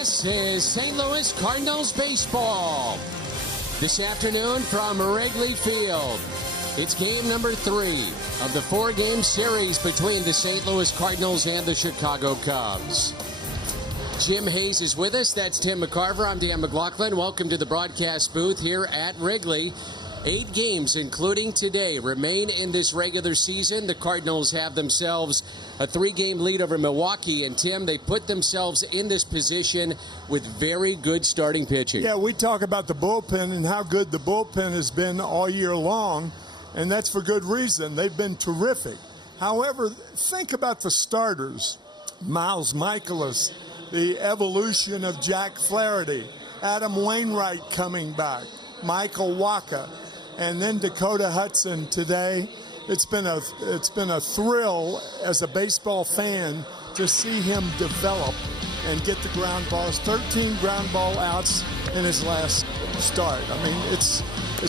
This is St. Louis Cardinals baseball. This afternoon from Wrigley Field. It's game number 3 of the 4-game series between the St. Louis Cardinals and the Chicago Cubs. Jim Hayes is with us. That's Tim McCarver. I'm Dan McLaughlin. Welcome to the broadcast booth here at Wrigley. 8 games, including today, remain in this regular season. The Cardinals have themselves a 3-game lead over Milwaukee. And, Tim, they put themselves in this position with very good starting pitching. Yeah, we talk about the bullpen and how good the bullpen has been all year long, and that's for good reason. They've been terrific. However, think about the starters. Miles Michaelis, the evolution of Jack Flaherty, Adam Wainwright coming back, Michael Wacha, and then Dakota Hudson today. It's been a thrill as a baseball fan to see him develop and get the ground balls. 13 ground ball outs in his last start. I mean, it's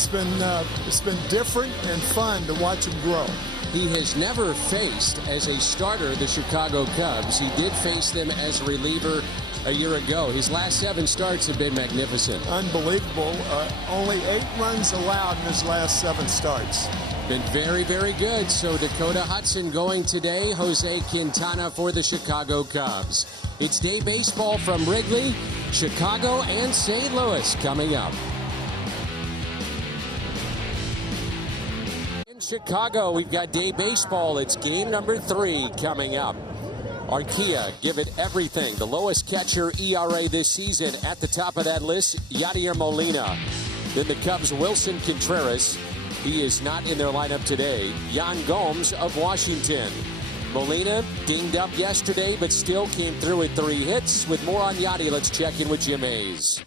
been different and fun to watch him grow. He has never faced as a starter the Chicago Cubs. He did face them as a reliever a year ago. His last 7 starts have been magnificent. Unbelievable. Only 8 runs allowed in his last 7 starts. Been very, very good. So Dakota Hudson going today. Jose Quintana for the Chicago Cubs. It's day baseball from Wrigley, Chicago, and St. Louis coming up. Chicago, we've got day baseball. It's game number 3 coming up. Arcia, give it everything. The lowest catcher ERA this season. At the top of that list, Yadier Molina. Then the Cubs' Wilson Contreras. He is not in their lineup today. Yan Gomes of Washington. Molina dinged up yesterday, but still came through with 3 hits. With more on Yadi, let's check in with Jim Hayes.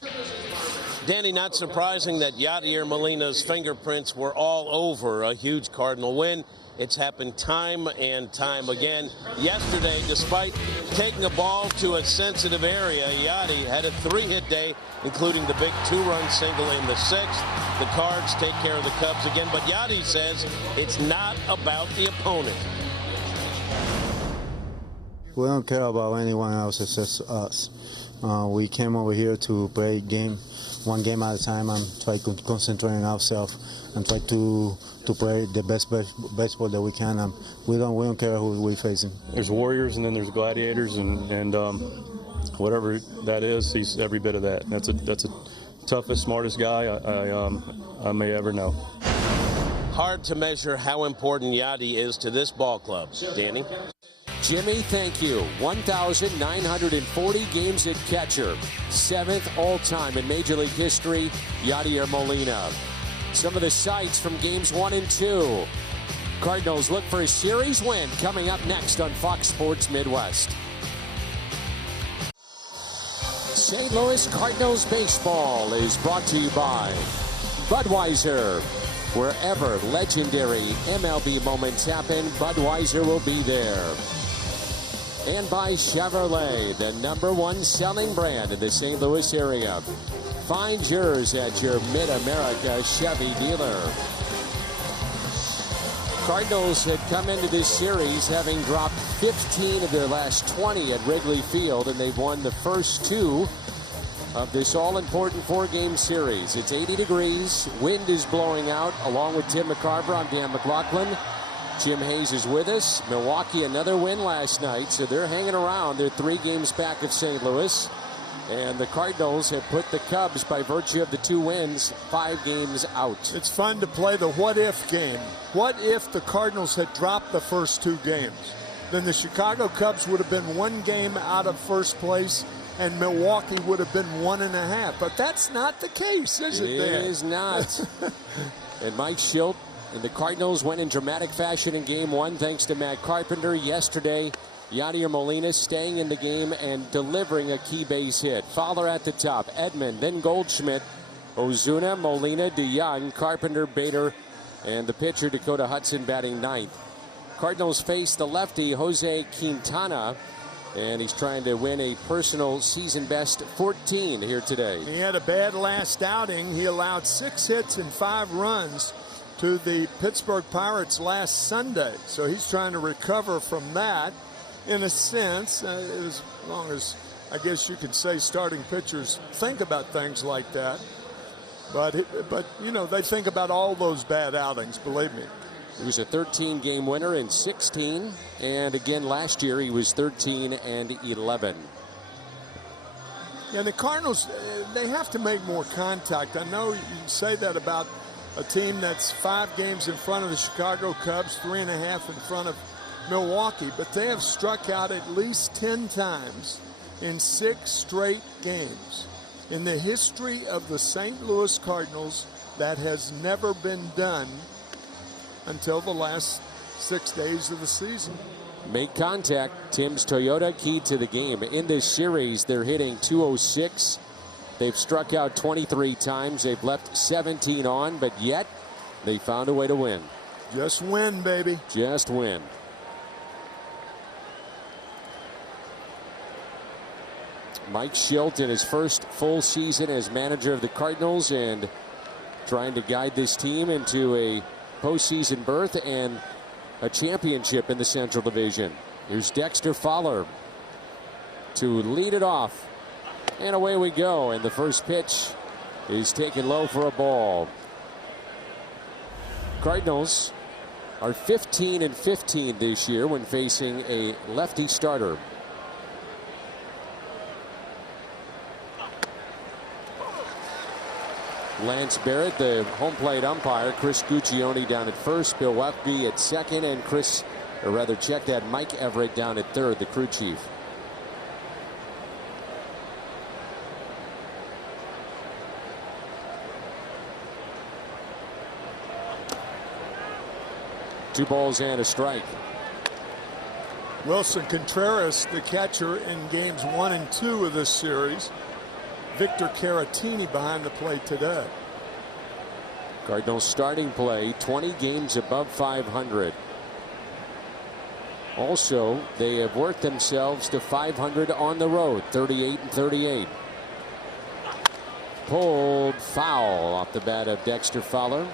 Danny, not surprising that Yadier Molina's fingerprints were all over a huge Cardinal win. It's happened time and time again. Yesterday, despite taking a ball to a sensitive area, Yadi had a 3-hit day, including the big 2-run single in the 6th. The Cards take care of the Cubs again, but Yadi says it's not about the opponent. We don't care about anyone else except us. We came over here to play one game at a time and try to concentrate on ourselves and try to play the best baseball that we can. And we don't care who we're facing. There's warriors and then there's gladiators, and whatever that is, he's every bit of that. That's a toughest, smartest guy I may ever know. Hard to measure how important Yadi is to this ball club, Danny. Jimmy, thank you. 1,940 games at catcher. 7th all-time in Major League history, Yadier Molina. Some of the sights from games 1 and 2. Cardinals look for a series win coming up next on Fox Sports Midwest. St. Louis Cardinals baseball is brought to you by Budweiser. Wherever legendary MLB moments happen, Budweiser will be there. And by Chevrolet, the #1 selling brand in the St. Louis area. Find yours at your Mid-America Chevy dealer. Cardinals had come into this series having dropped 15 of their last 20 at Wrigley Field, and they've won the first 2 of this all-important 4-game series. It's 80 degrees. Wind is blowing out. Along with Tim McCarver, I'm Dan McLaughlin. Jim Hayes is with us. Milwaukee, another win last night, so they're hanging around. They're 3 games back of St. Louis. And the Cardinals have put the Cubs, by virtue of the 2 wins, 5 games out. It's fun to play the what-if game. What if the Cardinals had dropped the first 2 games? Then the Chicago Cubs would have been 1 game out of first place, and Milwaukee would have been 1.5. But that's not the case, is it, Dan? It is not. And Mike Schilt and the Cardinals went in dramatic fashion in Game 1 thanks to Matt Carpenter. Yesterday, Yadier Molina staying in the game and delivering a key base hit. Fowler at the top, Edman, then Goldschmidt, Ozuna, Molina, DeYoung, Carpenter, Bader, and the pitcher Dakota Hudson batting 9th. Cardinals face the lefty Jose Quintana, and he's trying to win a personal season best 14 here today. He had a bad last outing. He allowed 6 hits and 5 runs to the Pittsburgh Pirates last Sunday. So he's trying to recover from that in a sense, as long as I guess you could say starting pitchers think about things like that. But you know, they think about all those bad outings, believe me. He was a 13-game winner in 16, and again last year he was 13-11. And the Cardinals, they have to make more contact. I know you can say that about a team that's 5 games in front of the Chicago Cubs, 3.5 in front of Milwaukee, but they have struck out at least 10 times in 6 straight games. In the history of the St. Louis Cardinals, that has never been done until the last 6 days of the season. Make contact. Tim's Toyota, key to the game. In this series, they're hitting .206. They've struck out 23 times. They've left 17 on, but yet they found a way to win. Just win, baby. Just win. Mike Schilt in his first full season as manager of the Cardinals and trying to guide this team into a postseason berth and a championship in the Central Division. Here's Dexter Fowler to lead it off. And away we go. And the first pitch is taken low for a ball. Cardinals are 15-15 this year when facing a lefty starter. Lance Barrett, the home plate umpire. Chris Guccione down at first. Bill Wefke at second. And check that, Mike Everett down at third, the crew chief. Two balls and a strike. Wilson Contreras, the catcher in games 1 and 2 of this series. Victor Caratini behind the plate today. Cardinals starting play 20 games above 500. Also, they have worked themselves to 500 on the road, 38-38. Pulled foul off the bat of Dexter Fowler.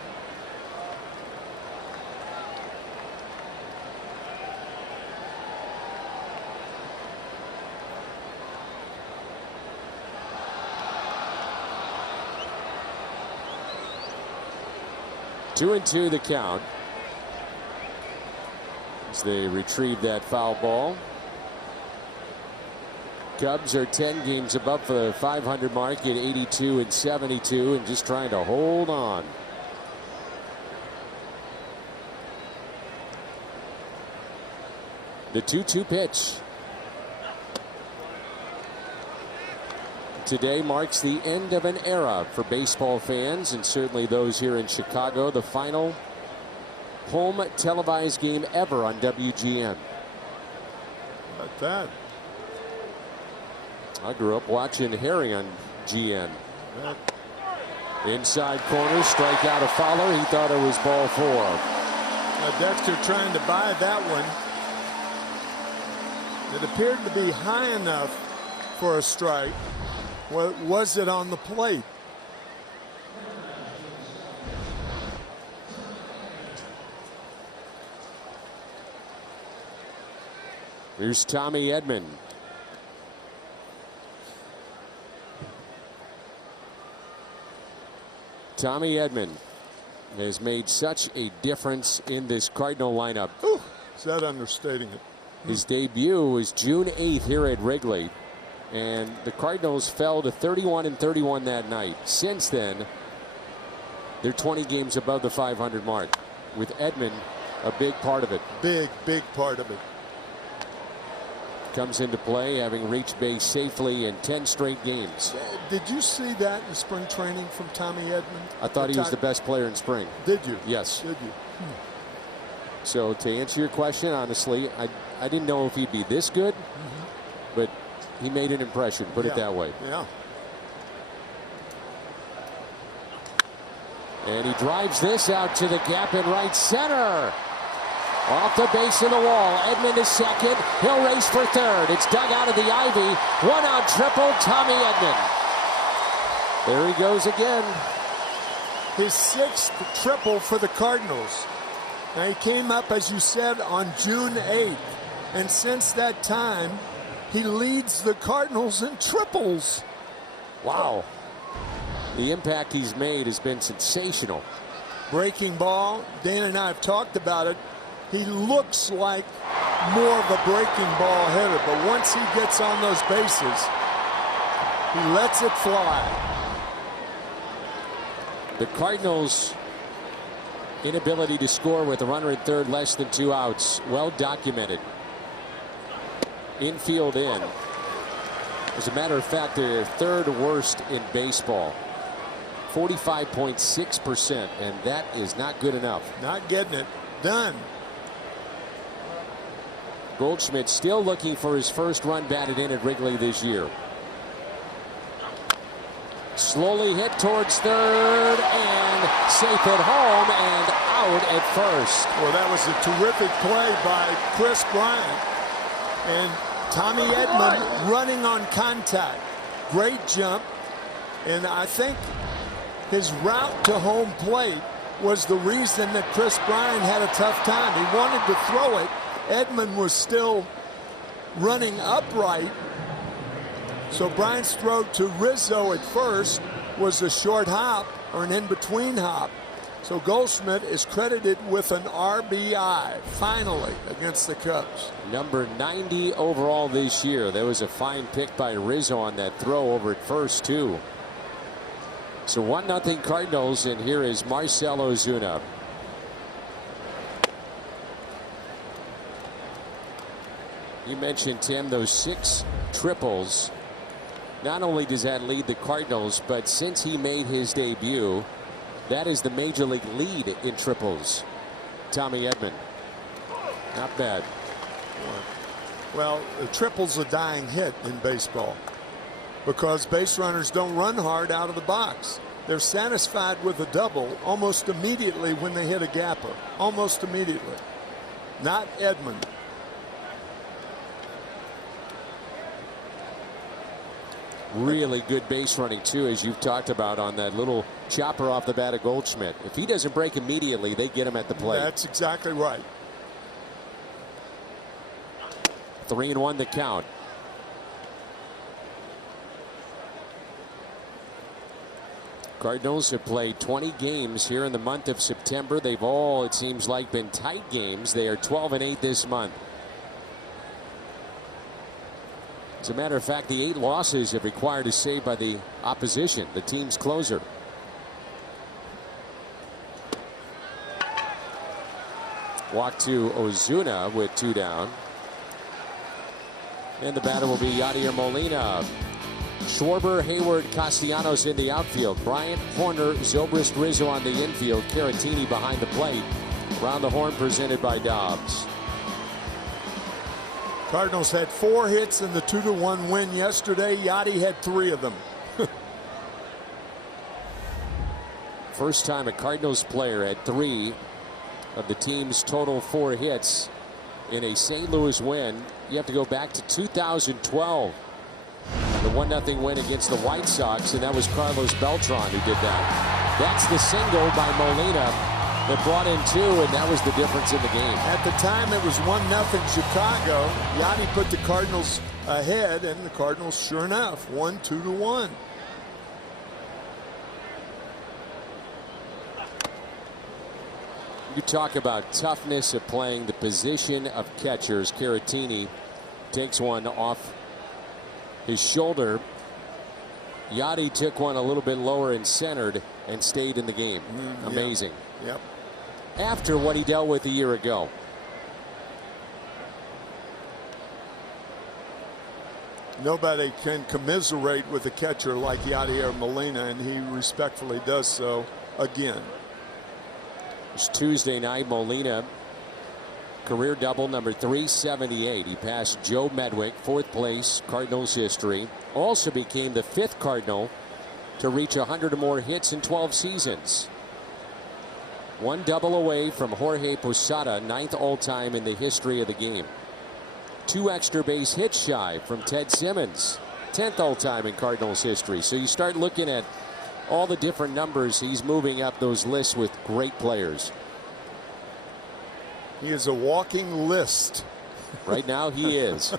Two and two the count as they retrieve that foul ball. Cubs are 10 games above the 500 mark at 82-72 and just trying to hold on. The 2-2 pitch. Today marks the end of an era for baseball fans and certainly those here in Chicago. The final home televised game ever on WGN. How about that? I grew up watching Harry on GN. Inside corner, strikeout of Fowler. He thought it was ball 4. Dexter trying to buy that one. It appeared to be high enough for a strike. Was it on the plate? Here's Tommy Edman. Tommy Edman has made such a difference in this Cardinal lineup. Ooh, is that understating it? His debut was June 8th here at Wrigley. And the Cardinals fell to 31-31 that night. Since then, they're 20 games above the 500 mark, with Edman a big part of it. Big part of it. Comes into play having reached base safely in 10 straight games. Did you see that in spring training from Tommy Edman? I thought he was the best player in spring. Did you? Yes. Did you? So to answer your question, honestly, I didn't know if he'd be this good, but he made an impression, put it that way. Yeah. And he drives this out to the gap in right center. Off the base of the wall. Edman is second. He'll race for third. It's dug out of the ivy. 1-out triple, Tommy Edman. There he goes again. His 6th triple for the Cardinals. Now he came up, as you said, on June 8th. And since that time, He leads the Cardinals in triples. Wow. The impact he's made has been sensational. Breaking ball. Dan and I have talked about it. He looks like more of a breaking ball hitter, but once he gets on those bases, he lets it fly. The Cardinals' inability to score with a runner at third, less than 2 outs, well documented. Infield in. As a matter of fact, they're third worst in baseball. 45.6%, and that is not good enough. Not getting it done. Goldschmidt still looking for his first run batted in at Wrigley this year. Slowly hit towards third and safe at home and out at first. Well, that was a terrific play by Chris Bryant. And Tommy Edman running on contact. Great jump. And I think his route to home plate was the reason that Chris Bryant had a tough time. He wanted to throw it. Edman was still running upright. So Bryant's throw to Rizzo at first was a short hop or an in-between hop. So Goldschmidt is credited with an RBI finally against the Cubs. Number 90 overall this year. There was a fine pick by Rizzo on that throw over at first too. So 1-0 Cardinals, and here is Marcell Ozuna. You mentioned, Tim, those 6 triples. Not only does that lead the Cardinals, but since he made his debut, that is the major league lead in triples. Tommy Edman. Not bad. Well, the triple's a dying hit in baseball because base runners don't run hard out of the box. They're satisfied with a double almost immediately when they hit a gapper. Almost immediately. Not Edman. Really good base running too, as you've talked about on that little chopper off the bat of Goldschmidt. If he doesn't break immediately, they get him at the plate. That's exactly right. 3-1 the count. Cardinals have played 20 games here in the month of September. They've all, it seems like, been tight games. They are 12-8 this month. As a matter of fact, the 8 losses have required a save by the opposition, the team's closer. Walk to Ozuna with 2 down. And the batter will be Yadier Molina. Schwarber, Hayward, Castellanos in the outfield. Bryant, Horner, Zobrist, Rizzo on the infield. Caratini behind the plate. Around the horn presented by Dobbs. Cardinals had 4 hits in the 2-1 win yesterday. Yachty had 3 of them. First time a Cardinals player had 3 of the team's total 4 hits in a St. Louis win. You have to go back to 2012. The 1-0 win against the White Sox, and that was Carlos Beltran who did that. That's the single by Molina that brought in 2, and that was the difference in the game. At the time, it was 1-0 Chicago. Yachty put the Cardinals ahead, and the Cardinals, sure enough, won 2-1. You talk about toughness of playing the position of catchers. Caratini takes one off his shoulder. Yachty took one a little bit lower and centered and stayed in the game. Amazing. Yep. After what he dealt with a year ago. Nobody can commiserate with a catcher like Yadier Molina, and he respectfully does so again. It's Tuesday night. Molina, career double number 378. He passed Joe Medwick, 4th place Cardinals history. Also became the 5th Cardinal to reach 100 or more hits in 12 seasons. 1 double away from Jorge Posada, 9th all-time in the history of the game. 2 extra base hits shy from Ted Simmons, 10th all-time in Cardinals history. So you start looking at all the different numbers. He's moving up those lists with great players. He is a walking list. Right now he is.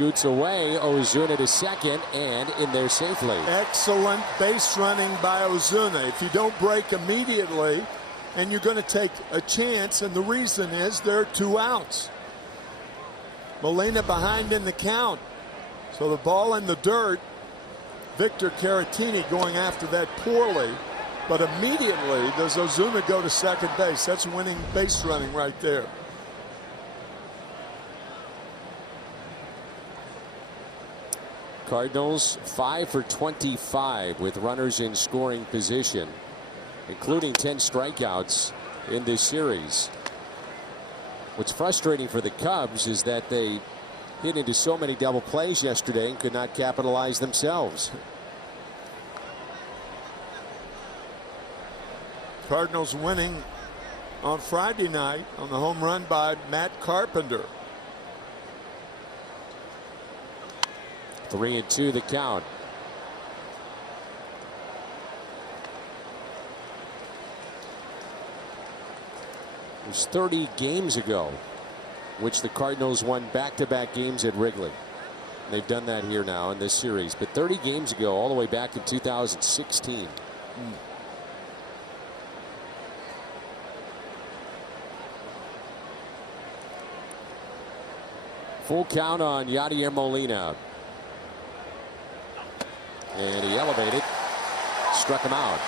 scoots away. Ozuna to second and in there safely. Excellent base running by Ozuna. If you don't break immediately, and you're going to take a chance, and the reason is there are 2 outs. Molina behind in the count. So the ball in the dirt. Victor Caratini going after that poorly. But immediately does Ozuna go to second base. That's winning base running right there. Cardinals 5 for 25 with runners in scoring position, including 10 strikeouts in this series. What's frustrating for the Cubs is that they hit into so many double plays yesterday and could not capitalize themselves. Cardinals winning on Friday night on the home run by Matt Carpenter. 3-2 the count. It was 30 games ago which the Cardinals won back-to-back games at Wrigley. They've done that here now in this series, but 30 games ago, all the way back in 2016. Full count on Yadier Molina. And he elevated, struck him out.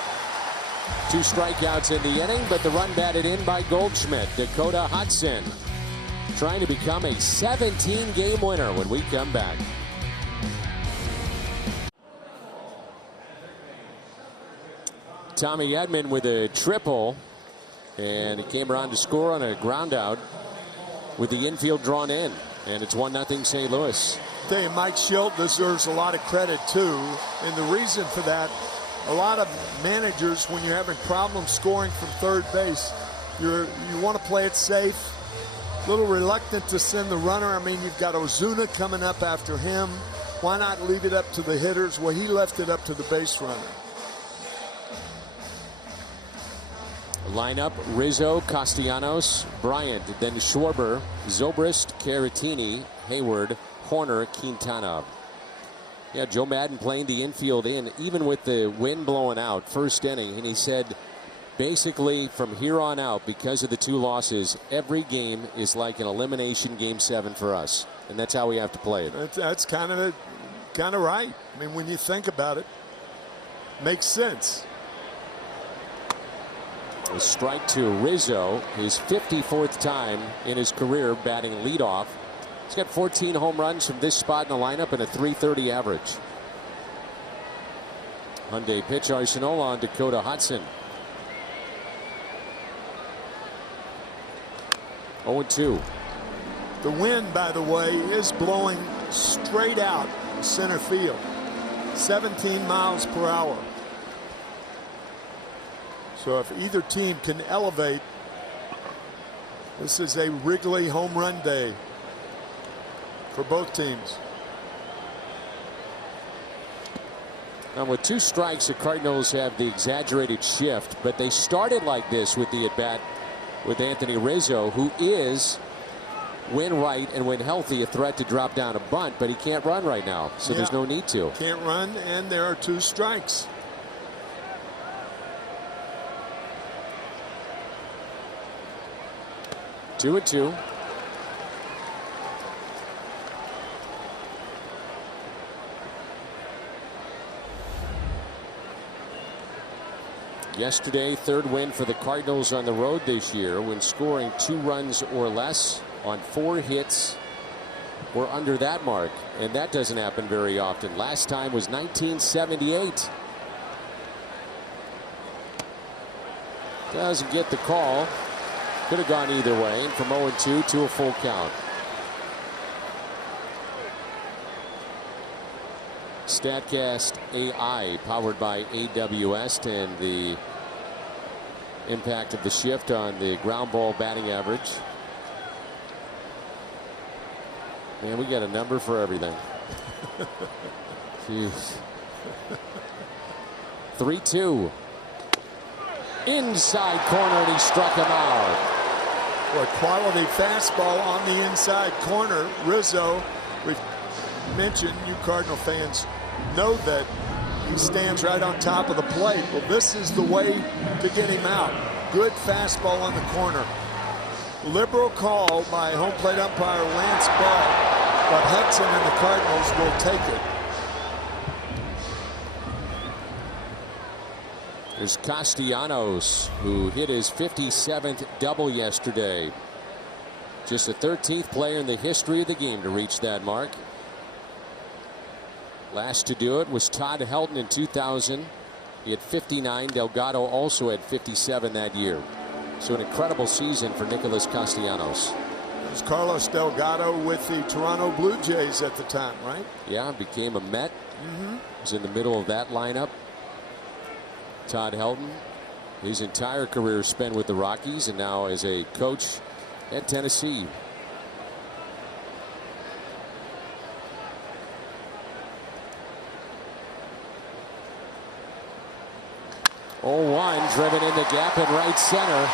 2 strikeouts in the inning, but the run batted in by Goldschmidt. Dakota Hudson trying to become a 17-game winner when we come back. Tommy Edman with a triple, and he came around to score on a ground out with the infield drawn in, and it's 1-0 St. Louis. I tell you, Mike Schilt deserves a lot of credit too, and the reason for that, a lot of managers, when you're having problems scoring from third base, you want to play it safe. A little reluctant to send the runner. I mean, you've got Ozuna coming up after him. Why not leave it up to the hitters? Well, he left it up to the base runner. Lineup: Rizzo, Castellanos, Bryant, then Schwarber, Zobrist, Caratini, Hayward, Horner, Quintana. Yeah, Joe Madden playing the infield in, even with the wind blowing out, first inning, and he said basically from here on out, because of the 2 losses, every game is like an elimination game 7 for us, and that's how we have to play it. That's kind of right. I mean, when you think about it, makes sense. A strike to Rizzo, his 54th time in his career batting leadoff. He's got 14 home runs from this spot in the lineup and a .330 average. Hyundai pitch arsenal on Dakota Hudson. 0-2. The wind, by the way, is blowing straight out center field. 17 miles per hour. So if either team can elevate, this is a Wrigley home run day for both teams. Now with 2 strikes, the Cardinals have the exaggerated shift, but they started like this with the at-bat with Anthony Rizzo, who is, when right and when healthy, a threat to drop down a bunt, but he can't run right now, so there's no need to. Can't run, and there are 2 strikes. 2-2. Yesterday, 3rd win for the Cardinals on the road this year when scoring 2 runs or less on 4 hits. We're under that mark, and that doesn't happen very often. Last time was 1978. Doesn't get the call. Could have gone either way, and from 0-2 to a full count. StatCast AI powered by AWS, and the impact of the shift on the ground ball batting average. Man, we got a number for everything. Jeez. 3-2. Inside corner, and he struck him out. Well, quality fastball on the inside corner. Rizzo, we've mentioned, you Cardinal fans know that he stands right on top of the plate. Well, this is the way to get him out. Good fastball on the corner. Liberal call by home plate umpire Lance Bell, but Hudson and the Cardinals will take it. There's Castellanos, who hit his 57th double yesterday. Just the 13th player in the history of the game to reach that mark. Last to do it was Todd Helton in 2000. He had 59. Delgado also had 57 that year. So an incredible season for Nicholas Castellanos. It was Carlos Delgado with the Toronto Blue Jays at the time, right? Yeah, became a Met. Was in the middle of that lineup. Todd Helton, his entire career spent with the Rockies, and now as a coach at Tennessee. Oh, one driven in the gap in right center.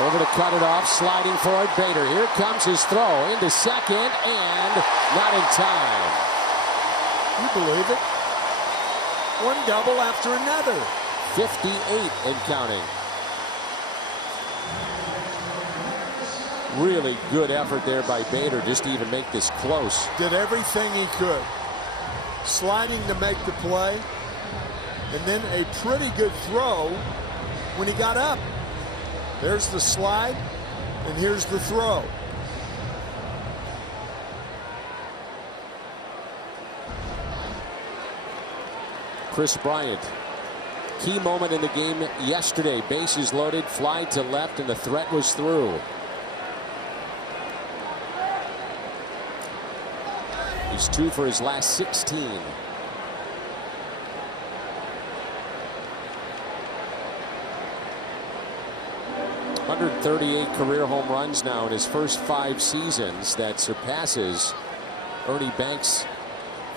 Over to cut it off, sliding for it, Bader. Here comes his throw into second, and not in time. You believe it? One double after another. 58 and counting. Really good effort there by Bader just to even make this close. Did everything he could. Sliding to make the play. And then a pretty good throw when he got up. There's the slide, and here's the throw. Chris Bryant. Key moment in the game yesterday. Bases loaded, fly to left, and the threat was through. He's 2 for his last 16. .138 career home runs now in his first 5 seasons. That surpasses Ernie Banks'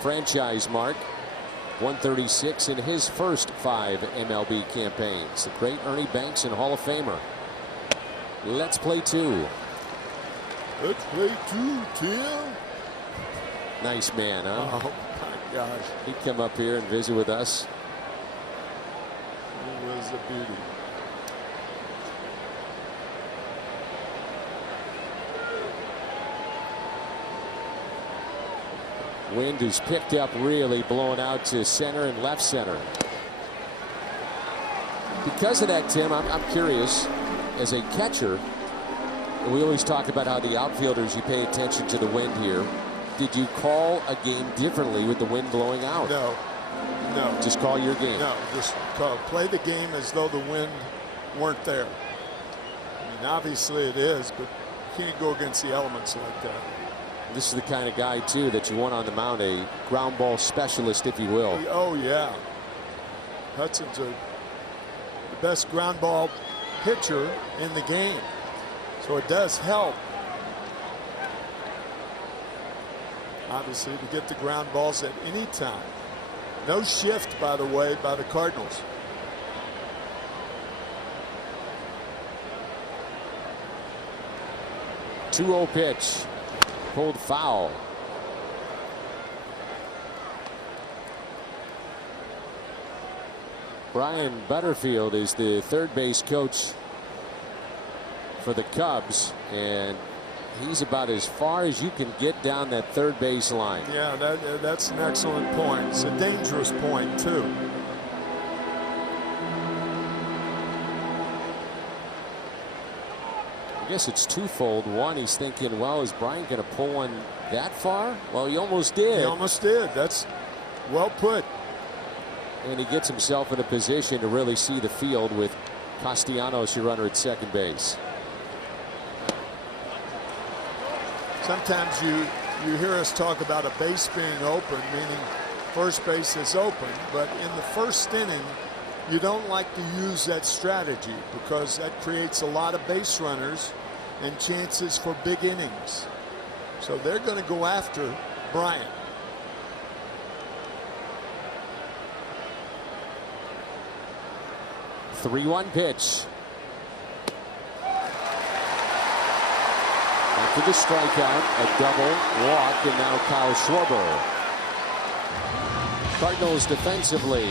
franchise mark. 136 in his first 5 MLB campaigns. The great Ernie Banks and Hall of Famer. Let's play 2. Let's play 2, Tim. Nice man, huh? Oh my gosh. He'd come up here and visit with us. It was a beauty. Wind is picked up, really blowing out to center and left center. Because of that, Tim, I'm curious, as a catcher, we always talk about how the outfielders, you pay attention to the wind here. Did you call a game differently with the wind blowing out? No. Just call your game. No, just play the game as though the wind weren't there. I mean, obviously it is, but you can't go against the elements like that. This is the kind of guy, too, that you want on the mound, a ground ball specialist, if you will. Oh, yeah. Hudson's the best ground ball pitcher in the game. So it does help, obviously, to get the ground balls at any time. No shift, by the way, by the Cardinals. Two-oh pitch. Pulled foul. Brian Butterfield is the third base coach for the Cubs, and he's about as far as you can get down that third base line. Yeah, that's an excellent point. It's a dangerous point, too. I guess it's twofold. One, he's thinking, well, is Brian going to pull one that far? Well, he almost did. He almost did. That's well put. And he gets himself in a position to really see the field with Castellanos, your runner at second base. Sometimes you hear us talk about a base being open, meaning first base is open, but in the first inning, you don't like to use that strategy because that creates a lot of base runners and chances for big innings. So they're going to go after Bryant. Three-one pitch. After the strikeout, a double walk, and now Kyle Schwarber. Cardinals defensively.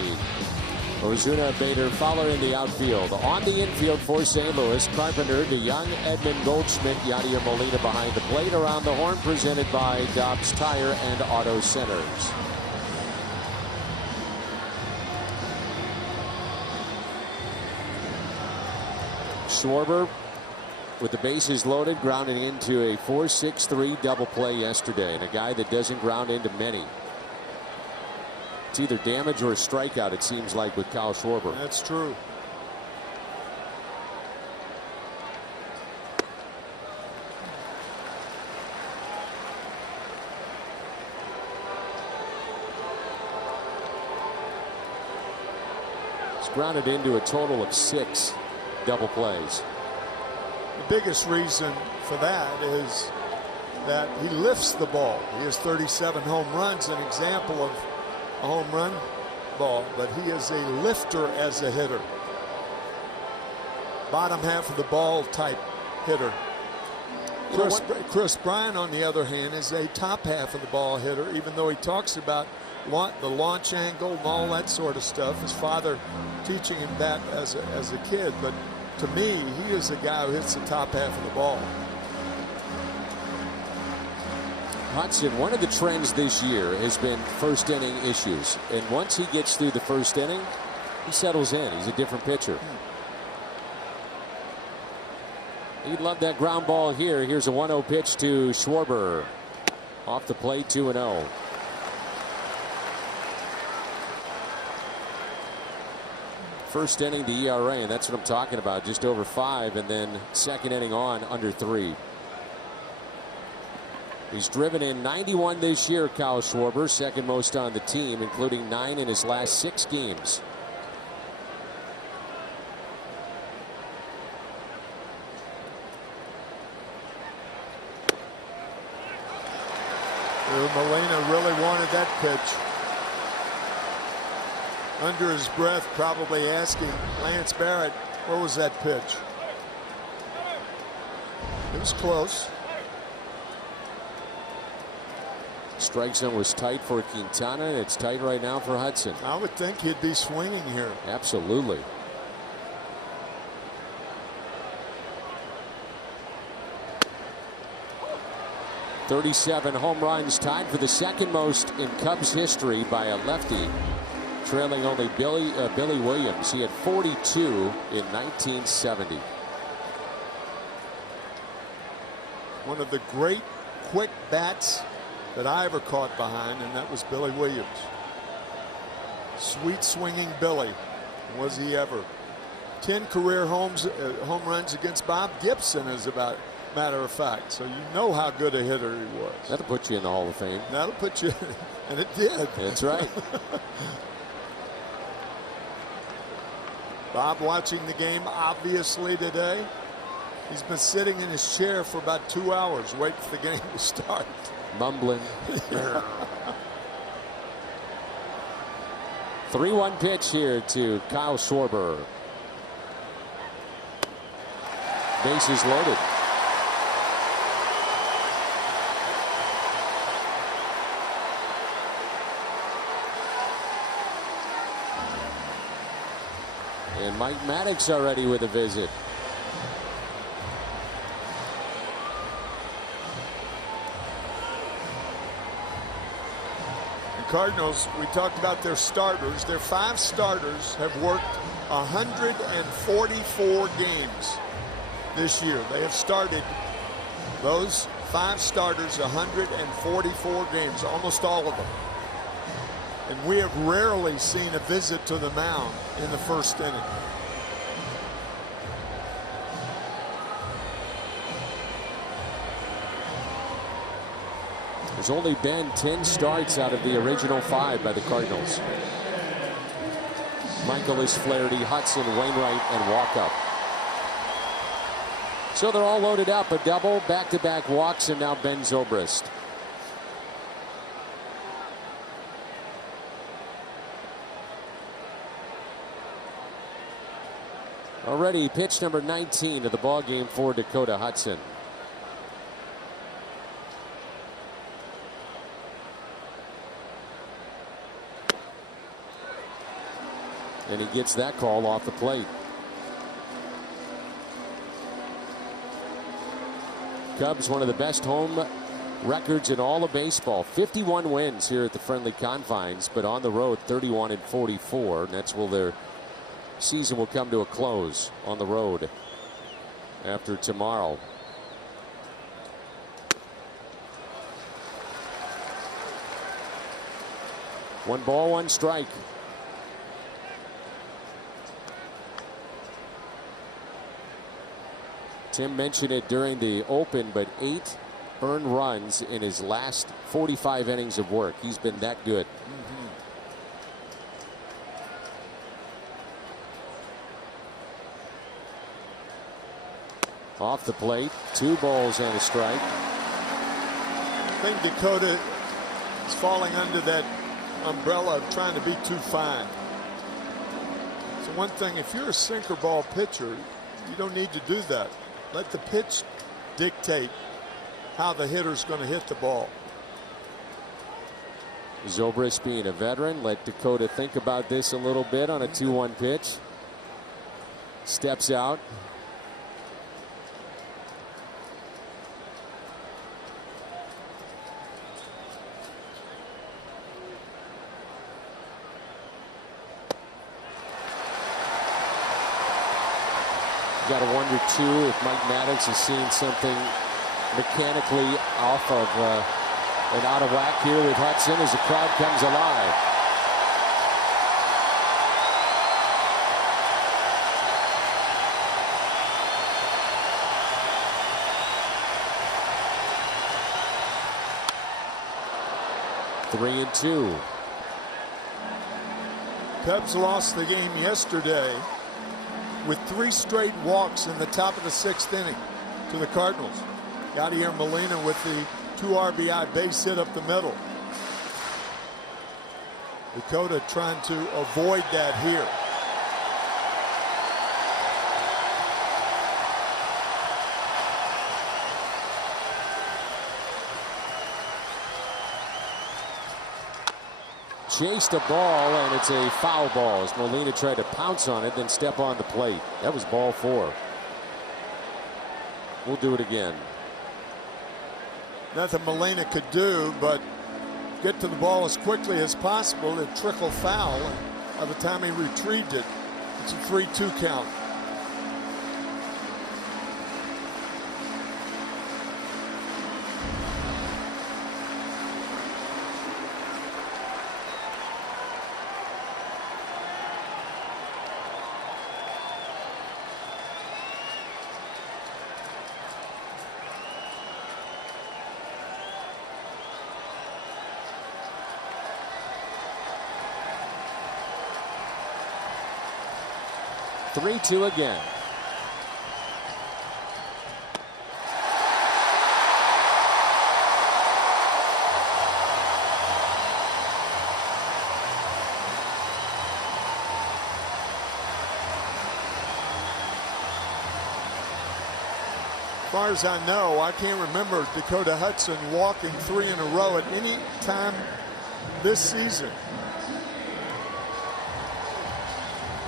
Ozuna, Bader, Fowler in the outfield. On the infield for St. Louis, Carpenter, DeYoung, Edman, Goldschmidt, Yadier Molina behind the plate. Around the horn, presented by Dobbs Tire and Auto Centers. Schwarber with the bases loaded, grounding into a 4-6-3 double play yesterday, and a guy that doesn't ground into many. It's either damage or a strikeout, it seems like, with Kyle Schwarber. That's true. It's grounded into a total of 6 double plays. The biggest reason for that is that he lifts the ball. He has 37 home runs, an example of a home run ball, but he is a lifter as a hitter. Bottom half of the ball type hitter. Chris Bryant, on the other hand, is a top half of the ball hitter, even though he talks about the launch angle and all that sort of stuff. His father teaching him that as a kid, but to me, he is a guy who hits the top half of the ball. Hudson, one of the trends this year has been first inning issues. And once he gets through the first inning, he settles in. He's a different pitcher. He'd love that ground ball here. Here's a 1-0 pitch to Schwarber. Off the plate, 2-0. First inning, the ERA, and that's what I'm talking about, just over 5, and then second inning on, under 3. He's driven in 91 this year, Kyle Schwarber, second most on the team, including 9 in his last 6 games. Molina really wanted that pitch. Under his breath, probably asking Lance Barrett, where was that pitch? It was close. Strike zone was tight for Quintana, and it's tight right now for Hudson. I would think he'd be swinging here. Absolutely. .37 home runs, tied for the second most in Cubs history by a lefty, trailing only Billy Williams. He had 42 in 1970. One of the great quick bats that I ever caught behind, and that was Billy Williams. Sweet swinging Billy, was he ever. 10 career home runs against Bob Gibson, as a matter of fact. So you know how good a hitter he was. That'll put you in the Hall of Fame. That'll put you, and it did. That's right. Bob watching the game obviously today. He's been sitting in his chair for about 2 hours waiting for the game to start. Mumbling. 3-1 pitch here to Kyle Schwarber. Bases loaded. And Mike Maddox already with a visit. Cardinals, we talked about their starters. Their 5 starters have worked 144 games this year. They have started those 5 starters 144 games, almost all of them. And we have rarely seen a visit to the mound in the first inning. There's only been 10 starts out of the original 5 by the Cardinals. Michaelis, Flaherty, Hudson, Wainwright, and Walkup. So they're all loaded up. A double, back-to-back walks, and now Ben Zobrist. Already pitch number 19 of the ball game for Dakota Hudson. And he gets that call off the plate. Cubs, one of the best home records in all of baseball. 51 wins here at the friendly confines, but on the road 31-44. And that's where their season will come to a close on the road after tomorrow. One ball, one strike. Tim mentioned it during the open, but 8 earned runs in his last 45 innings of work. He's been that good. Off the plate, 2 balls and a strike. I think Dakota is falling under that umbrella of trying to be too fine. So one thing, if you're a sinker ball pitcher, you don't need to do that. Let the pitch dictate how the hitter's going to hit the ball. Zobrist, being a veteran, let Dakota think about this a little bit on a 2-1 pitch. Steps out. Got to wonder, too, if Mike Maddox has seen something mechanically off of and out of whack here with Hudson as the crowd comes alive. Three and 2. Cubs lost the game yesterday with 3 straight walks in the top of the 6th inning to the Cardinals. Yadier Molina with the 2 RBI base hit up the middle. Dakota trying to avoid that here. Chased a ball, and it's a foul ball as Molina tried to pounce on it, then step on the plate. That was ball 4. We'll do it again. Nothing Molina could do but get to the ball as quickly as possible. It trickled foul, and by the time he retrieved it, it's a 3-2 count. Three-two again. As far as I know, I can't remember Dakota Hudson walking 3 in a row at any time this season.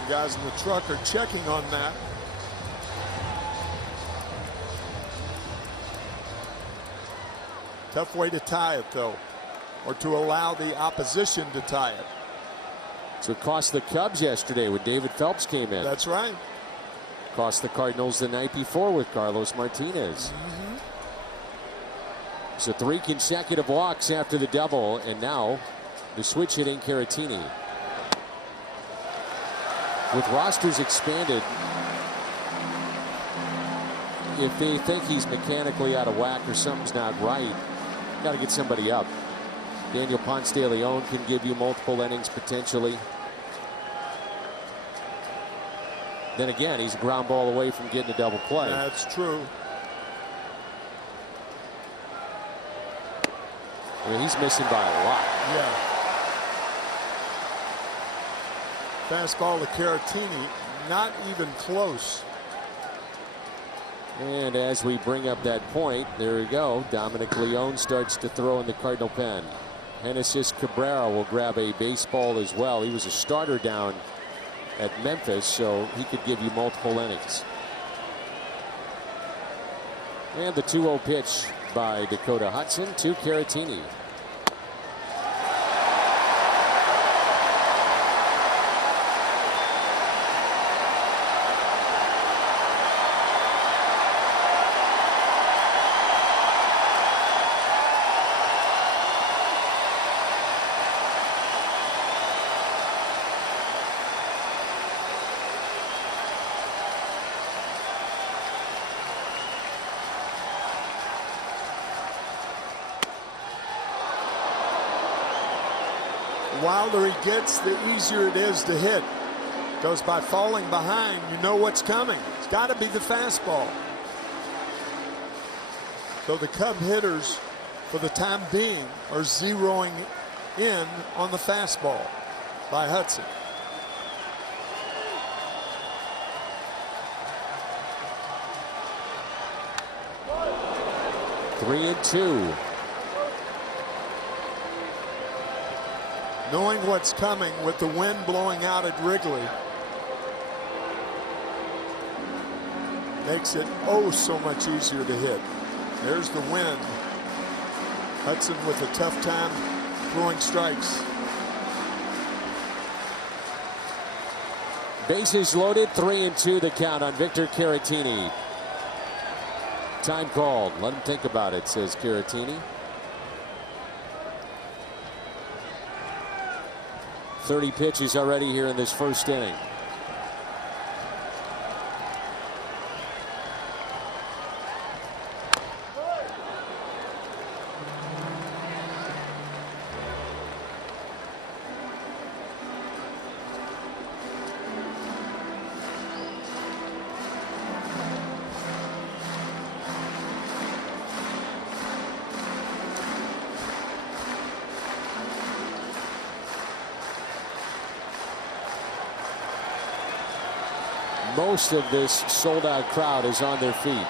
The guys in the truck are checking on that. Tough way to tie it, though, or to allow the opposition to tie it. So it cost the Cubs yesterday when David Phelps came in. That's right. Cost the Cardinals the night before with Carlos Martinez. So 3 consecutive walks after the double, and now the switch hitting Caratini. With rosters expanded, if they think he's mechanically out of whack or something's not right, got to get somebody up. Daniel Ponce de Leon can give you multiple innings potentially. Then again, he's a ground ball away from getting a double play. That's true. I mean, he's missing by a lot. Yeah. Fastball to Caratini, not even close. And as we bring up that point, there we go. Dominic Leone starts to throw in the Cardinal pen. Genesis Cabrera will grab a baseball as well. He was a starter down at Memphis, so he could give you multiple innings. And the 2-0 pitch by Dakota Hudson to Caratini. The wilder he gets, the easier it is to hit. Because by falling behind, you know what's coming. It's got to be the fastball. So the Cub hitters, for the time being, are zeroing in on the fastball by Hudson. Three and two. Knowing what's coming with the wind blowing out at Wrigley makes it oh so much easier to hit. There's the wind. Hudson with a tough time throwing strikes. Bases loaded, 3 and 2 the count on Victor Caratini. Time called. Let him think about it, says Caratini. 30 pitches already here in this first inning. Most of this sold-out crowd is on their feet.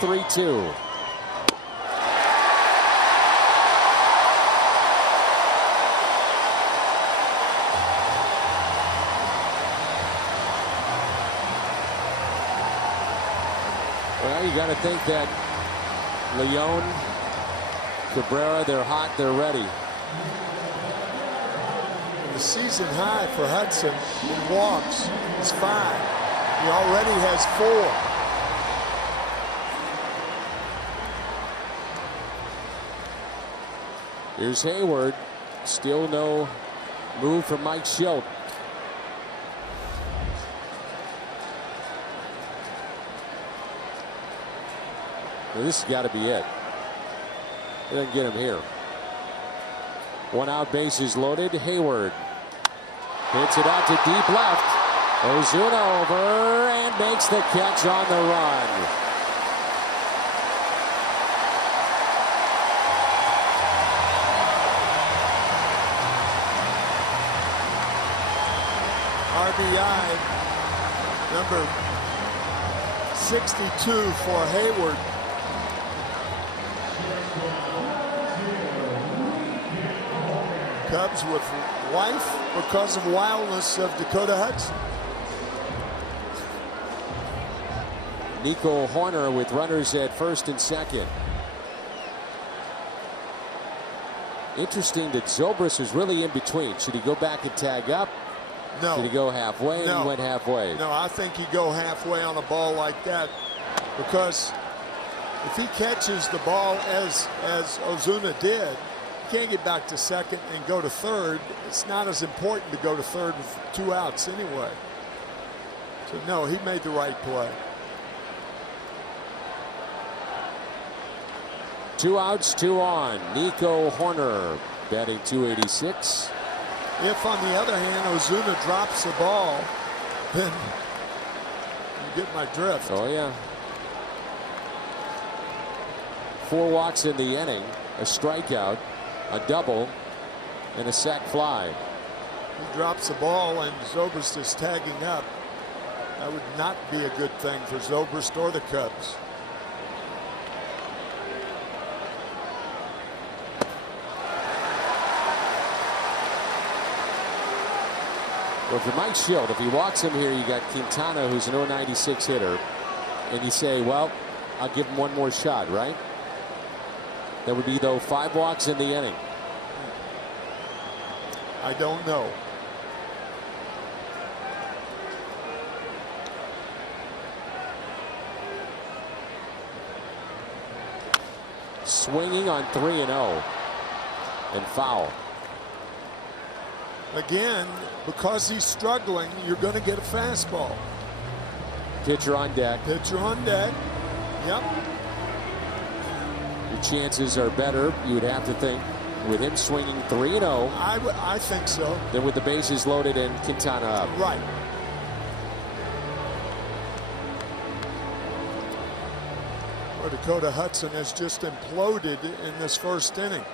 Three-two. Well, you got to think that Leon, Cabrera, they're hot, they're ready. Season high for Hudson in walks is 5. He already has 4. Here's Hayward. Still no move from Mike Schilt. Well, this has got to be it. It doesn't get him here. 1 out, bases loaded. Hayward hits it out to deep left. Ozuna over and makes the catch on the run. RBI number 62 for Hayward. Cubs with life because of wildness of Dakota Hudson. Nico Horner with runners at first and second. Interesting that Zobrist is really in between. Should he go back and tag up? No. Should he go halfway? No. He went halfway. No, I think you go halfway on a ball like that, because if he catches the ball as Ozuna did, can't get back to second and go to third. It's not as important to go to third with 2 outs anyway. So no, he made the right play. 2 outs, 2 on. Nico Horner batting .286. If on the other hand Ozuna drops the ball, then you get my drift. Oh yeah. 4 walks in the inning, a strikeout, a double, and a sac fly. He drops the ball and Zobrist is tagging up. That would not be a good thing for Zobrist or the Cubs. Well, if you're Mike Schilt, if he walks him here, you got Quintana, who's an 096 hitter, and you say, well, I'll give him one more shot, right? That would be, though, 5 walks in the inning. I don't know. Swinging on 3-0 and foul. Again, because he's struggling, you're going to get a fastball. Pitcher on deck. Pitcher on deck. Yep. Your chances are better, you would have to think, with him swinging 3-0. I think so. Then with the bases loaded and Quintana up. Right. Well, Dakota Hudson has just imploded in this first inning.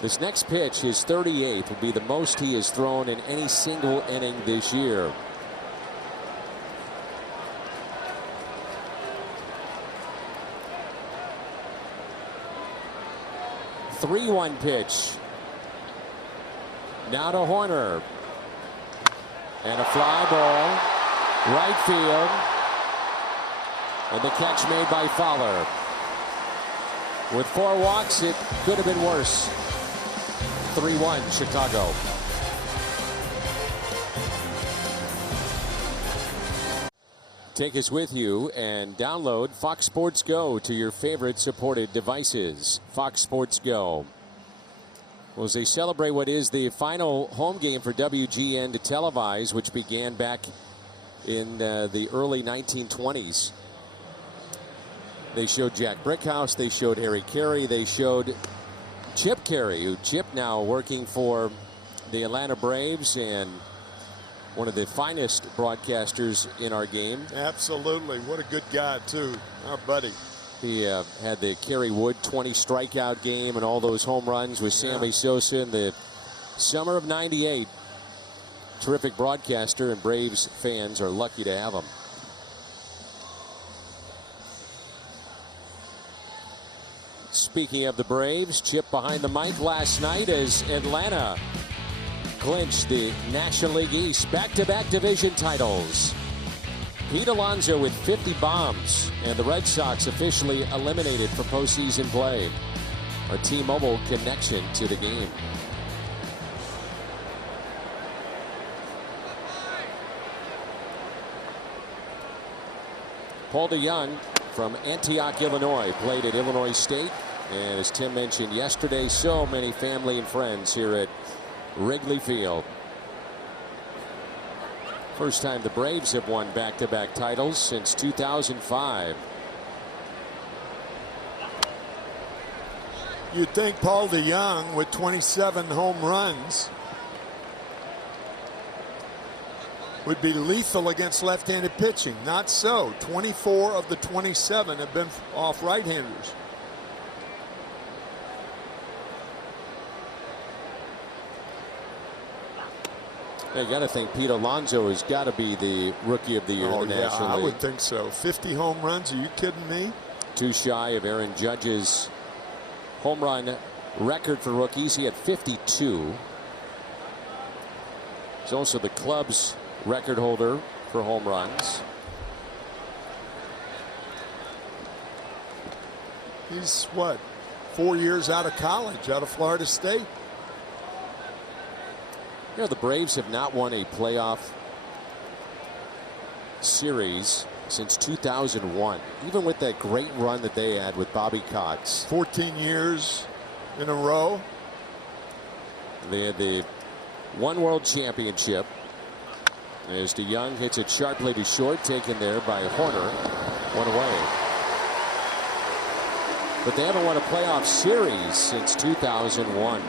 This next pitch, his 38th, will be the most he has thrown in any single inning this year. The 3-1 pitch. Now to Horner. And a fly ball. Right field. And the catch made by Fowler. With 4 walks, it could have been worse. 3-1 Chicago. Take us with you and download Fox Sports Go to your favorite supported devices. Fox Sports Go. Well, as they celebrate what is the final home game for WGN to televise, which began back in the early 1920s. They showed Jack Brickhouse, they showed Harry Carey, they showed Chip Carey, who Chip now working for the Atlanta Braves and one of the finest broadcasters in our game. Absolutely. What a good guy, too. Our buddy. He had the Kerry Wood 20 strikeout game and all those home runs with Sammy Sosa in the summer of '98. Terrific broadcaster, and Braves fans are lucky to have him. Speaking of the Braves, Chip behind the mic last night as Atlanta clinched the National League East back-to-back division titles. Pete Alonso with 50 bombs, and the Red Sox officially eliminated from postseason play. Our T-Mobile connection to the game. Paul DeYoung from Antioch, Illinois, played at Illinois State. And as Tim mentioned yesterday, so many family and friends here at Wrigley Field. First time the Braves have won back-to-back titles since 2005. You'd think Paul DeYoung with 27 home runs would be lethal against left-handed pitching. Not so. 24 of the 27 have been off right-handers. You got to think Pete Alonso has got to be the Rookie of the Year in the National League. I would think so. 50 home runs. Are you kidding me? Too shy of Aaron Judge's home run record for rookies. He had 52. He's also the club's record holder for home runs. He's what, 4 years out of college, out of Florida State. You know, the Braves have not won a playoff series since 2001, even with that great run that they had with Bobby Cox. 14 years in a row. They had the one World Championship. As DeYoung hits it sharply to short, taken there by Horner. One away. But they haven't won a playoff series since 2001.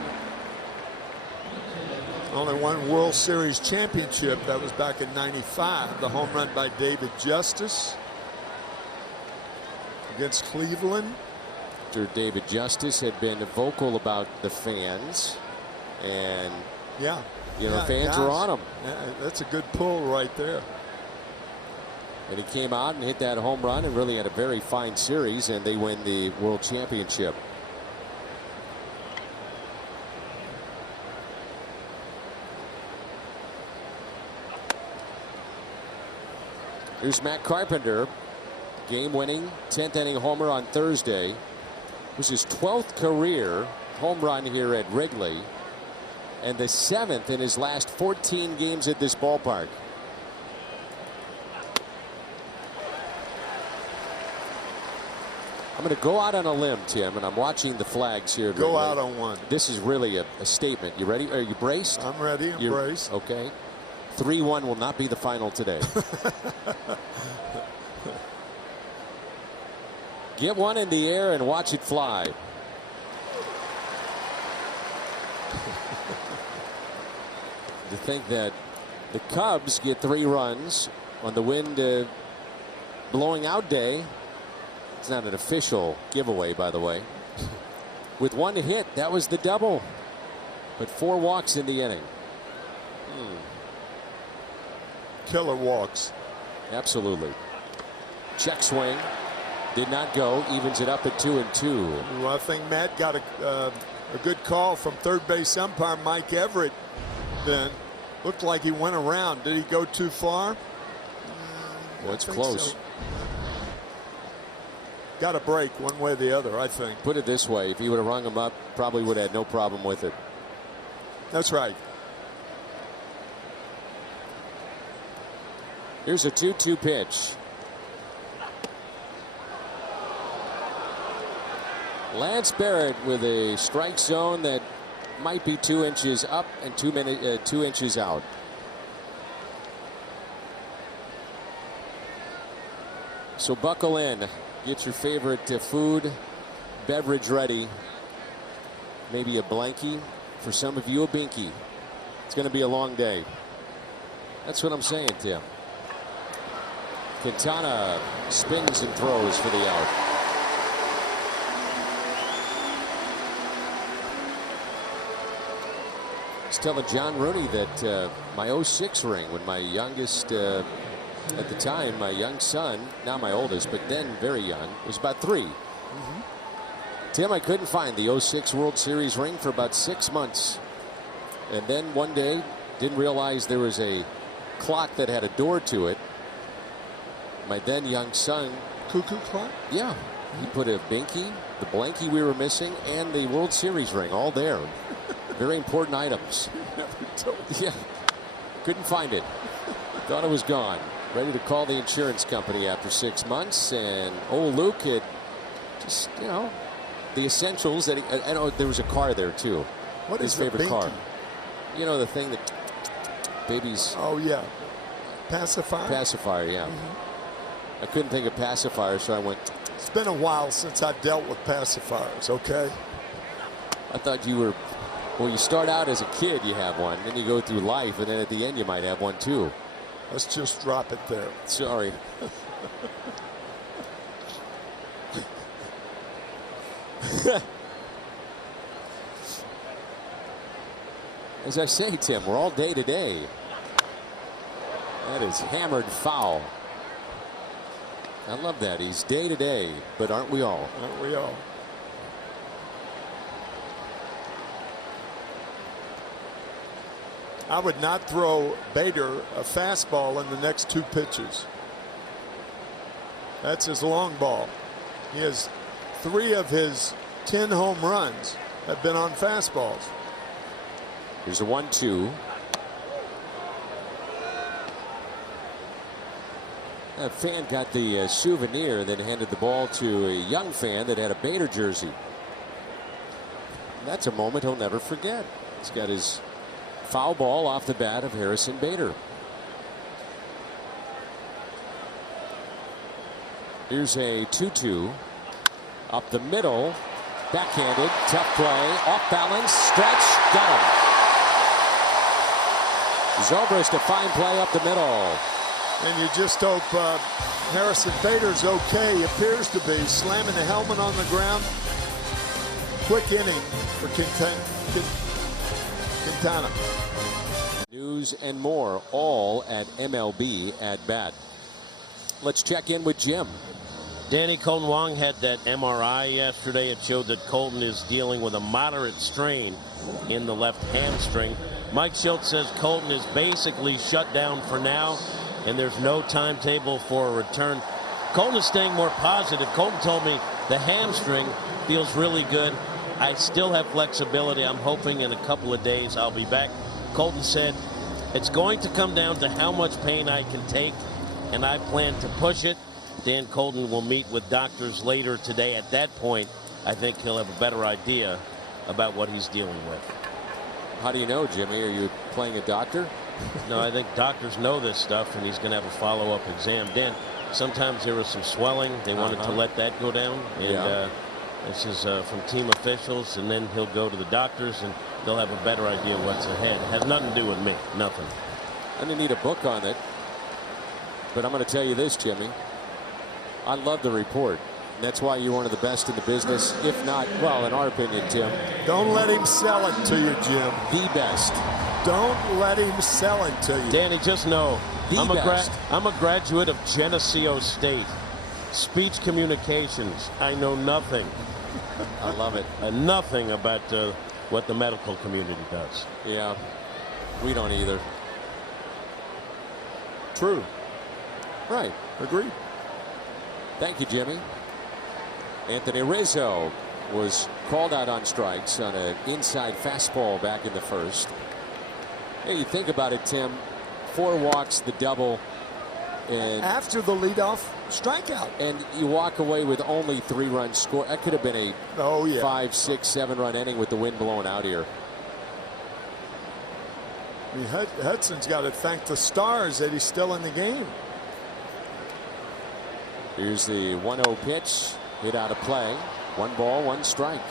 Only one World Series championship. That was back in '95. The home run by David Justice against Cleveland. After David Justice had been vocal about the fans, and the fans were on him. Yeah, that's a good pull right there. And he came out and hit that home run and really had a very fine series, and they win the World Championship. Here's Matt Carpenter, game-winning 10th inning homer on Thursday. It was his 12th career home run here at Wrigley, and the 7th in his last 14 games at this ballpark. I'm going to go out on a limb, Tim, and I'm watching the flags here. Go out on one. This is really a statement. You ready? Are you braced? I'm ready. I'm braced. Okay. 3-1 will not be the final today. Get one in the air and watch it fly. To think that the Cubs get 3 runs on the wind blowing out day. It's not an official giveaway, by the way. With 1 hit, that was the double. But 4 walks in the inning. Killer walks. Absolutely. Check swing. Did not go. Evens it up at 2-2. Well, I think Matt got a good call from third base umpire Mike Everett. Then looked like he went around. Did he go too far? Well, it's close. So. Got a break one way or the other, I think. Put it this way, if he would have rung him up, probably would have had no problem with it. That's right. Here's a 2-2 pitch. Lance Barrett with a strike zone that might be 2 inches up and 2 inches out. So buckle in. Get your favorite food, beverage ready. Maybe a blankie. For some of you, a binky. It's going to be a long day. That's what I'm saying, Tim. Quintana spins and throws for the out. I was telling John Rooney that my 06 ring, when my youngest, at the time, my young son, not my oldest, but then very young, was about 3. Tim, I couldn't find the 06 World Series ring for about 6 months. And then one day, didn't realize there was a clock that had a door to it. My then young son. Cuckoo clock? Yeah. He put a binky, the blankie we were missing, and the World Series ring all there. Very important items. Yeah. Couldn't find it. Thought it was gone. Ready to call the insurance company after 6 months. And old Luke had just, you know, the essentials that I know there was a car there too. What his is favorite binky? car? You know, the thing that babies. Oh, yeah. Pacifier? Pacifier, yeah. I couldn't think of pacifier, so I went. It's been a while since I dealt with pacifiers, okay? I thought you were, well, you start out as a kid, you have one, then you go through life, and then at the end you might have one too. Let's just drop it there. Sorry. As I say, Tim, we're all day to day. That is hammered foul. I love that. He's day to day, but aren't we all? Aren't we all? I would not throw Bader a fastball in the next 2 pitches. That's his long ball. He has 3 of his 10 home runs have been on fastballs. Here's a 1-2. A fan got the souvenir, then handed the ball to a young fan that had a Bader jersey. That's a moment he'll never forget. He's got his foul ball off the bat of Harrison Bader. Here's a 2-2. Up the middle. Backhanded. Tough play. Off balance. Stretch. Got him. Zobrist a fine play up the middle. And you just hope Harrison Bader's okay. He appears to be. Slamming the helmet on the ground. Quick inning for Quintana. News and more, all at MLB at Bat. Let's check in with Jim. Danny, Colton Wong had that MRI yesterday. It showed that Colton is dealing with a moderate strain in the left hamstring. Mike Schultz says Colton is basically shut down for now. and there's no timetable for a return. Colton is staying more positive. Colton told me the hamstring feels really good. I still have flexibility. I'm hoping in a couple of days I'll be back. Colton said it's going to come down to how much pain I can take, and I plan to push it. Dan Colton will meet with doctors later today. At that point, I think he'll have a better idea about what he's dealing with. How do you know, Jimmy? Are you playing a doctor? No, I think doctors know this stuff, and he's going to have a follow-up exam. Dan, sometimes there was some swelling. They wanted to let that go down. And this is from team officials, and then he'll go to the doctors, and they'll have a better idea what's ahead. It has nothing to do with me. Nothing. I didn't need a book on it, but I'm going to tell you this, Jimmy. I love the report. And that's why you're one of the best in the business, if not, well, in our opinion, Tim. Don't let him sell it to you, Jim. The best. Don't let him sell it to you. Danny, just know, I'm a graduate of Geneseo State. Speech communications. I know nothing. I love it. Nothing about what the medical community does. Yeah, we don't either. True. Right. Agreed. Thank you, Jimmy. Anthony Rizzo was called out on strikes on an inside fastball back in the first. Hey, you think about it, Tim. 4 walks, the double. And after the leadoff strikeout. And you walk away with only 3 runs scored. That could have been a 5, 6, 7 run inning with the wind blowing out here. I mean, Hudson's got to thank the stars that he's still in the game. Here's the 1-0 pitch. Hit out of play. 1 ball, 1 strike.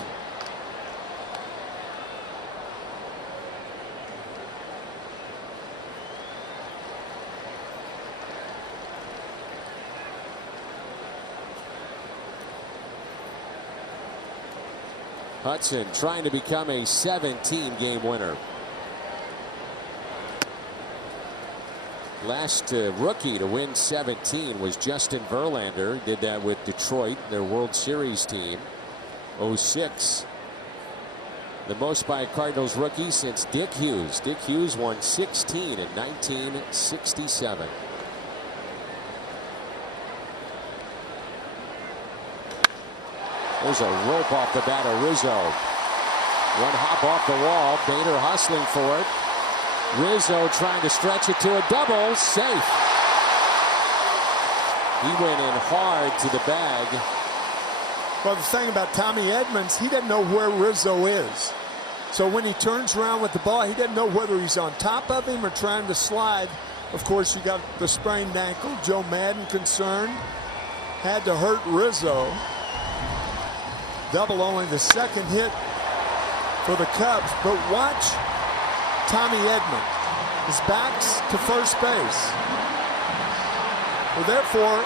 Hudson trying to become a 17-game winner. Last rookie to win 17 was Justin Verlander. Did that with Detroit, their World Series team. 06. The most by a Cardinals rookie since Dick Hughes. Dick Hughes won 16 in 1967. There's a rope off the bat of Rizzo. 1 hop off the wall. Bader hustling for it. Rizzo trying to stretch it to a double. Safe. He went in hard to the bag. Well, the thing about Tommy Edmonds, he doesn't know where Rizzo is. So when he turns around with the ball, he doesn't know whether he's on top of him or trying to slide. Of course, you got the sprained ankle. Joe Madden concerned. Had to hurt Rizzo. Double only the second hit for the Cubs. But watch Tommy Edmonds. His back's to first base. Well, therefore,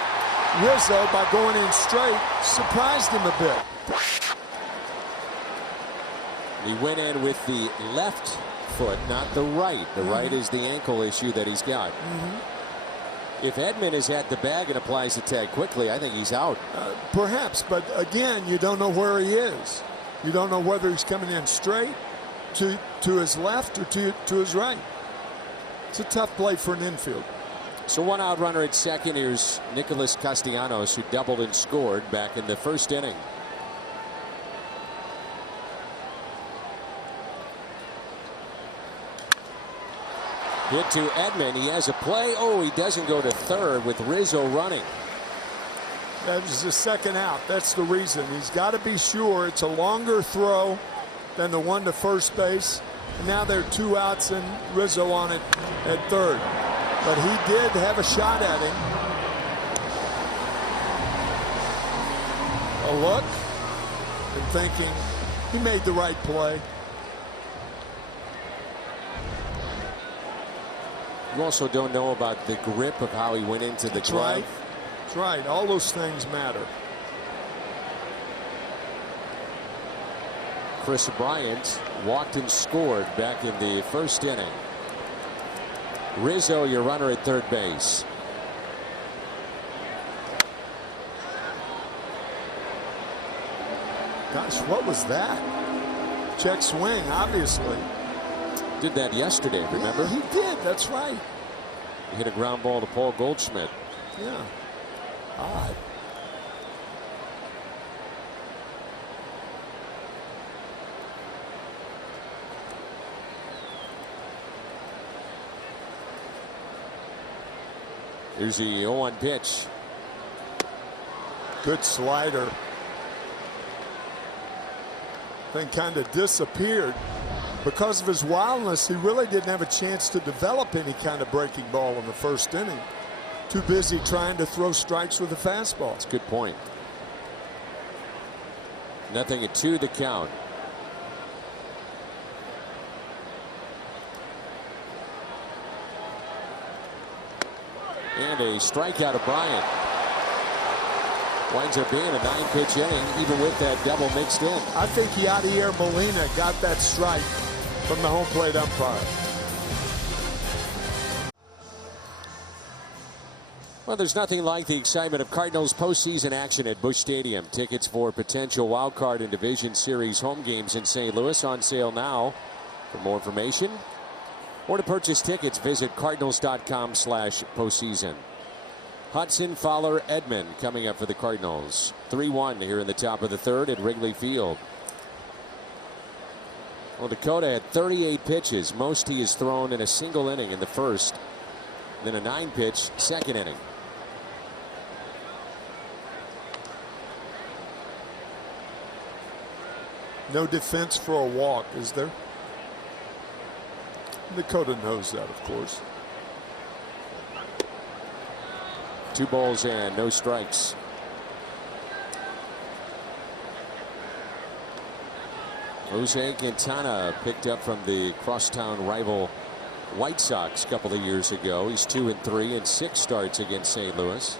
Rizzo, by going in straight, surprised him a bit. He went in with the left foot, not the right. The right is the ankle issue that he's got. If Edman is at the bag and applies the tag quickly, I think he's out. Perhaps, but again, you don't know where he is. You don't know whether he's coming in straight to his left or to his right. It's a tough play for an infield. So 1 out runner at second. Here's Nicholas Castellanos, who doubled and scored back in the first inning. Hit to Edman. He has a play. Oh, he doesn't go to third with Rizzo running. That is the second out. That's the reason. He's got to be sure it's a longer throw than the one to first base. And now there are 2 outs and Rizzo on it at third. But he did have a shot at him. A look and thinking he made the right play. You also don't know about the grip of how he went into the glove. Right. That's right. All those things matter. Chris Bryant walked and scored back in the first inning. Rizzo, your runner at third base. Gosh, what was that? Check swing, obviously. Did that yesterday, remember? Yeah, he did. That's right. Hit a ground ball to Paul Goldschmidt. Yeah. Odd. Here's the 0-1 pitch. Good slider. Then kind of disappeared. Because of his wildness, he really didn't have a chance to develop any kind of breaking ball in the first inning. Too busy trying to throw strikes with a fastball. That's a good point. 0-2 the count. And a strikeout of Bryant. Winds up being a 9-pitch inning, even with that double mixed in. I think Yadier Molina got that strike from the home plate umpire. Well, there's nothing like the excitement of Cardinals postseason action at Busch Stadium. Tickets for potential wild card and Division Series home games in St. Louis on sale now. For more information or to purchase tickets, visit cardinals.com/postseason. Hudson, Fowler, Edman coming up for the Cardinals. 3-1 here in the top of the third at Wrigley Field. Well, Dakota had 38 pitches, most he has thrown in a single inning in the first, then a 9-pitch second inning. No defense for a walk, is there? Dakota knows that, of course. 2 balls and no strikes. Jose Quintana picked up from the crosstown rival White Sox a couple of years ago. He's 2-3 in 6 starts against St. Louis.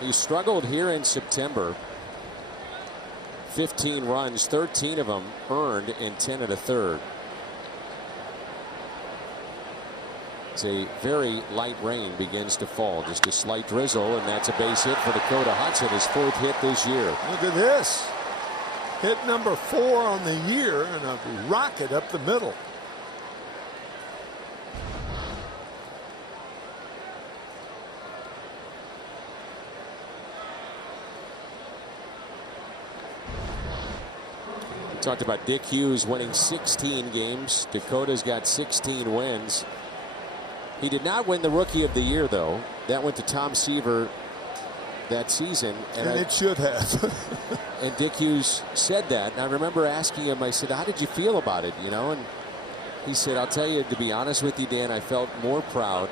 He struggled here in September. 15 runs, 13 of them earned in 10 1/3. It's a very light rain begins to fall. Just a slight drizzle, and that's a base hit for Dakota Hudson, his 4th hit this year. Look at this. Hit number 4 on the year and a rocket up the middle. We talked about Dick Hughes winning 16 games. Dakota's got 16 wins. He did not win the Rookie of the Year, though. That went to Tom Seaver that season. And it should have. And Dick Hughes said that. And I remember asking him, I said, how did you feel about it? You know, and he said, I'll tell you, to be honest with you, Dan, I felt more proud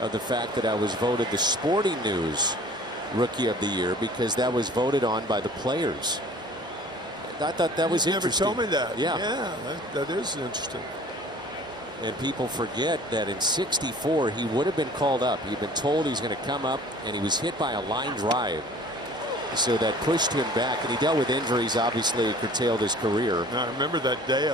of the fact that I was voted the Sporting News Rookie of the Year because that was voted on by the players. I thought that was interesting. You never told me that. Yeah, that is interesting. And people forget that in '64 he would have been called up. He'd been told he's going to come up, and he was hit by a line drive. So that pushed him back, and he dealt with injuries, obviously curtailed his career. Now, I remember that day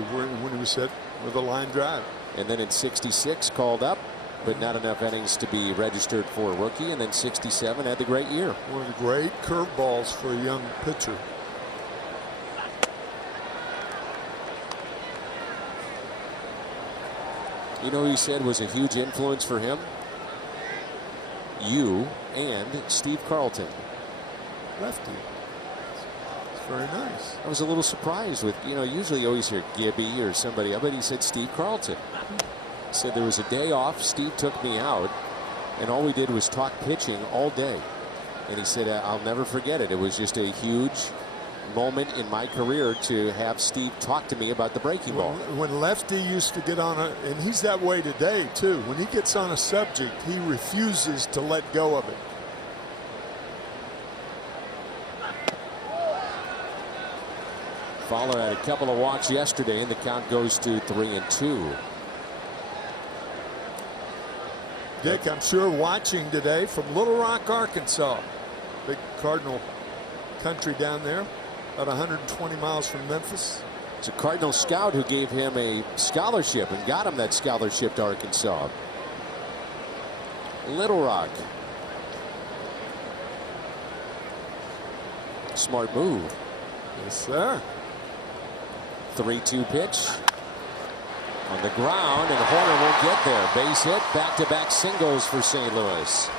when he was hit with a line drive. And then in '66 called up, but not enough innings to be registered for a rookie. And then '67 had the great year. One of the great curveballs for a young pitcher. You know who he said was a huge influence for him? You and Steve Carlton. Lefty. It's very nice. I was a little surprised with, you know, usually you always hear Gibby or somebody else, but he said Steve Carlton. He said there was a day off, Steve took me out, and all we did was talk pitching all day. And he said, I'll never forget it. It was just a huge moment in my career to have Steve talk to me about the breaking ball. When Lefty used to get on and he's that way today too, when he gets on a subject, he refuses to let go of it. Fowler had a couple of walks yesterday, and the count goes to 3-2. Dick, I'm sure watching today from Little Rock, Arkansas. Big Cardinal country down there, about 120 miles from Memphis. It's a Cardinal scout who gave him a scholarship and got him that scholarship to Arkansas. Little Rock. Smart move. Yes, sir. 3-2 pitch. On the ground, and Horner won't get there. Base hit, back-to-back singles for St. Louis.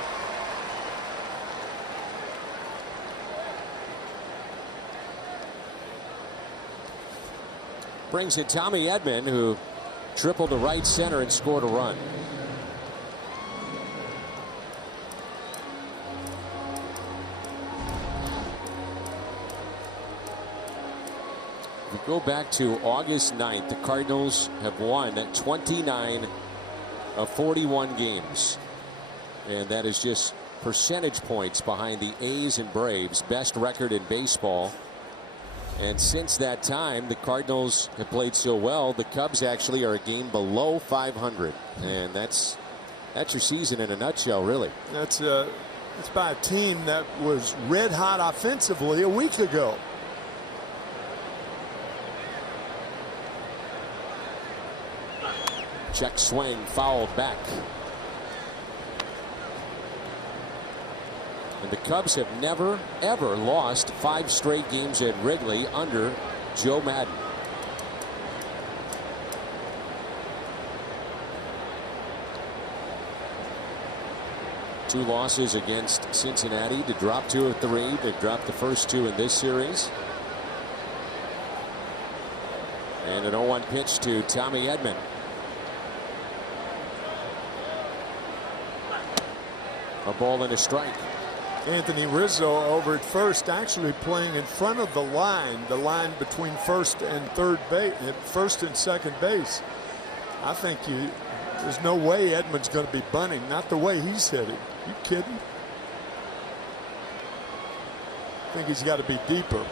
Brings in Tommy Edman, who tripled to right center and scored a run. If we go back to August 9th, the Cardinals have won 29 of 41 games. And that is just percentage points behind the A's and Braves, best record in baseball. And since that time, the Cardinals have played so well, the Cubs actually are a game below 500. And that's your season in a nutshell, really. It's by a team that was red hot offensively a week ago. Check swing, fouled back. And the Cubs have never, ever lost 5 straight games at Wrigley under Joe Madden. Two losses against Cincinnati to drop 2 of 3. They've dropped the first 2 in this series. And an 0-1 pitch to Tommy Edman. A ball and a strike. Anthony Rizzo over at first, actually playing in front of the line between first and third base, first and second base. I think there's no way Edman's going to be bunting. Not the way he's hitting. You kidding? I think he's got to be deeper.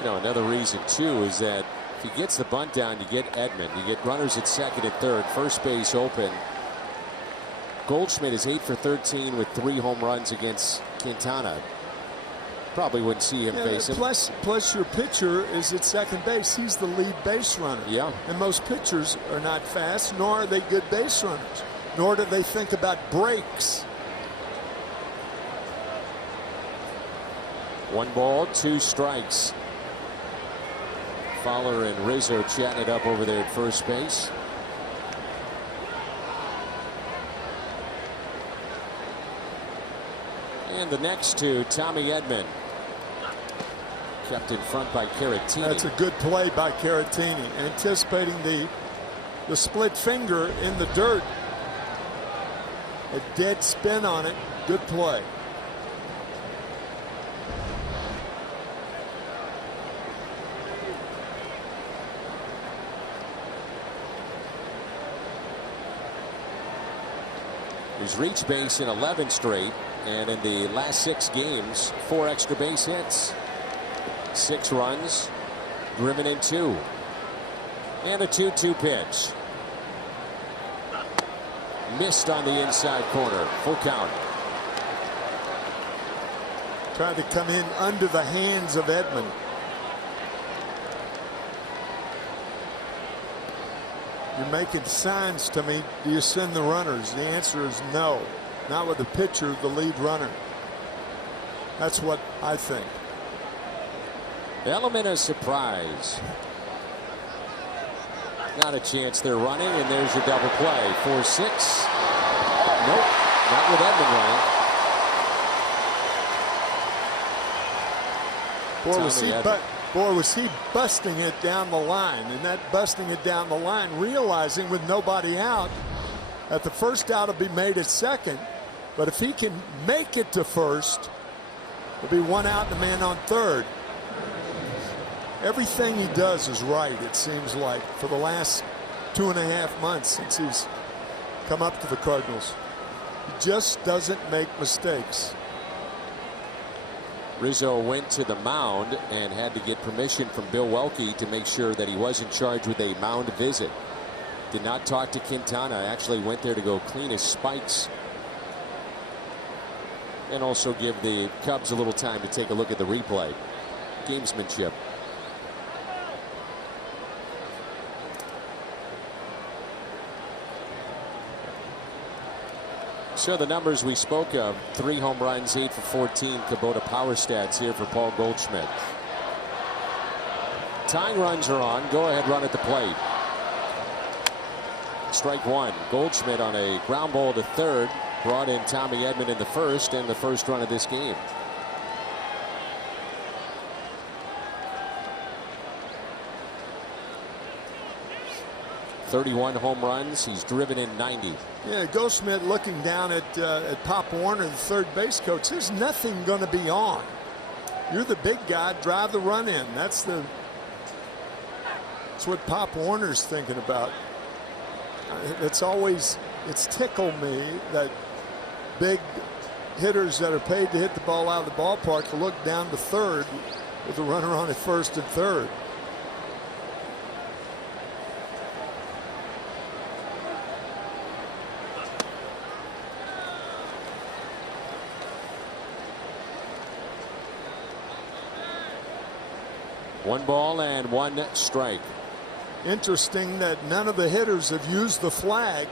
You know, another reason too is that if he gets the bunt down, you get Edman. You get runners at second and third, first base open. Goldschmidt is 8 for 13 with 3 home runs against Quintana. Probably wouldn't see him face him. Plus your pitcher is at second base. He's the lead base runner. Yeah. And most pitchers are not fast, nor are they good base runners. Nor do they think about breaks. 1 ball, 2 strikes. Fowler and Rizzo chatting it up over there at first base. And the next to Tommy Edman. Kept in front by Caratini. That's a good play by Caratini. Anticipating the split finger in the dirt. A dead spin on it. Good play. He's reached base in 11 straight, and in the last 6 games, 4 extra base hits, 6 runs, driven in 2, and a 2-2 pitch. Missed on the inside corner. Full count. Tried to come in under the hands of Edman. You're making signs to me. Do you send the runners? The answer is no. Not with the pitcher, the lead runner. That's what I think. Element of surprise. Not a chance they're running, and there's your double play. 4-6. Nope, not with Edman running. Boy, was he busting it down the line, and that busting it down the line, realizing with nobody out that the first out will be made at second, but if he can make it to first, there'll be 1 out and a man on third. Everything he does is right, it seems like, for the last 2.5 months since he's come up to the Cardinals. He just doesn't make mistakes. Rizzo went to the mound and had to get permission from Bill Welke to make sure that he wasn't charged with a mound visit. Did not talk to Quintana. Actually went there to go clean his spikes. And also give the Cubs a little time to take a look at the replay. Gamesmanship. So the numbers we spoke of, 3 home runs, 8 for 14, Kubota power stats here for Paul Goldschmidt. Tying runs are on. Go ahead run at the plate. Strike one. Goldschmidt on a ground ball to third. Brought in Tommy Edman in the first and the first run of this game. .31 home runs. He's driven in 90. Yeah, Goldschmidt looking down at Pop Warner, the third base coach. There's nothing going to be on. You're the big guy. Drive the run in. That's what Pop Warner's thinking about. It's tickled me that big hitters that are paid to hit the ball out of the ballpark to look down to third with a runner on at first and third. One ball and one strike. Interesting that none of the hitters have used the flag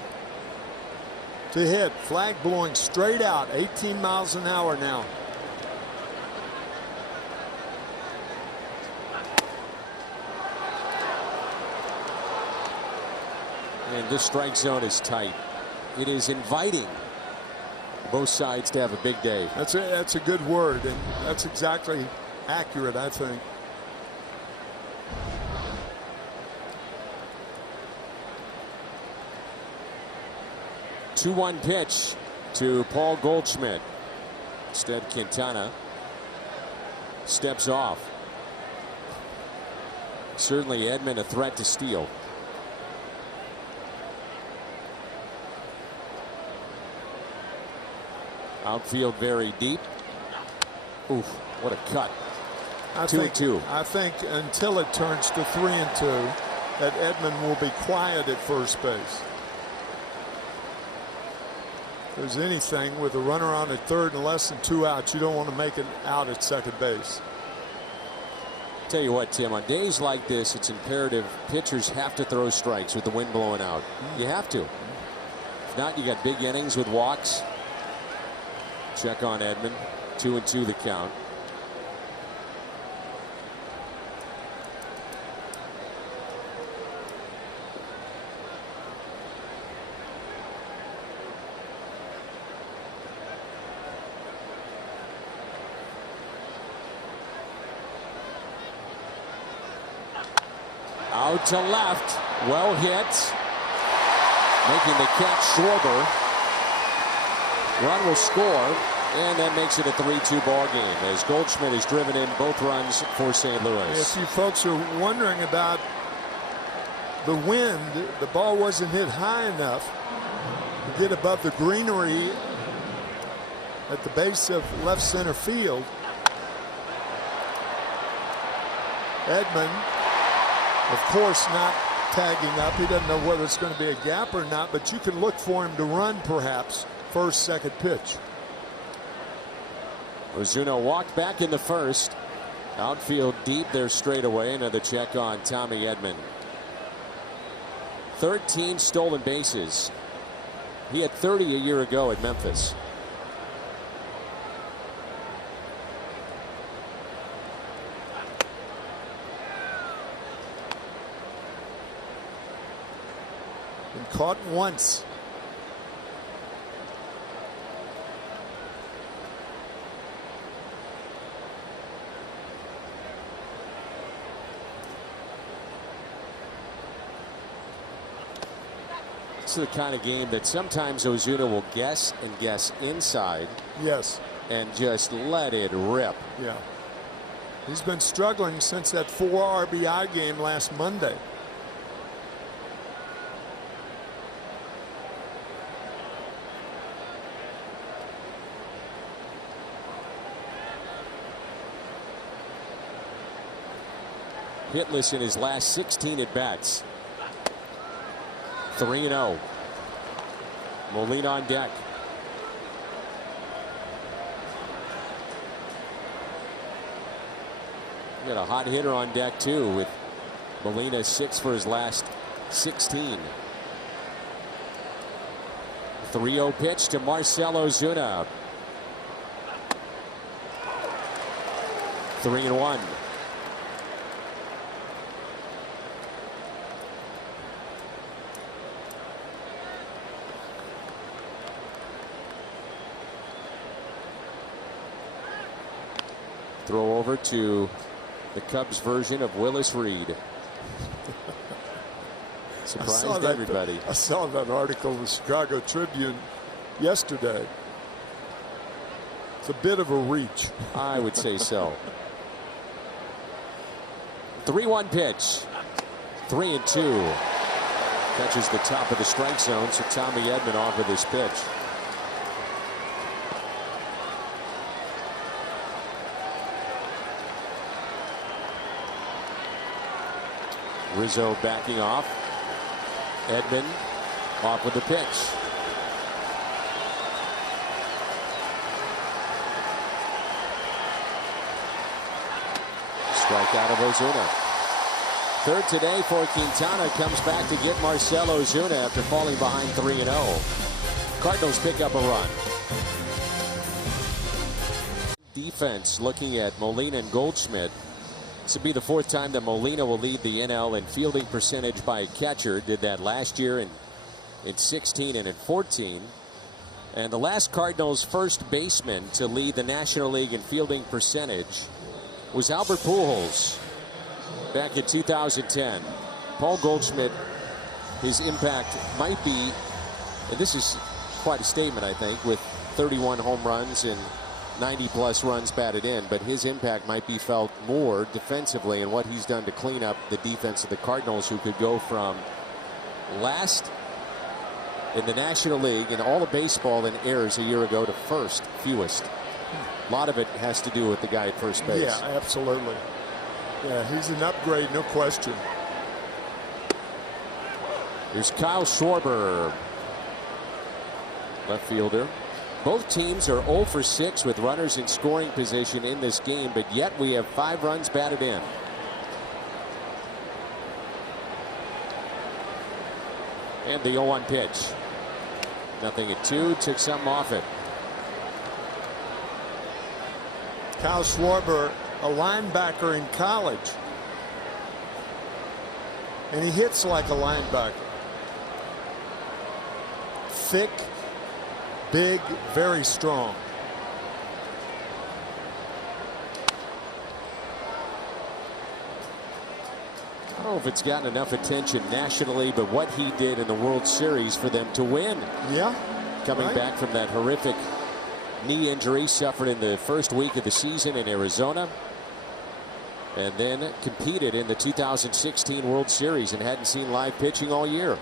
to hit. Flag blowing straight out, 18 miles an hour now. And this strike zone is tight. It is inviting both sides to have a big day. That's a good word, and that's exactly accurate, I think. Two-one pitch to Paul Goldschmidt. Instead, Quintana steps off. Certainly Edman a threat to steal. Outfield very deep. Oof, what a cut. 2-2. I think until it turns to 3-2, that Edman will be quiet at first base. If there's anything with a runner on at third and less than 2 outs, you don't want to make it out at second base. Tell you what, Tim, on days like this, it's imperative pitchers have to throw strikes with the wind blowing out. You have to. If not, you got big innings with walks. Check on Edman. 2-2 the count. Out to left. Well hit. Making the catch, Schwarber. Run will score, and that makes it a 3-2 ball game as Goldschmidt is driven in both runs for St. Louis. If you folks are wondering about the wind, the ball wasn't hit high enough to get above the greenery at the base of left center field. Edman, of course, not tagging up. He doesn't know whether it's going to be a gap or not, but you can look for him to run perhaps first, second pitch. Ozuna walked back in the first. Outfield deep there straight away. Another check on Tommy Edman. 13 stolen bases. He had 30 a year ago at Memphis. Been caught once. It's the kind of game that sometimes Ozuna will guess and guess inside. Yes. And just let it rip. Yeah. He's been struggling since that 4 RBI game last Monday. Hitless in his last 16 at bats. 3-0. Molina on deck. We got a hot hitter on deck too with Molina 6 for his last 16. 3-0 pitch to Marcell Ozuna. 3-1. throw over to the Cubs version of Willis Reed. Surprised everybody. I saw that article in the Chicago Tribune yesterday. It's a bit of a reach. I would say so. 3-1 pitch. 3-2. Catches the top of the strike zone, so Tommy Edman off with his pitch. Rizzo backing off. Edman off with the pitch. Strikeout of Ozuna. Third today for Quintana. Comes back to get Marcell Ozuna after falling behind 3-0. Cardinals pick up a run. Defense looking at Molina and Goldschmidt. This will be the fourth time that Molina will lead the NL in fielding percentage by a catcher. Did that last year in 16 and in 14. And the last Cardinals first baseman to lead the National League in fielding percentage was Albert Pujols back in 2010. Paul Goldschmidt, his impact might be, and this is quite a statement, I think, with 31 home runs and 90-plus runs batted in, but his impact might be felt more defensively in what he's done to clean up the defense of the Cardinals, who could go from last in the National League in all of baseball in errors a year ago to first fewest. A lot of it has to do with the guy at first base. Yeah, absolutely. Yeah, he's an upgrade, no question. Here's Kyle Schwarber, left fielder. Both teams are 0 for 6 with runners in scoring position in this game, but yet we have 5 runs batted in. And the 0-1 pitch. Nothing at 2. Took something off it. Kyle Schwarber, a linebacker in college. And he hits like a linebacker. Thick, big, very strong. I don't know if it's gotten enough attention nationally, but what he did in the World Series for them to win. Yeah. Coming back from that horrific knee injury suffered in the first week of the season in Arizona, and then competed in the 2016 World Series and hadn't seen live pitching all year.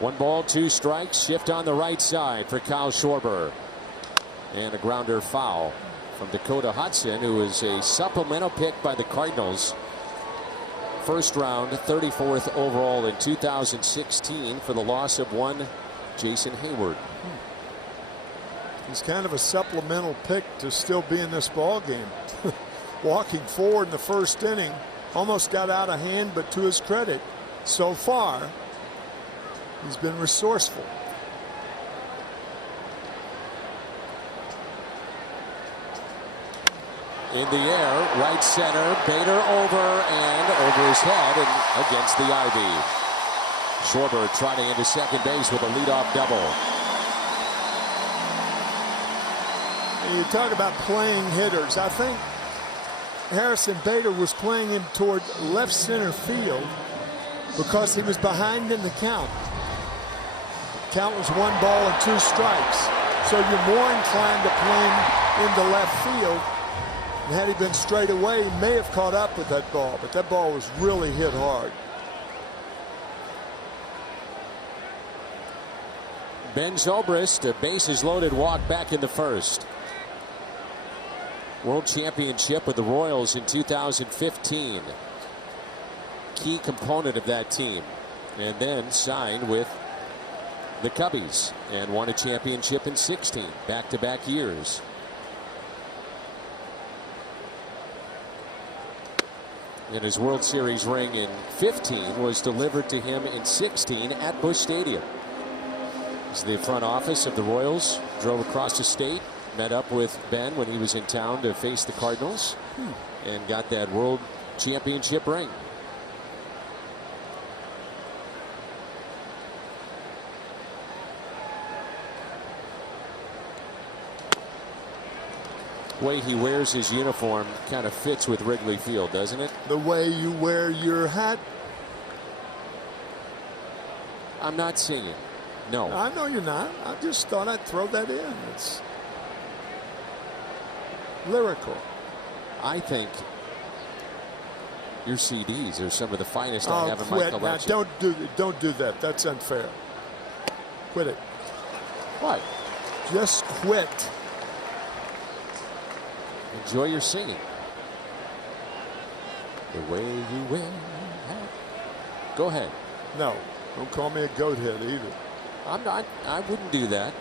One ball, 2 strikes. Shift on the right side for Kyle Schwarber. And a grounder foul from Dakota Hudson, who is a supplemental pick by the Cardinals. First round, 34th overall in 2016 for the loss of one Jason Hayward. He's kind of a supplemental pick to still be in this ball game. Walking forward in the first inning, almost got out of hand, but to his credit, so far, he's been resourceful. In the air, right center, Bader over and over his head and against the ivy. Schwarber trotting into second base with a leadoff double. You talk about playing hitters. I think Harrison Bader was playing him toward left center field because he was behind in the count. Count was 1 ball and 2 strikes. So you're more inclined to play him into left field. And had he been straight away, he may have caught up with that ball, but that ball was really hit hard. Ben Zobrist, a bases loaded walk back in the first. World Championship with the Royals in 2015. Key component of that team. And then signed with the Cubbies and won a championship in 16, back-to-back years. And his World Series ring in 15 was delivered to him in 16 at Busch Stadium. As the front office of the Royals drove across the state, met up with Ben when he was in town to face the Cardinals, and got that World Championship ring. The way he wears his uniform kind of fits with Wrigley Field, doesn't it? The way you wear your hat. I'm not singing. No. I know you're not. I just thought I'd throw that in. It's lyrical. I think your CDs are some of the finest I have in my collection. Now, don't do that. That's unfair. Quit it. What? Just quit. Enjoy your singing. The way you wear your hat. Go ahead. No, don't call me a goat head either. I'm not. I wouldn't do that.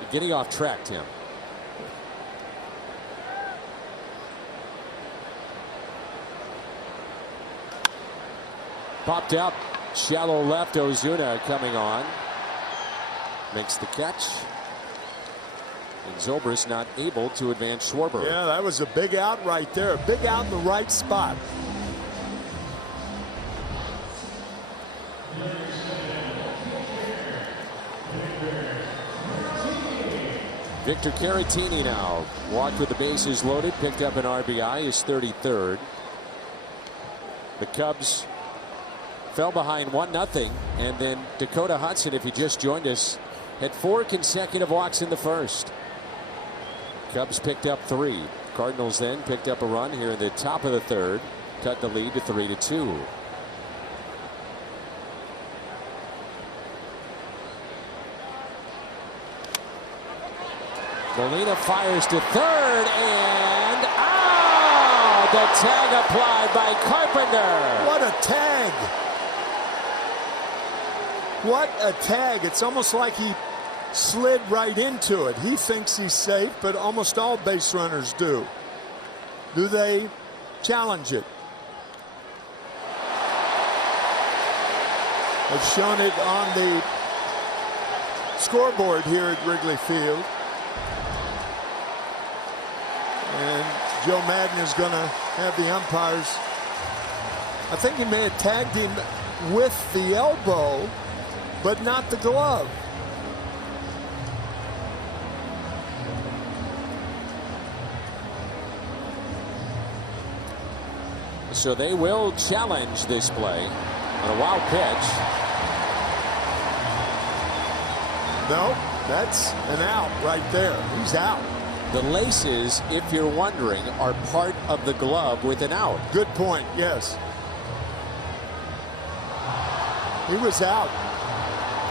You're getting off track, Tim. Popped up. Shallow left. Ozuna coming on. Makes the catch. And Zobrist not able to advance Schwarber. Yeah, that was a big out right there. A big out in the right spot. Victor Caratini now walked with the bases loaded, picked up an RBI, his 33rd. The Cubs fell behind 1-0, and then Dakota Hudson, if you just joined us, had 4 consecutive walks in the first. Cubs picked up 3. Cardinals then picked up a run here in the top of the third, cut the lead to 3-2. Molina fires to third, and out! The tag applied by Carpenter. What a tag! What a tag. It's almost like he slid right into it. He thinks he's safe, but almost all base runners do. Do they challenge it? They've shown it on the scoreboard here at Wrigley Field. And Joe Madden is going to have the umpires. I think he may have tagged him with the elbow, but not the glove. So they will challenge this play on a wild pitch. No, that's an out right there. He's out. The laces, if you're wondering, are part of the glove with an out. Good point, yes. He was out.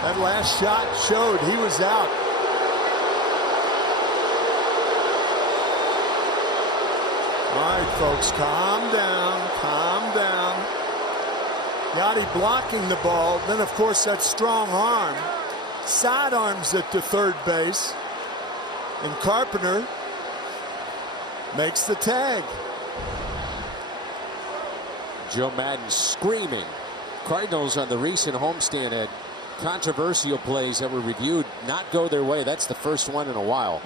That last shot showed he was out. All right, folks, calm down, calm down. Yachty blocking the ball. Then, of course, that strong arm. Sidearms it to third base. And Carpenter makes the tag. Joe Madden screaming. Cardinals on the recent homestand had controversial plays that were reviewed not go their way. That's the first one in a while.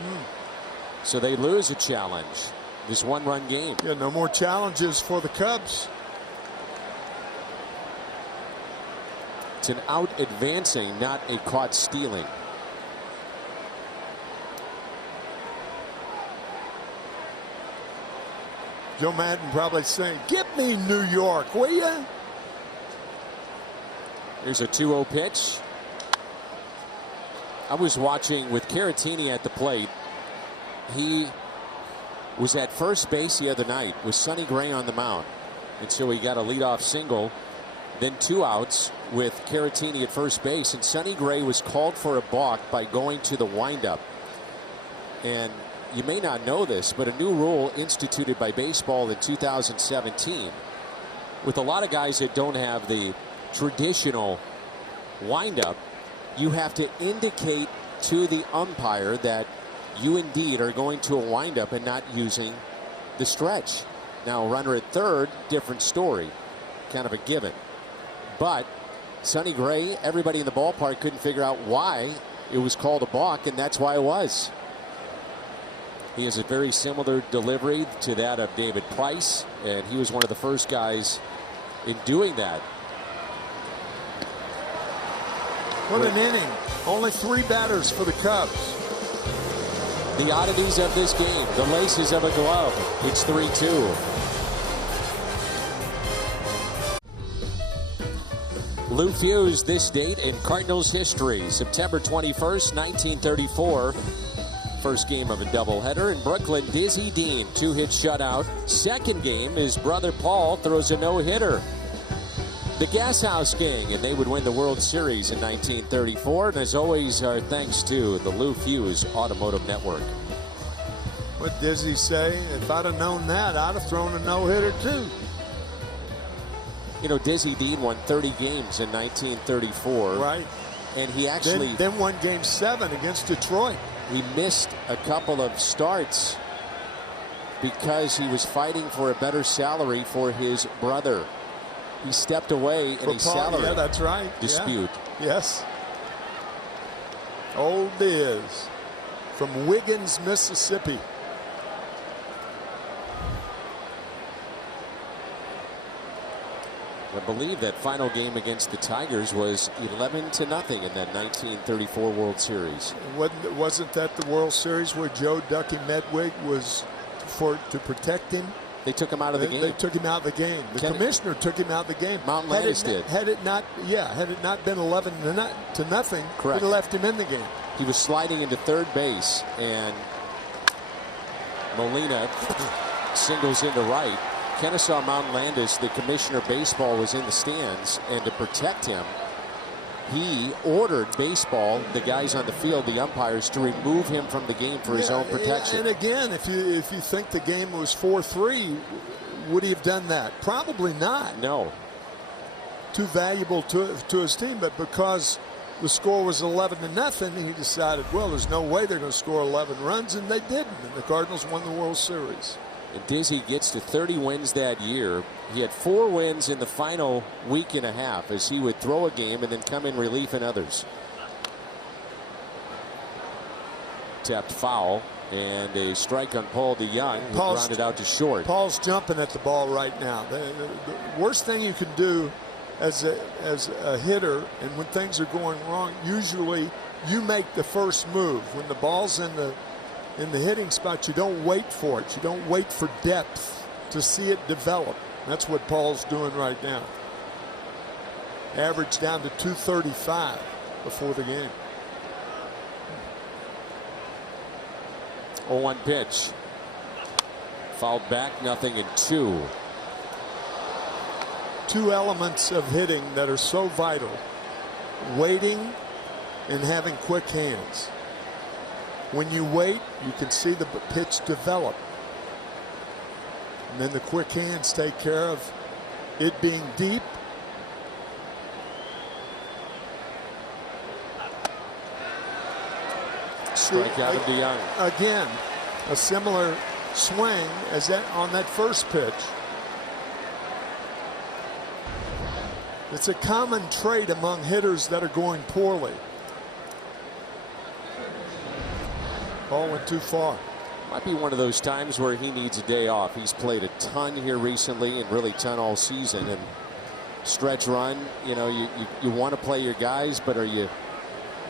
So they lose a challenge. This one-run game. Yeah, no more challenges for the Cubs. It's an out advancing, not a caught stealing. Joe Madden probably saying, "Get me New York, will you?" Here's a 2-0 pitch. I was watching with Caratini at the plate. He was at first base the other night with Sonny Gray on the mound. And so he got a leadoff single, then 2 outs with Caratini at first base. And Sonny Gray was called for a balk by going to the windup. And you may not know this, but a new rule instituted by baseball in 2017 with a lot of guys that don't have the traditional windup, you have to indicate to the umpire that you indeed are going to a windup and not using the stretch. Now, runner at third, different story. Kind of a given. But Sonny Gray, everybody in the ballpark couldn't figure out why it was called a balk, and that's why it was. He has a very similar delivery to that of David Price, and he was one of the first guys in doing that. What an inning. Only 3 batters for the Cubs. The oddities of this game, the laces of a glove. It's 3-2. Lou Fuse, this date in Cardinals history, September 21st, 1934. First game of a doubleheader in Brooklyn. Dizzy Dean, 2-hit shutout. Second game, his brother Paul throws a no-hitter. The Gas House Gang, and they would win the World Series in 1934. And as always, our thanks to the Lou Fuse Automotive Network. What Dizzy say? If I'd have known that, I'd have thrown a no-hitter too. You know, Dizzy Dean won 30 games in 1934. Right. And he actually then won Game 7 against Detroit. He missed a couple of starts because he was fighting for a better salary for his brother. He stepped away in a salary dispute. Yeah. Yes. Old Diz from Wiggins, Mississippi. I believe that final game against the Tigers was 11-0 in that 1934 World Series. Wasn't that the World Series where Joe Ducky Medwig was to protect him? They took him out of the game. They took him out of the game. The commissioner took him out of the game. Mountain Landis did. Had it not been 11-0, correct, would have left him in the game. He was sliding into third base, and Molina singles into right. Kennesaw Mountain Landis, the commissioner of baseball, was in the stands, and to protect him, he ordered baseball, the guys on the field, the umpires, to remove him from the game for his own protection. And again, if you think the game was 4-3, would he have done that? Probably not. No. Too valuable to his team, but because the score was 11-0, he decided, well, there's no way they're going to score 11 runs, and they didn't. And the Cardinals won the World Series. And Dizzy gets to 30 wins that year. He had 4 wins in the final week and a half as he would throw a game and then come in relief in others. Tapped foul and a strike on Paul DeYoung, who grounded out to short. Paul's jumping at the ball right now. The worst thing you can do as a hitter, and when things are going wrong, usually you make the first move. When the ball's in the hitting spot, you don't wait for it. You don't wait for depth to see it develop. That's what Paul's doing right now. Average down to 235 before the game. 0-1 pitch. Fouled back, 0-2. 2 elements of hitting that are so vital: waiting and having quick hands. When you wait, you can see the pitch develop. And then the quick hands take care of it being deep. Strike out of DeYoung. Again, a similar swing as that on that first pitch. It's a common trait among hitters that are going poorly. Ball went too far. Might be one of those times where he needs a day off. He's played a ton here recently and really ton all season. And stretch run, you know, you want to play your guys, but are you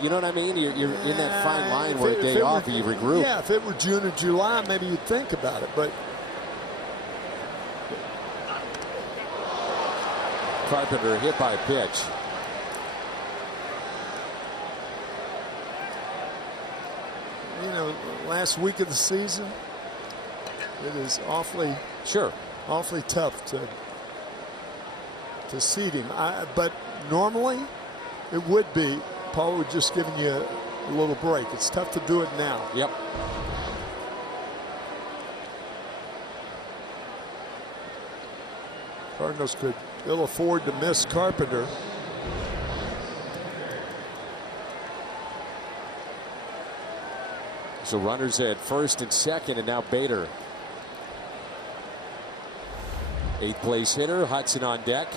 know what I mean? You're in that fine line where a day off, you regroup. Yeah, if it were June or July, maybe you'd think about it. But Carpenter hit by a pitch. You know, last week of the season, it is awfully tough to seed him. But normally, it would be. Paul would just giving you a little break. It's tough to do it now. Yep. Cardinals could ill afford to miss Carpenter. So runners at first and second, and now Bader. Eighth place hitter, Hudson on deck.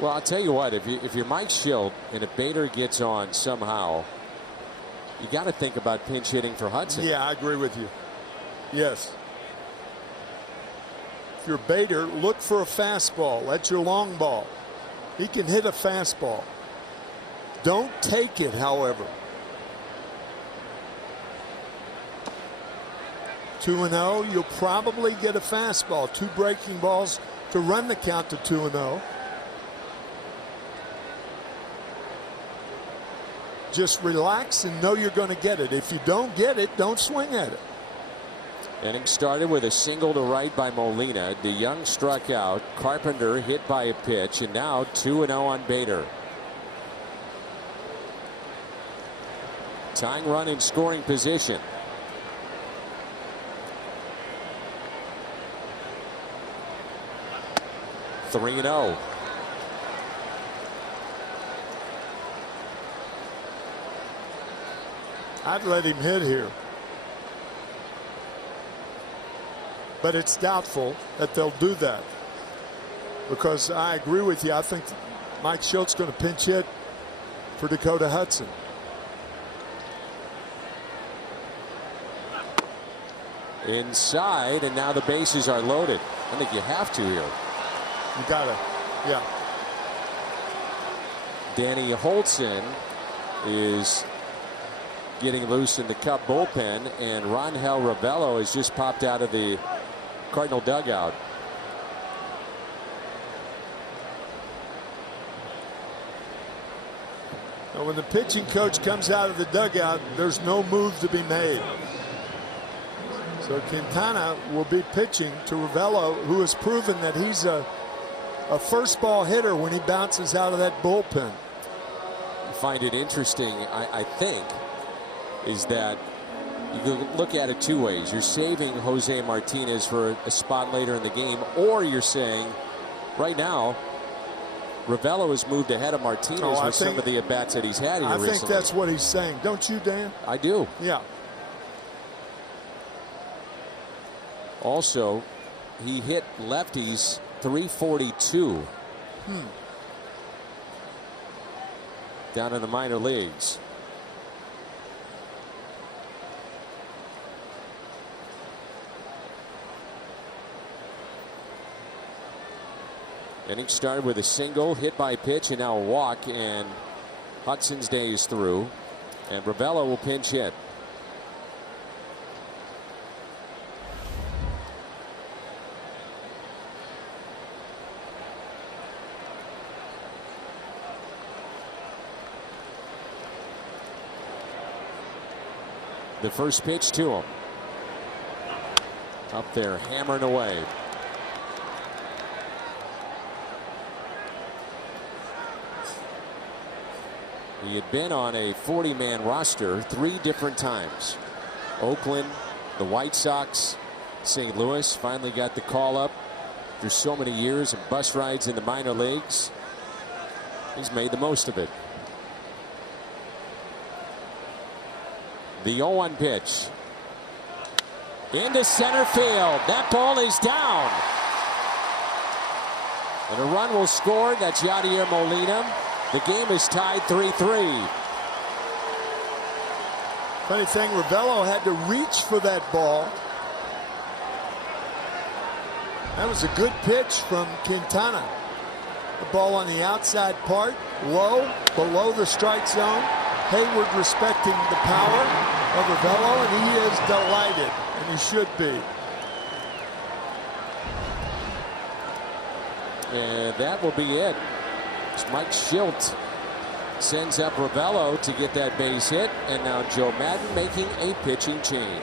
Well, I'll tell you what, if you're Mike Schilt and if Bader gets on somehow, you got to think about pinch hitting for Hudson. Yeah, I agree with you. Yes. If you're Bader, look for a fastball. That's your long ball. He can hit a fastball. Don't take it, however. 2-0, you'll probably get a fastball. 2 breaking balls to run the count to 2-0. Just relax and know you're going to get it. If you don't get it, don't swing at it. Inning started with a single to right by Molina. DeYoung struck out. Carpenter hit by a pitch, and now 2-0 on Bader. Tying run in scoring position. Three and 0. I'd let him hit here. But it's doubtful that they'll do that. Because I agree with you. I think Mike Schilt's going to pinch hit for Dakota Hudson. Inside, and now the bases are loaded. I think you have to here. You got to, yeah. Danny Holtzen is getting loose in the Cub bullpen, and Rangel Ravelo has just popped out of the Cardinal dugout. Now, when the pitching coach comes out of the dugout, there's no move to be made. So Quintana will be pitching to Ravelo, who has proven that he's a first ball hitter when he bounces out of that bullpen. I find it interesting, I think, is that you can look at it two ways. You're saving Jose Martinez for a spot later in the game, or you're saying right now Ravelo has moved ahead of Martinez with some of the at-bats that he's had here recently. I think that's what he's saying. Don't you, Dan? I do. Yeah. Also, he hit lefties .342 down in the minor leagues. Inning started with a single, hit by pitch, and now a walk, and Hudson's day is through, and Ravelo will pinch hit. The first pitch to him. Up there, hammering away. He had been on a 40-man roster 3 different times. Oakland, the White Sox, St. Louis. Finally got the call up after so many years of bus rides in the minor leagues. He's made the most of it. The 0-1 pitch. Into center field. That ball is down. And a run will score. That's Yadier Molina. The game is tied 3-3. Funny thing, Ravelo had to reach for that ball. That was a good pitch from Quintana. The ball on the outside part, low, below the strike zone. Hayward respecting the power of Ravelo, and he is delighted, and he should be. And that will be it. Mike Schilt sends up Ravelo to get that base hit, and now Joe Madden making a pitching change.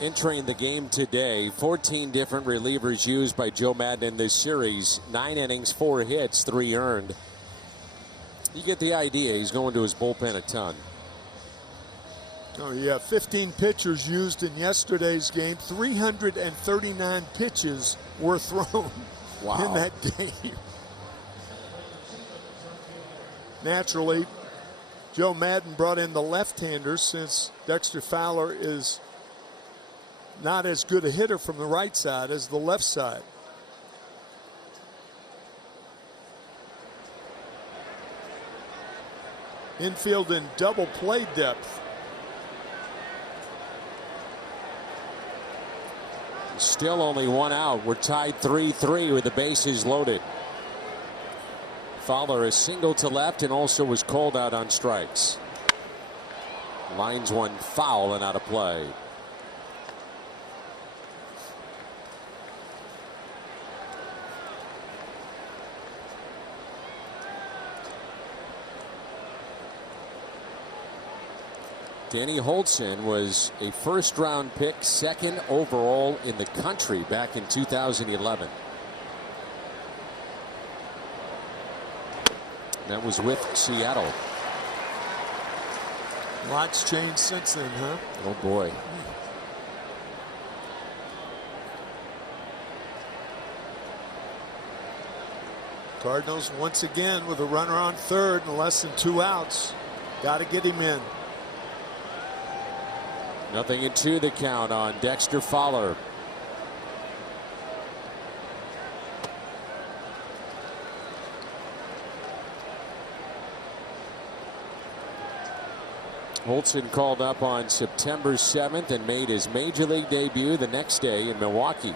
Entering the game today, 14 different relievers used by Joe Madden in this series. 9 innings, 4 hits, 3 earned. You get the idea. He's going to his bullpen a ton. Oh, yeah, 15 pitchers used in yesterday's game. 339 pitches were thrown in that game. Naturally, Joe Madden brought in the left-hander since Dexter Fowler is not as good a hitter from the right side as the left side. Infield in double play depth. Still only one out. We're tied 3-3 with the bases loaded. Fowler is single to left and also was called out on strikes. Lines one foul and out of play. Danny Holtzen was a first-round pick, second overall in the country back in 2011. That was with Seattle. Lots changed since then, huh? Oh, boy. Cardinals once again with a runner on third and less than 2 outs. Got to get him in. 0-2 the count on Dexter Fowler. Holtzen called up on September 7th and made his major league debut the next day in Milwaukee.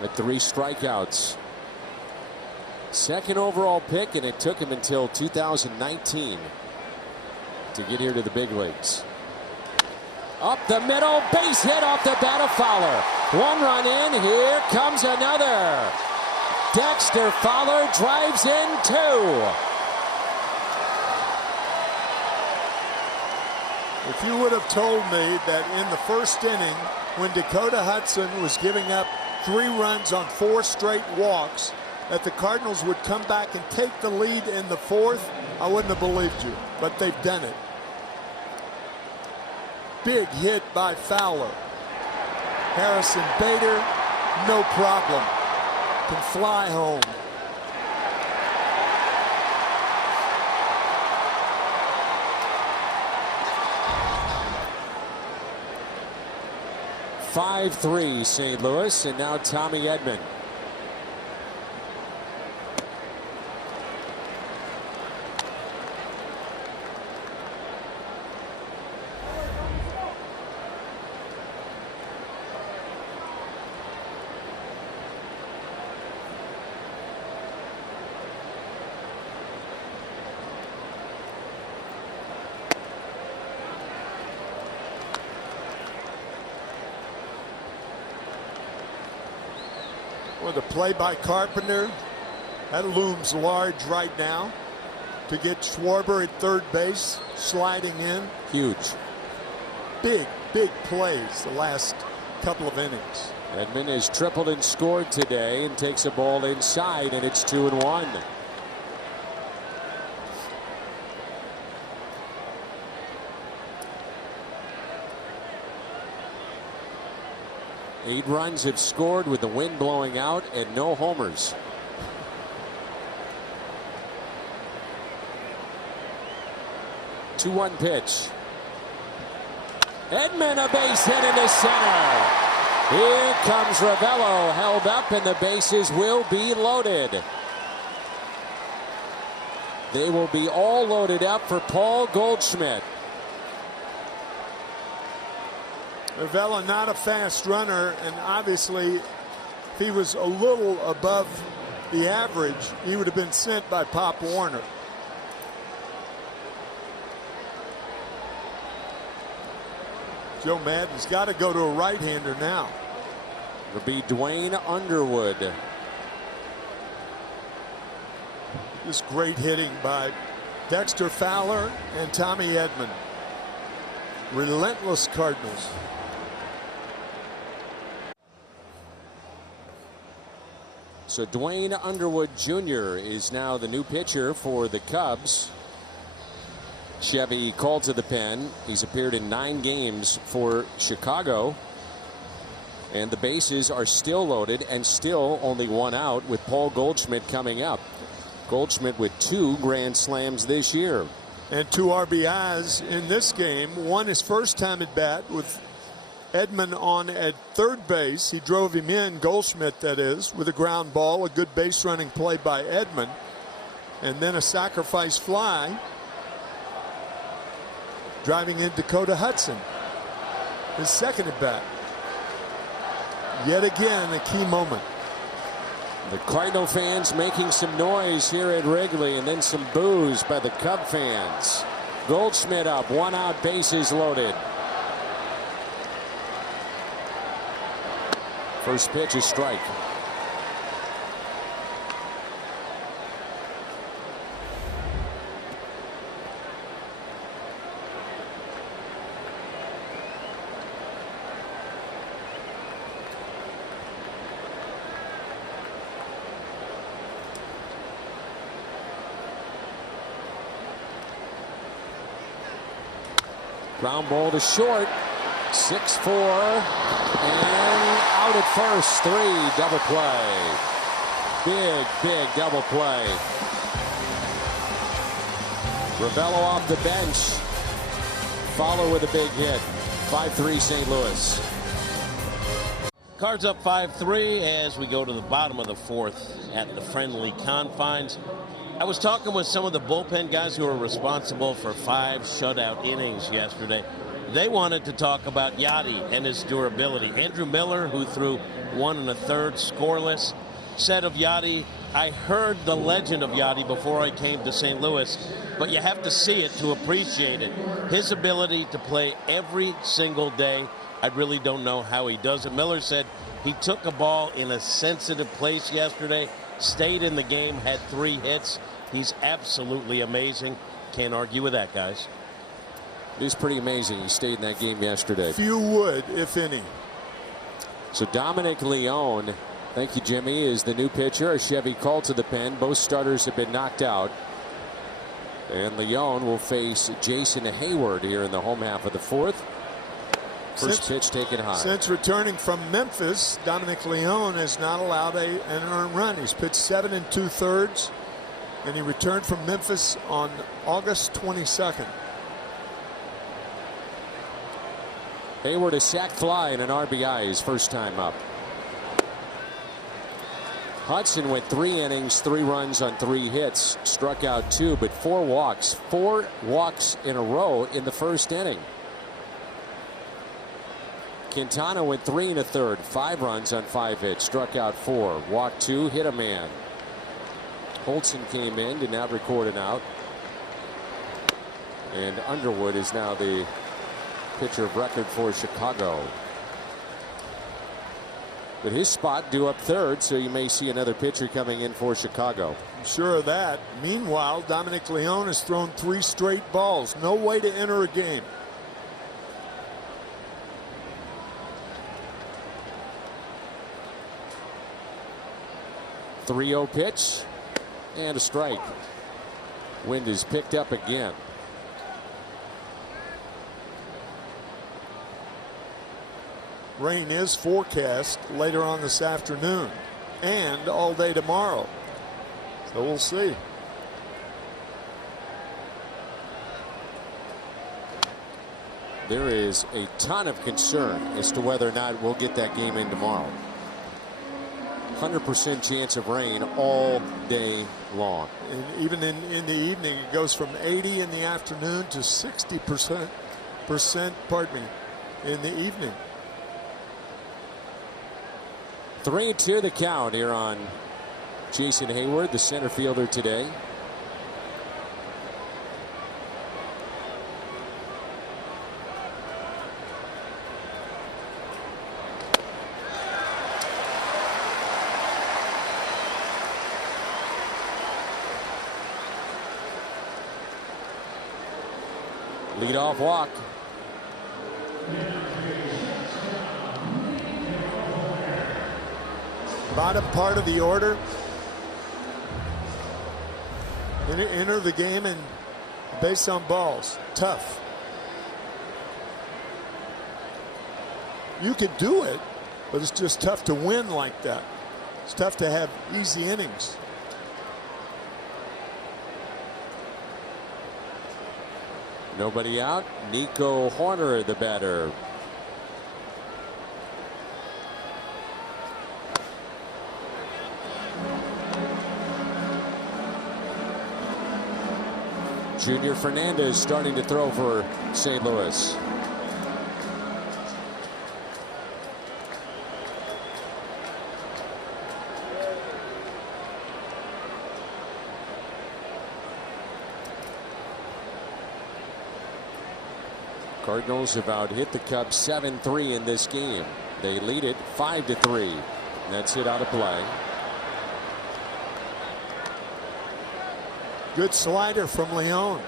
At 3 strikeouts. Second overall pick, and it took him until 2019 to get here to the big leagues. Up the middle, base hit off the bat of Fowler. 1 run in, here comes another. Dexter Fowler drives in 2. If you would have told me that in the first inning, when Dakota Hudson was giving up 3 runs on 4 straight walks, that the Cardinals would come back and take the lead in the 4th, I wouldn't have believed you, but they've done it. Big hit by Fowler. Harrison Bader, no problem. Can fly home. (5-3) St. Louis, and now Tommy Edman. Well, the play by Carpenter, that looms large right now to get Schwarber at third base, sliding in. Huge. Big plays the last couple of innings. Edman has tripled and scored today and takes a ball inside, and it's 2-1. Eight runs have scored with the wind blowing out and no homers. Two-one pitch. Edman, a base hit into center. Here comes Ravello, held up, and the bases will be loaded. They will be all loaded up for Paul Goldschmidt. Ravello not a fast runner, and obviously if he was a little above the average, he would have been sent by Pop Warner. Joe Madden's got to go to a right-hander now. It'll be Dwayne Underwood. This great hitting by Dexter Fowler and Tommy Edman. Relentless Cardinals. So Dwayne Underwood Jr. is now the new pitcher for the Cubs. Chevy called to the pen. He's appeared in 9 games for Chicago. And the bases are still loaded and still only 1 out with Paul Goldschmidt coming up. Goldschmidt with 2 grand slams this year. And 2 RBIs in this game. One his first time at bat with Edman on at third base. He drove him in, Goldschmidt that is, with a ground ball, a good base running play by Edman. And then a sacrifice fly, driving in Dakota Hudson. His second at bat. Yet again, a key moment. The Cardinal fans making some noise here at Wrigley, and then some boos by the Cub fans. Goldschmidt up, 1 out, bases loaded. First pitch is strike. Ground ball to short. 6-4. And out at first. 3. Double play. Big double play. Ravello off the bench. Fowler with a big hit. 5-3 St. Louis. Cards up 5-3 as we go to the bottom of the 4th at the friendly confines. I was talking with some of the bullpen guys who were responsible for 5 shutout innings yesterday. They wanted to talk about Yadi and his durability. Andrew Miller, who threw 1 1/3 scoreless, said of Yadi, "I heard the legend of Yadi before I came to St. Louis, but you have to see it to appreciate it. His ability to play every single day, I really don't know how he does it." Miller said he took a ball in a sensitive place yesterday, stayed in the game, had 3 hits. He's absolutely amazing. Can't argue with that, guys. It is pretty amazing. He stayed in that game yesterday. Few would, if any. So Dominic Leone, thank you, Jimmy, is the new pitcher. A Chevy called to the pen. Both starters have been knocked out. And Leone will face Jason Hayward here in the home half of the 4th. First pitch taken high. Since returning from Memphis, Dominic Leone has not allowed an earned run. He's pitched 7 2/3, and he returned from Memphis on August 22nd. Hayward a sac fly and an RBI his first time up. Hudson went 3 innings, 3 runs on 3 hits, struck out 2, but 4 walks. 4 walks in a row in the first inning. Quintana went 3 1/3, 5 runs on 5 hits, struck out 4, walked 2, hit a man. Holtzen came in, did not record an out. And Underwood is now the pitcher of record for Chicago. But his spot due up 3rd, so you may see another pitcher coming in for Chicago. I'm sure of that. Meanwhile, Dominic Leone has thrown 3 straight balls. No way to enter a game. The 3-0 pitch and a strike. Wind is picked up again. Rain is forecast later on this afternoon and all day tomorrow. So we'll see. There is a ton of concern as to whether or not we'll get that game in tomorrow. 100% chance of rain all day long. And even in the evening, it goes from 80 in the afternoon to 60% in the evening. 3-2 the count here on Jason Hayward, the center fielder today. Leadoff walk. Bottom part of the order. Enter the game and base on balls. Tough. You could do it, but it's just tough to win like that. It's tough to have easy innings. Nobody out. Nico Horner, the batter. Junior Fernandez starting to throw for St. Louis. Cardinals about hit the Cubs 7-3 in this game. They lead it 5-3. That's it out of play. Good slider from Leon.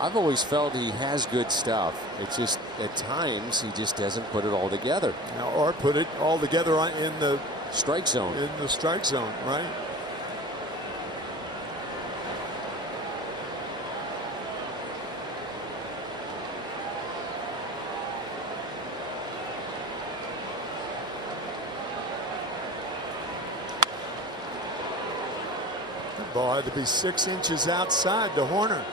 I've always felt he has good stuff. It's just at times he just doesn't put it all together. Or put it all together in the strike zone. In the strike zone, right? Ball had to be 6 inches outside to Horner.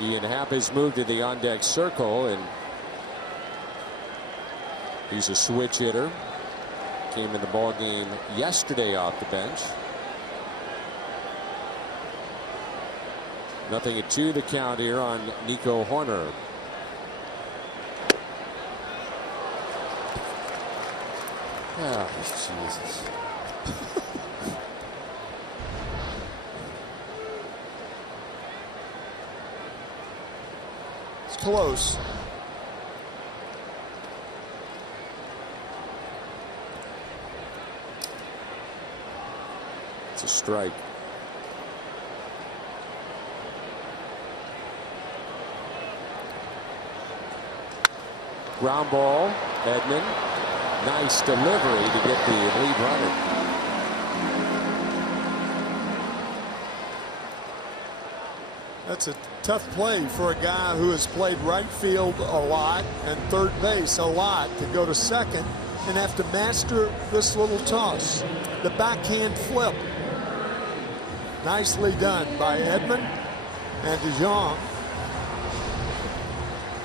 Ian Happ has moved to the on-deck circle, and he's a switch hitter. Came in the ball game yesterday off the bench. 0-2 the count here on Nico Horner. Oh, Jesus. It's close. It's a strike. Ground ball, Edman. Nice delivery to get the lead runner. That's a tough play for a guy who has played right field a lot and third base a lot to go to second and have to master this little toss. The backhand flip. Nicely done by Edman and DeJong.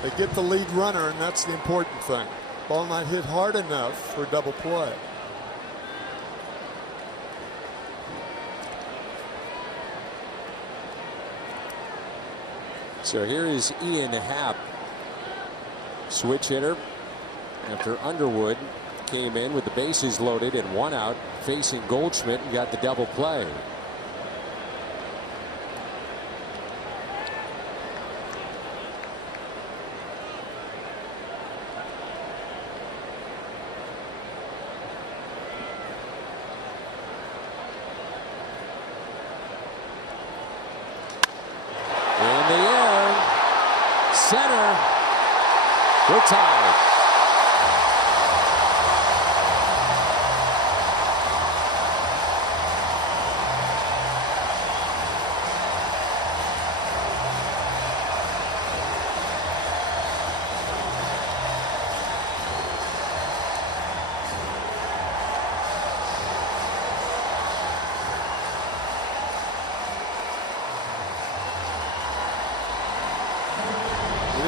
They get the lead runner, and that's the important thing. Ball not hit hard enough for double play. So here is Ian Happ, switch hitter, after Underwood came in with the bases loaded and 1 out, facing Goldschmidt and got the double play. Center. We're tied.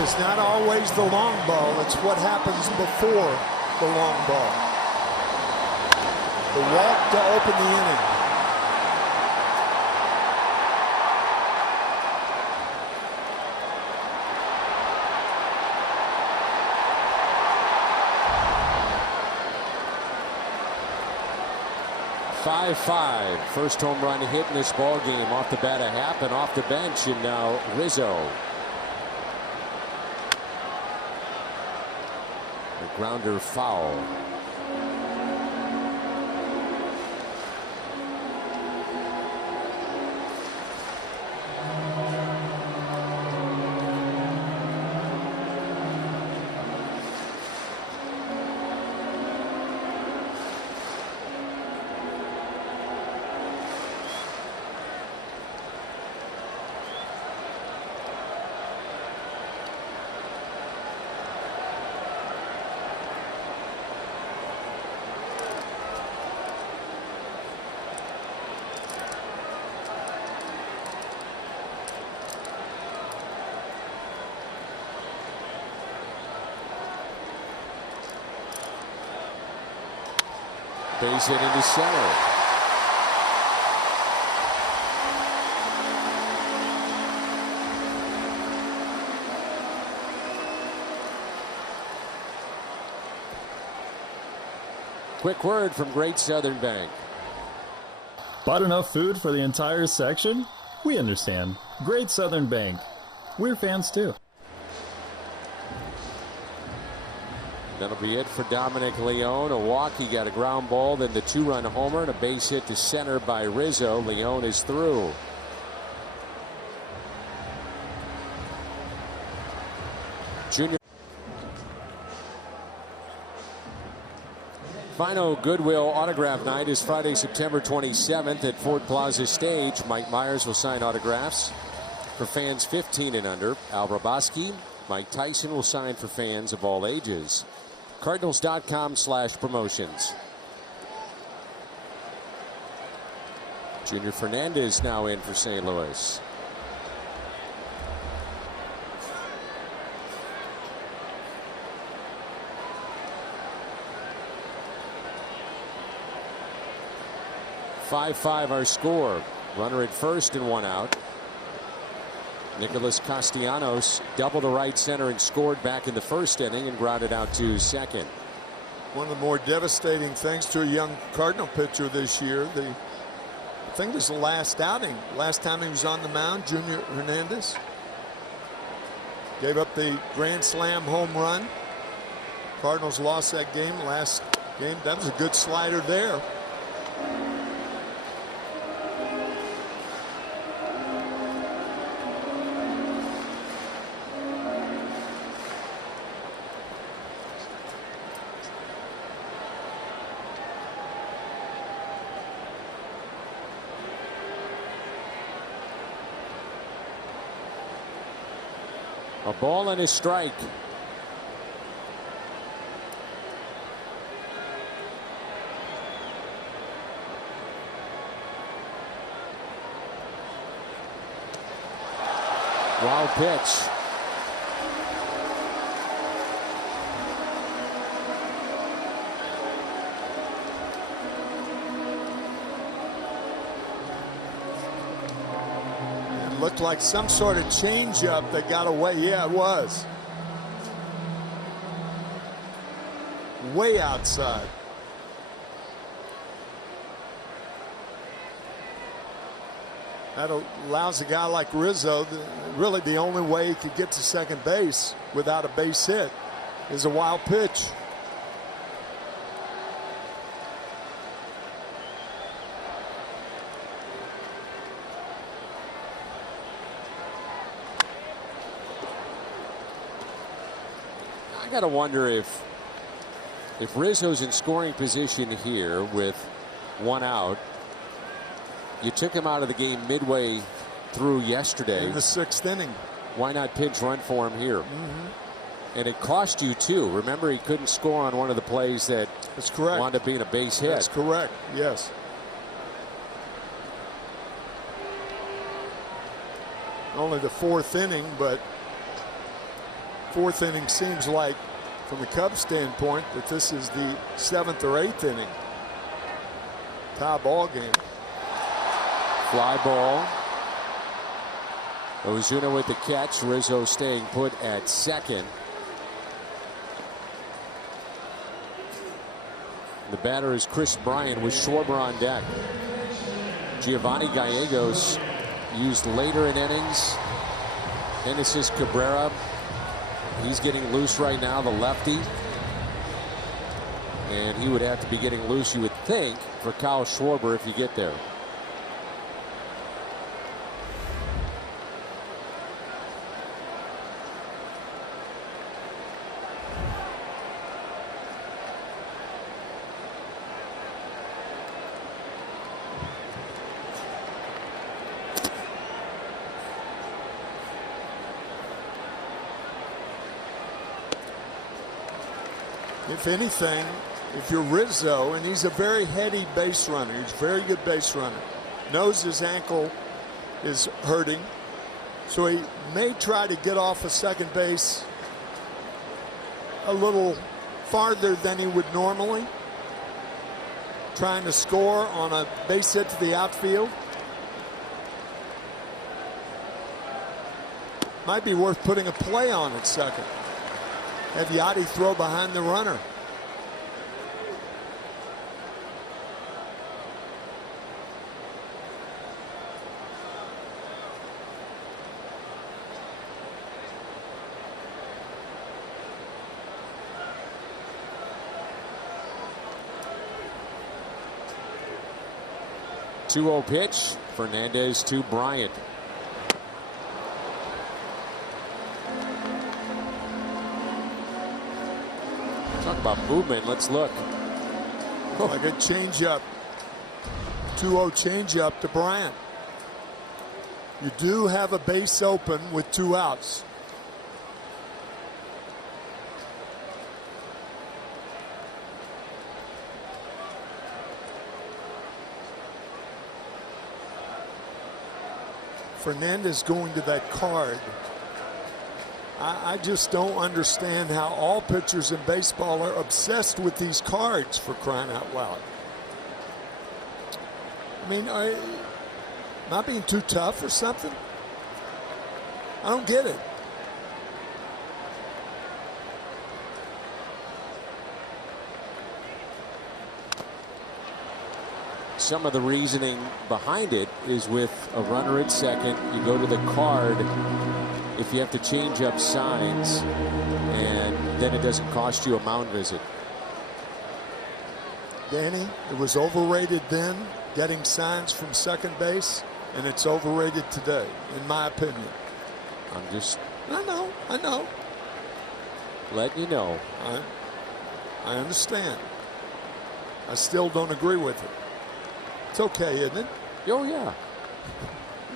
It's not always the long ball. It's what happens before the long ball. The walk to open the inning. .5-5. First home run hit in this ball game off the bat of Happ and off the bench, and now Rizzo. Grounder foul. Base hit into center. Quick word from Great Southern Bank. Bought enough food for the entire section? We understand. Great Southern Bank. We're fans too. That'll be it for Dominic Leone. A walk, he got a ground ball, then the 2-run homer and a base hit to center by Rizzo. Leone is through. Junior. Final Goodwill Autograph Night is Friday, September 27th at Ford Plaza Stage. Mike Myers will sign autographs for fans 15 and under. Al Roboski, Mike Tyson will sign for fans of all ages. Cardinals.com/promotions. Junior Fernandez now in for St. Louis. Five our score. Runner at first and 1 out. Nicholas Castellanos doubled to right center and scored back in the first inning and grounded out to second. One of the more devastating things to a young Cardinal pitcher this year. I think it was the last outing. Last time he was on the mound, Junior Hernandez gave up the grand slam home run. Cardinals lost that game last game. That was a good slider there. A ball and a strike. Wild pitch. Looked like some sort of changeup that got away. Yeah, it was. Way outside. That allows a guy like Rizzo, really the only way he could get to second base without a base hit is a wild pitch. I gotta wonder if Rizzo's in scoring position here with 1 out. You took him out of the game midway through yesterday. In the 6th inning. Why not pinch run for him here? And it cost you too. Remember, he couldn't score on one of the plays that That's correct. wound up being a base hit. That's correct. Yes. Only the 4th inning, but 4th inning seems like, from the Cubs standpoint, that this is the 7th or 8th inning. Tie ball game. Fly ball. Ozuna with the catch. Rizzo staying put at second. The batter is Chris Bryant with Schwarber on deck. Giovanni Gallegos used later in innings. Genesis Cabrera. He's getting loose right now, the lefty. And he would have to be getting loose, you would think, for Kyle Schwarber if you get there. If anything, if you're Rizzo, and he's a very heady base runner, he's a very good base runner, knows his ankle is hurting, so he may try to get off of second base a little farther than he would normally. trying to score on a base hit to the outfield. Might be worth putting a play on at second. Have Yachty throw behind the runner. Two-0 pitch. Fernandez to Bryant. Talk about movement. Let's look. Like a changeup. 2-0 changeup to Bryant. You do have a base open with 2 outs. Fernandez going to that card. I just don't understand how all pitchers in baseball are obsessed with these cards, for crying out loud. I mean, not being too tough or something? I don't get it. Some of the reasoning behind it is with a runner at second, you go to the card if you have to change up signs, and then it doesn't cost you a mound visit. Danny, it was overrated then, getting signs from second base, and it's overrated today, in my opinion. I'm just... I know. Letting you know. I understand. I still don't agree with it. It's okay, isn't it? Oh, yeah.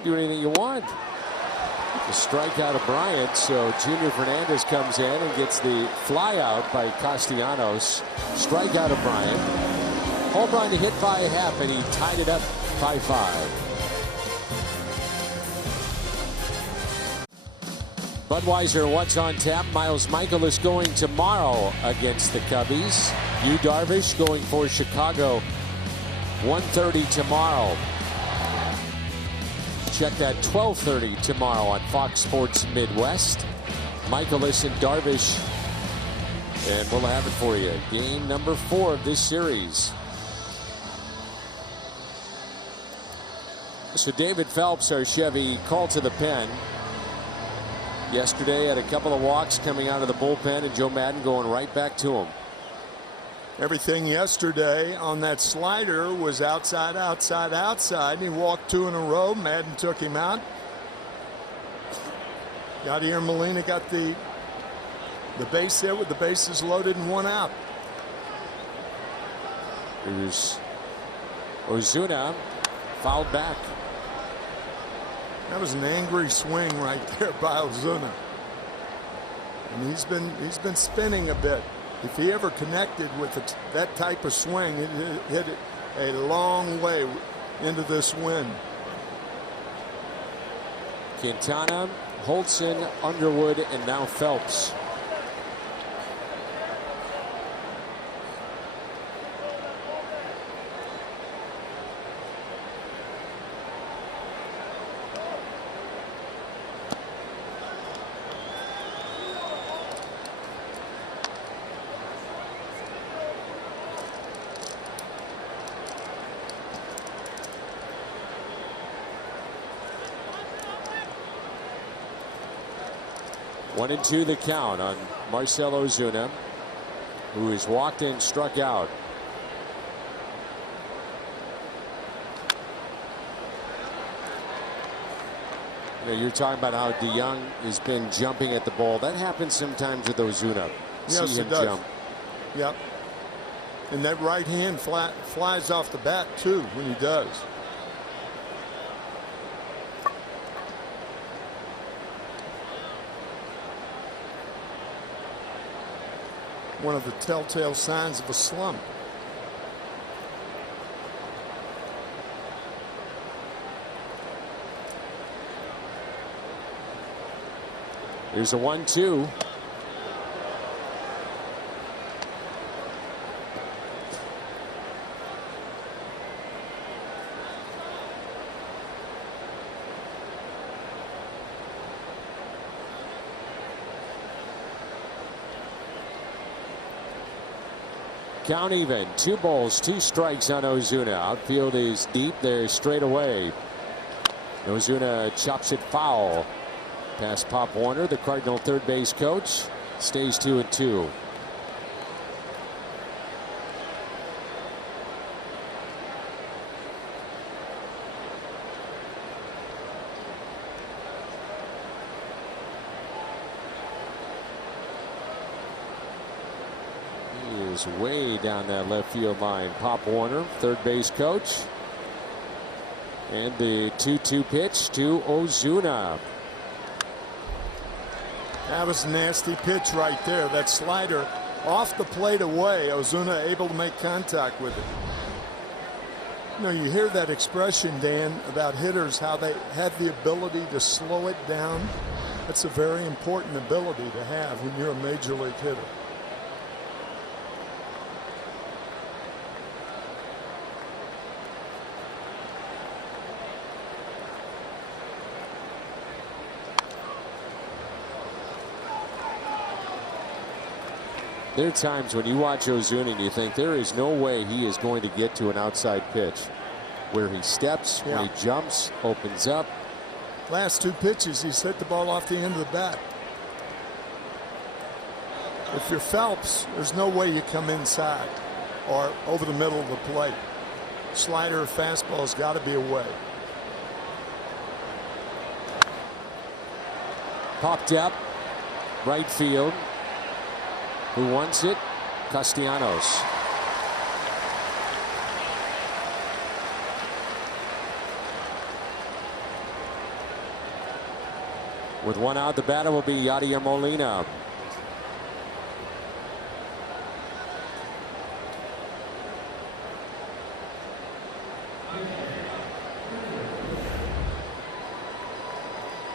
Do anything you want. The strikeout of Bryant, so Junior Fernandez comes in and gets the fly out by Castellanos. Strikeout of Bryant. Home run hit by a half, and he tied it up by 5. Budweiser, what's on tap? Miles Michaelis going tomorrow against the Cubbies. Yu Darvish going for Chicago. 1:30 tomorrow. Check that 12:30 tomorrow on Fox Sports Midwest. Michaelis and Darvish, and we'll have it for you. Game number 4 of this series. So David Phelps, our Chevy, called to the pen. Yesterday had a couple of walks coming out of the bullpen, and Joe Madden going right back to him. Everything yesterday on that slider was outside, outside, outside. And he walked 2 in a row. Madden took him out. Yadier Molina got the base hit with the bases loaded and 1 out. Here's Ozuna, fouled back. That was an angry swing right there by Ozuna. And he's been spinning a bit. If he ever connected with that type of swing, it hit it a long way into this wind. Quintana, Holtzen, Underwood, and now Phelps. One and 2 the count on Marcell Ozuna, who has walked in, struck out. You know, you're talking about how DeYoung has been jumping at the ball. That happens sometimes with Ozuna. Yes, See him it does. jump. Yep. And that right hand flies off the bat too when he does. One of the telltale signs of a slump. Here's a 1-2. Count even. 2 balls, 2 strikes on Ozuna. Outfield is deep there straight away. Ozuna chops it foul. Past Pop Warner, the Cardinal third base coach. Stays 2-2. Is way down that left field line. Pop Warner, third base coach. And the 2-2 pitch to Ozuna. That was a nasty pitch right there. That slider off the plate away. Ozuna able to make contact with it. You know, you hear that expression, Dan, about hitters, how they have the ability to slow it down. That's a very important ability to have when you're a major league hitter. There are times when you watch Ozuna and you think there is no way he is going to get to an outside pitch. Where he steps, where he jumps, opens up. Last 2 pitches, he's hit the ball off the end of the bat. If you're Phelps, there's no way you come inside or over the middle of the plate. Slider or fastball's got to be away. Popped up, right field. Who wants it? Castellanos. With 1 out, the batter will be Yadier Molina.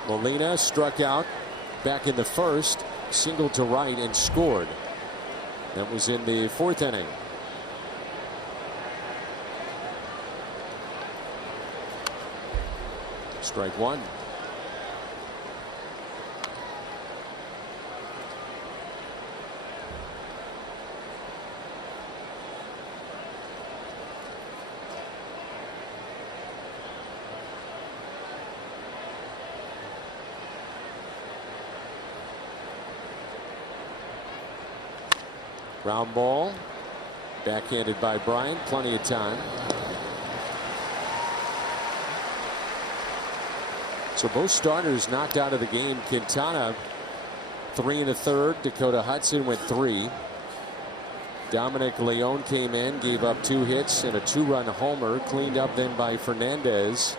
Molina struck out back in the first, singled to right and scored. That was in the 4th inning. Strike 1. Ground ball. Backhanded by Bryant. Plenty of time. So both starters knocked out of the game. Quintana 3 1/3. Dakota Hudson went 3. Dominic Leone came in, gave up 2 hits and a 2-run homer. Cleaned up then by Fernandez.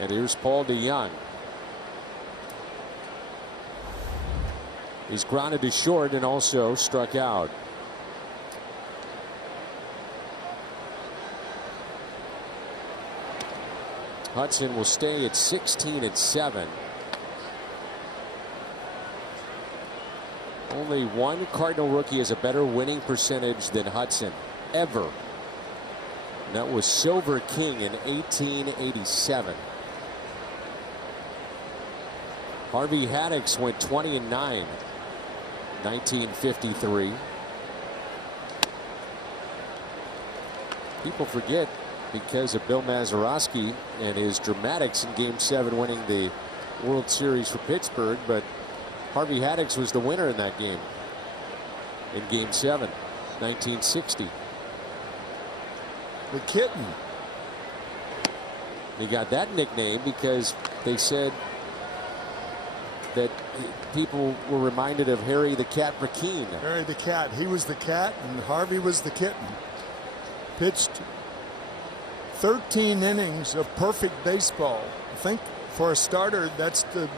And here's Paul DeJong. He's grounded to short and also struck out. Hudson will stay at 16-7. Only one Cardinal rookie has a better winning percentage than Hudson ever. And that was Silver King in 1887. Harvey Haddix went 20-9. 1953. People forget because of Bill Mazeroski and his dramatics in Game 7 winning the World Series for Pittsburgh, but Harvey Haddix was the winner in that game in Game 7, 1960. The Kitten. He got that nickname because they said that people were reminded of Harry the Cat McKean. Harry the Cat. He was the cat and Harvey was the kitten. Pitched 13 innings of perfect baseball. I think for a starter, that's the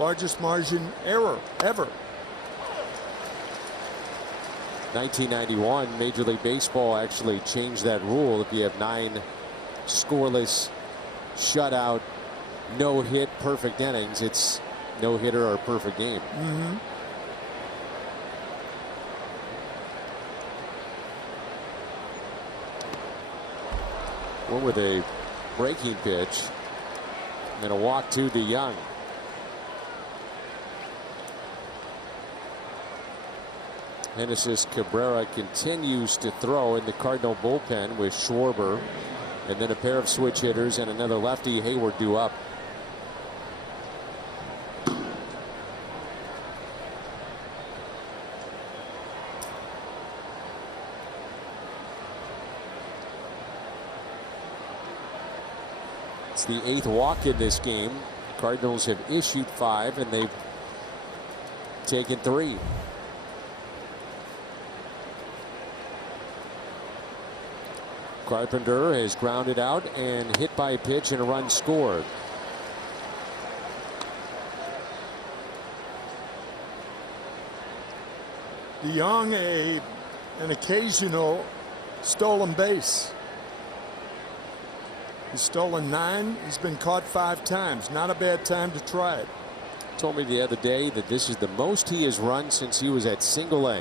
largest margin error ever. 1991, Major League Baseball actually changed that rule. If you have 9 scoreless, shutout, no hit, perfect innings, it's no hitter or perfect game. Mm-hmm. One with a breaking pitch and a walk to DeJong. Genesis Cabrera continues to throw in the Cardinal bullpen with Schwarber, and then a pair of switch hitters and another lefty, Hayward, due up. It's the 8th walk in this game. Cardinals have issued 5 and they've taken 3. Carpenter has grounded out and hit by a pitch and a run scored. DeYoung, an occasional stolen base. He's stolen 9. He's been caught 5 times. Not a bad time to try it. Told me the other day that this is the most he has run since he was at Single A.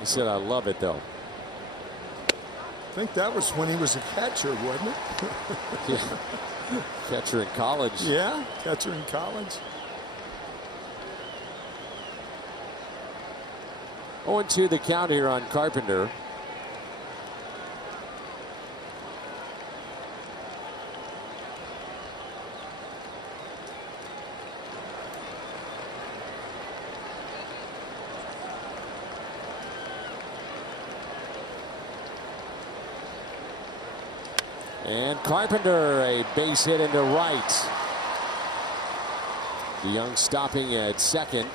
He said, I love it, though. I think that was when he was a catcher, wasn't it? Yeah. Catcher in college. Yeah, catcher in college. 0-2 the count here on Carpenter. And Carpenter, a base hit into right. DeYoung stopping at second.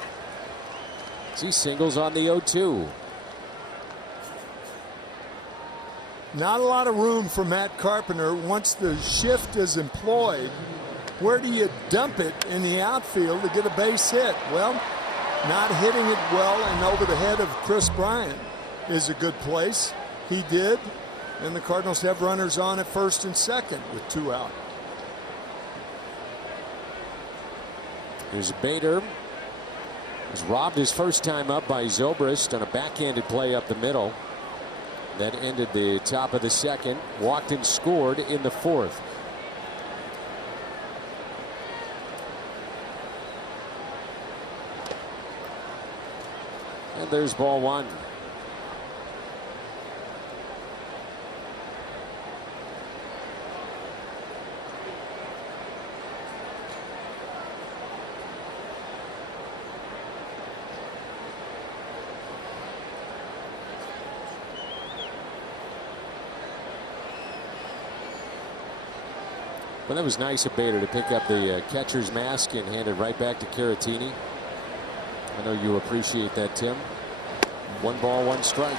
He singles on the 0-2. Not a lot of room for Matt Carpenter once the shift is employed. Where do you dump it in the outfield to get a base hit? Well, not hitting it well and over the head of Chris Bryant is a good place. He did. And the Cardinals have runners on at first and second with 2 out. Here's Bader. Was robbed his first time up by Zobrist on a backhanded play up the middle. That ended the top of the second. Walked and scored in the 4th. And there's ball 1. Well, that was nice of Bader to pick up the catcher's mask and hand it right back to Caratini. I know you appreciate that, Tim. 1 ball, 1 strike.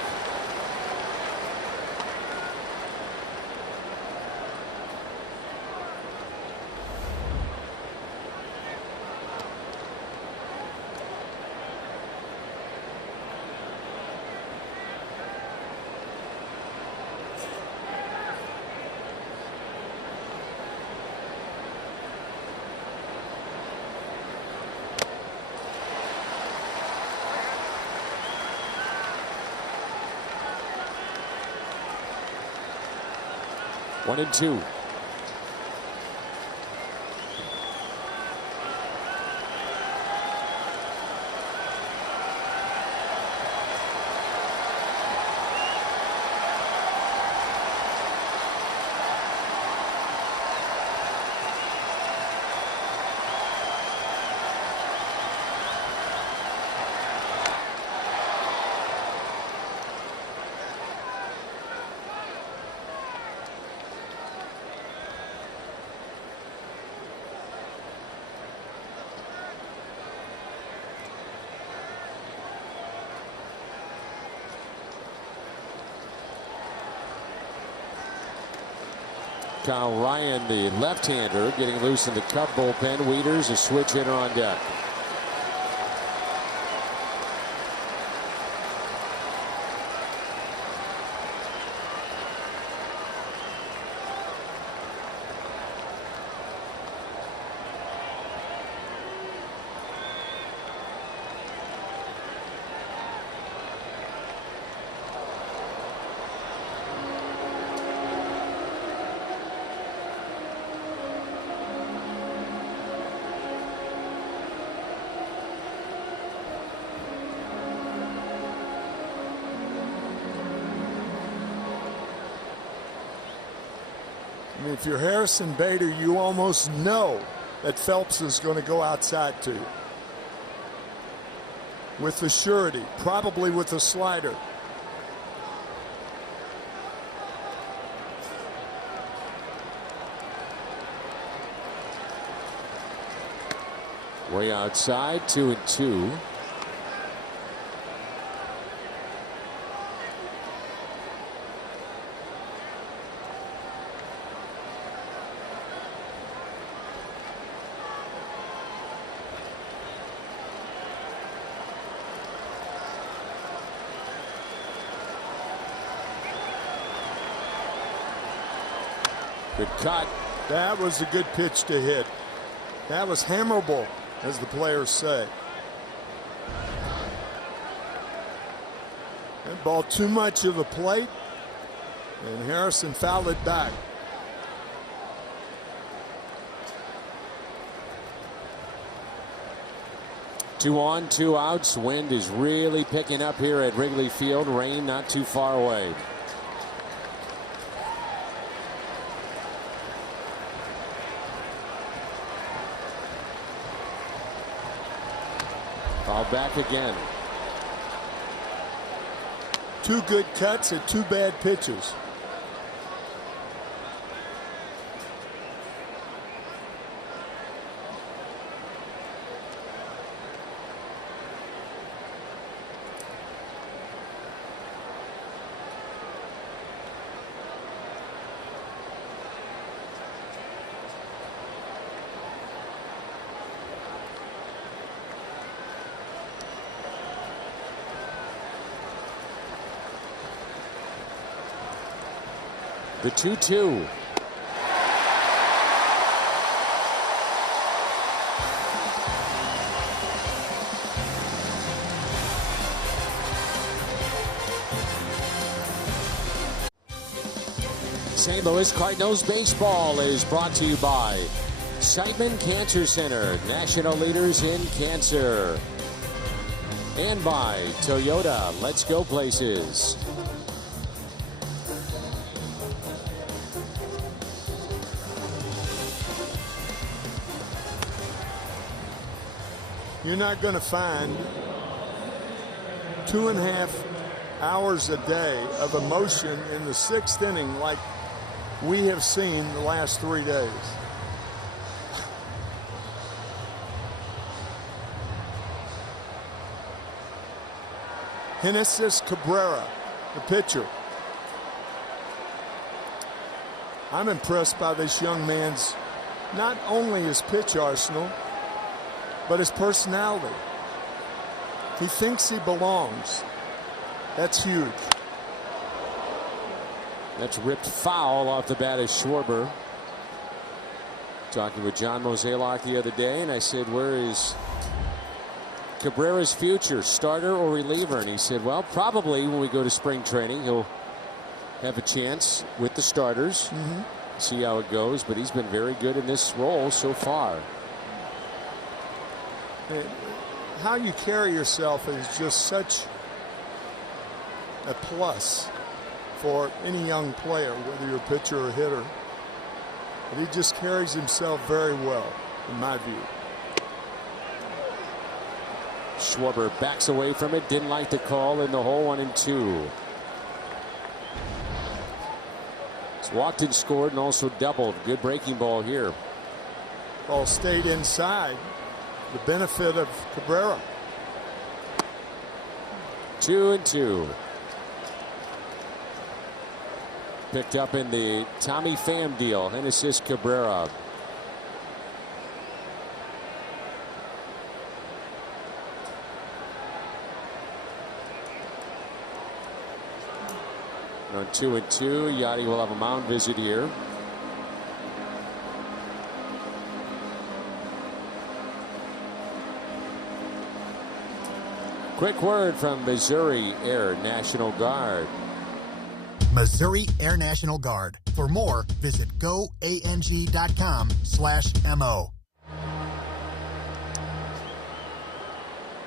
One and 2. Kyle Ryan, the left-hander, getting loose in the Cub bullpen. Wieters, a switch hitter on deck. I mean, if you're Harrison Bader, you almost know that Phelps is going to go outside to you. With the surety, probably with the slider. Way outside, 2-2. Good cut. That was a good pitch to hit. That was hammerable, as the players say. That ball too much of the plate, and Harrison fouled it back. Two on, two outs. Wind is really picking up here at Wrigley Field. Rain not too far away. Foul back again. Two good cuts and two bad pitches. The 2-2. St. Louis Cardinals baseball is brought to you by Siteman Cancer Center, national leaders in cancer. And by Toyota, let's go places. You're not going to find 2.5 hours a day of emotion in the sixth inning like we have seen the last 3 days. Genesis Cabrera, the pitcher. I'm impressed by this young man's not only his pitch arsenal, but his personality. He thinks he belongs. That's huge. That's ripped foul off the bat of Schwarber. Talking with John Mozeliak the other day, and I said, where is Cabrera's future, starter or reliever? And he said, well, probably when we go to spring training, he'll have a chance with the starters. See how it goes, but he's been very good in this role so far. How you carry yourself is just such a plus for any young player, whether you're a pitcher or a hitter. But he just carries himself very well, in my view. Schwarber backs away from it. Didn't like the call in the hole. 1-2. It's walked and scored and also doubled. Good breaking ball here. Ball stayed inside. The benefit of Cabrera. 2-2. Picked up in the Tommy Pham deal. And assist Cabrera. On 2-2, Yachty will have a mound visit here. Quick word from Missouri Air National Guard. Missouri Air National Guard. For more, visit goang.com/mo.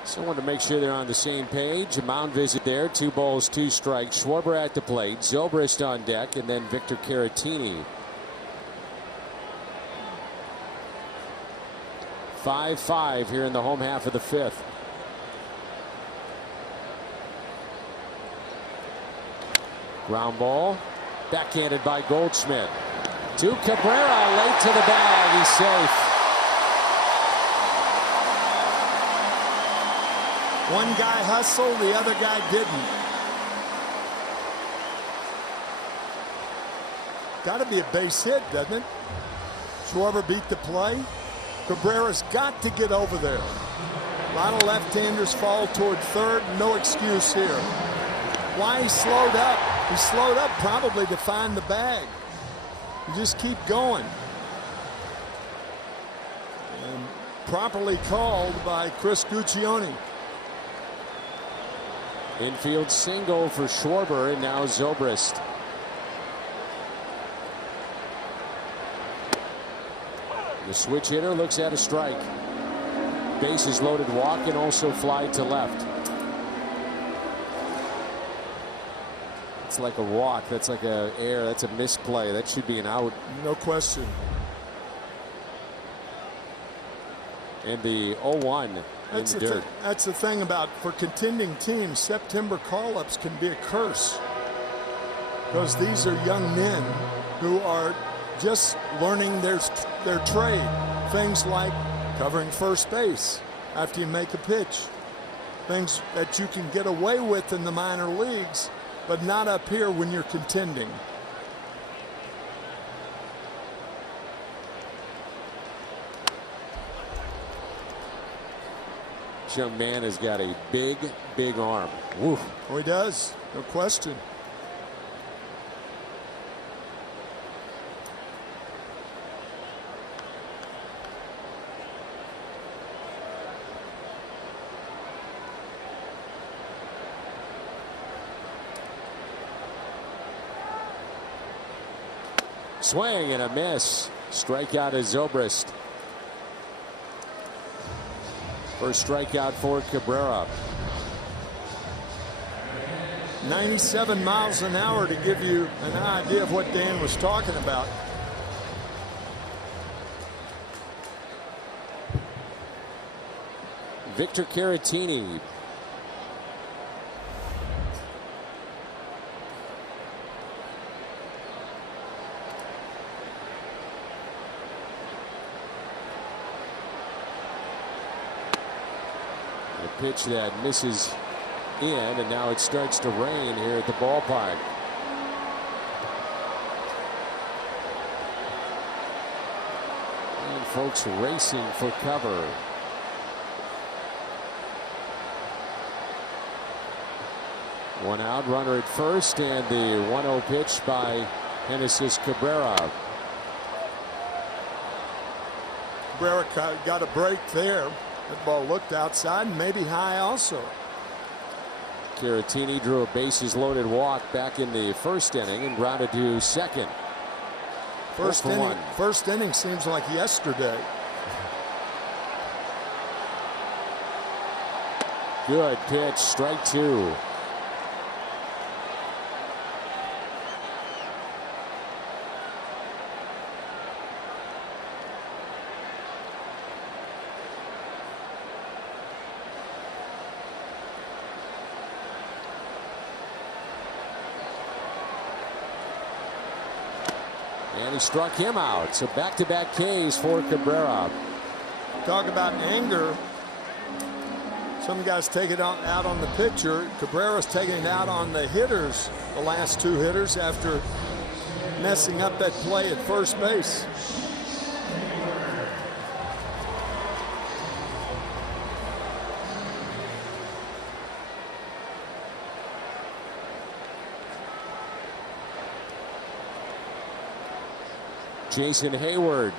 So I want to make sure they're on the same page. A mound visit there. 2 balls, 2 strikes. Schwarber at the plate. Zobrist on deck, and then Victor Caratini 5-5 here in the home half of the fifth. Ground ball. Backhanded by Goldschmidt. To Cabrera, late to the bag. He's safe. One guy hustled, the other guy didn't. Got to be a base hit, doesn't it? Schwarber beat the play. Cabrera's got to get over there. A lot of left-handers fall toward third. No excuse here. Why he slowed up? He slowed up probably to find the bag. You just keep going. And properly called by Chris Guccione. Infield single for Schwarber, and now Zobrist. The switch hitter looks at a strike. Bases loaded walk and also fly to left. It's like a walk. That's like a error. That's a misplay. That should be an out. No question. And the 0-1 in the dirt. That's the thing about, for contending teams, September call-ups can be a curse. Because these are young men who are just learning their trade. Things like covering first base after you make a pitch. Things that you can get away with in the minor leagues, but not up here when you're contending. This young man has got a big, big arm. Woof. Oh, he does. No question. Swing and a miss. Strikeout is Zobrist. First strikeout for Cabrera. 97 miles an hour to give you an idea of what Dan was talking about. Victor Caratini. A pitch that misses in, and now it starts to rain here at the ballpark. And folks racing for cover. One out, runner at first, and the 1-0 pitch by Genesis Cabrera. Cabrera got a break there. That ball looked outside, maybe high also. Caratini drew a bases loaded walk back in the first inning and grounded to second. First inning seems like yesterday. Good pitch, strike two. And he struck him out. So back-to-back Ks for Cabrera. Talk about anger. Some guys take it out on the pitcher. Cabrera's taking it out on the hitters, the last two hitters, after messing up that play at first base. Jason Hayward.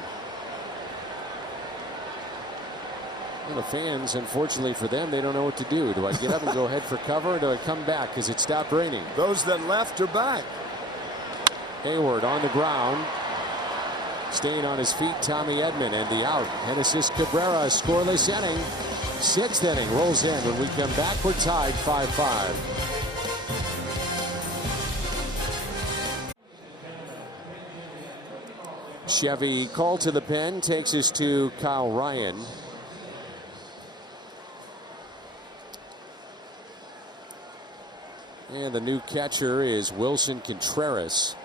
Well, the fans, unfortunately for them, they don't know what to do. Do I get up and go head for cover, or do I come back because it stopped raining? Those that left are back. Hayward on the ground. Staying on his feet, Tommy Edman, and the out. Genesis Cabrera, scoreless inning. Sixth inning rolls in. When we come back, we're tied 5-5. Chevy call to the pen takes us to Kyle Ryan. And the new catcher is Wilson Contreras.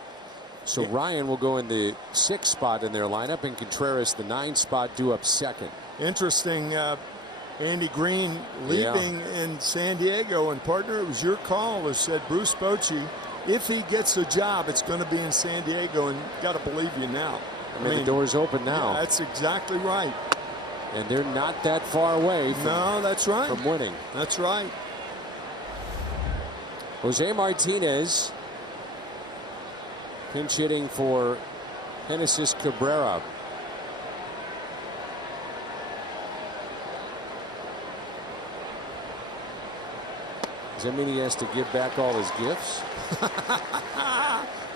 So Ryan will go in the 6th spot in their lineup, and Contreras the 9th spot, due up second. Interesting. Andy Green leaving in San Diego, and partner, it was your call, as said Bruce Bochy. If he gets a job, it's going to be in San Diego, and got to believe you now. I mean, the door's open now. Yeah, that's exactly right. And they're not that far away that's right. from winning. That's right. Jose Martinez pinch hitting for Genesis Cabrera. Does that mean he has to give back all his gifts?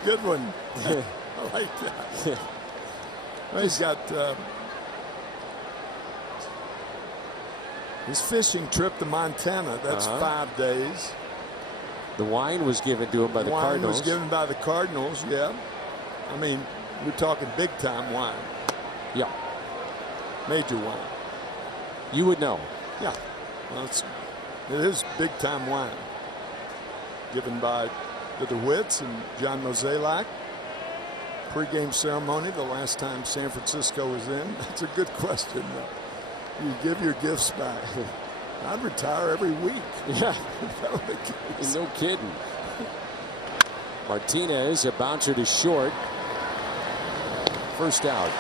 Good one. I like that. Well, he's got his fishing trip to Montana. That's 5 days. The wine was given to him by the Cardinals. Wine was given by the Cardinals, yeah. I mean, we're talking big-time wine. Yeah. Major wine. You would know. Yeah. Well, it is big-time wine. Given by the DeWitts and John Mozeliak. Pre-game ceremony the last time San Francisco was in. That's a good question, though. You give your gifts back. I'd retire every week. Yeah. No kidding. Martinez, a bouncer to short. First out.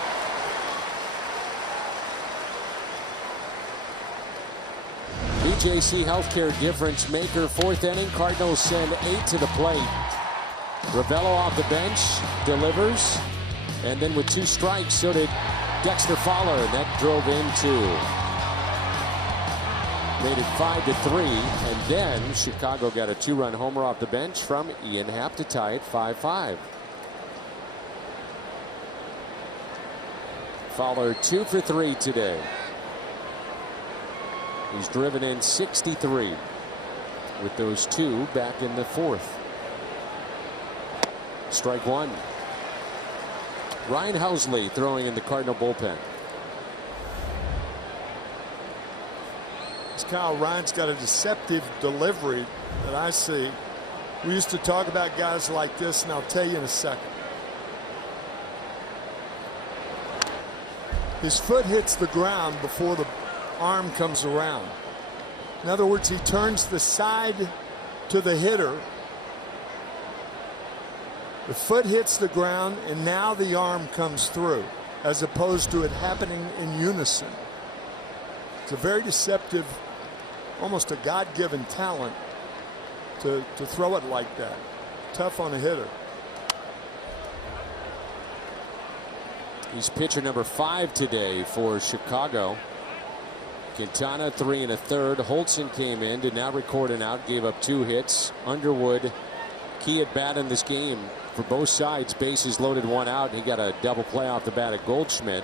BJC Healthcare difference maker, 4th inning. Cardinals send 8 to the plate. Ravello off the bench, delivers. And then with 2 strikes, so did Dexter Fowler, and that drove in 2. Made it 5-3, and then Chicago got a 2-run homer off the bench from Ian Happ to tie it 5-5. Fowler 2 for 3 today. He's driven in 63 with those 2 back in the 4th. Strike 1. Ryan Housley throwing in the Cardinal bullpen. Kyle, Ryan's got a deceptive delivery that I see. We used to talk about guys like this, and I'll tell you in a second. His foot hits the ground before the arm comes around. In other words, he turns the side to the hitter. The foot hits the ground, and now the arm comes through, as opposed to it happening in unison. It's a very deceptive, almost a God-given talent to throw it like that. Tough on a hitter. He's pitcher number 5 today for Chicago. Quintana 3 1/3. Holtzen came in, did not record an out, gave up 2 hits. Underwood, key at bat in this game for both sides. Bases loaded, 1 out. He got a double play off the bat at Goldschmidt.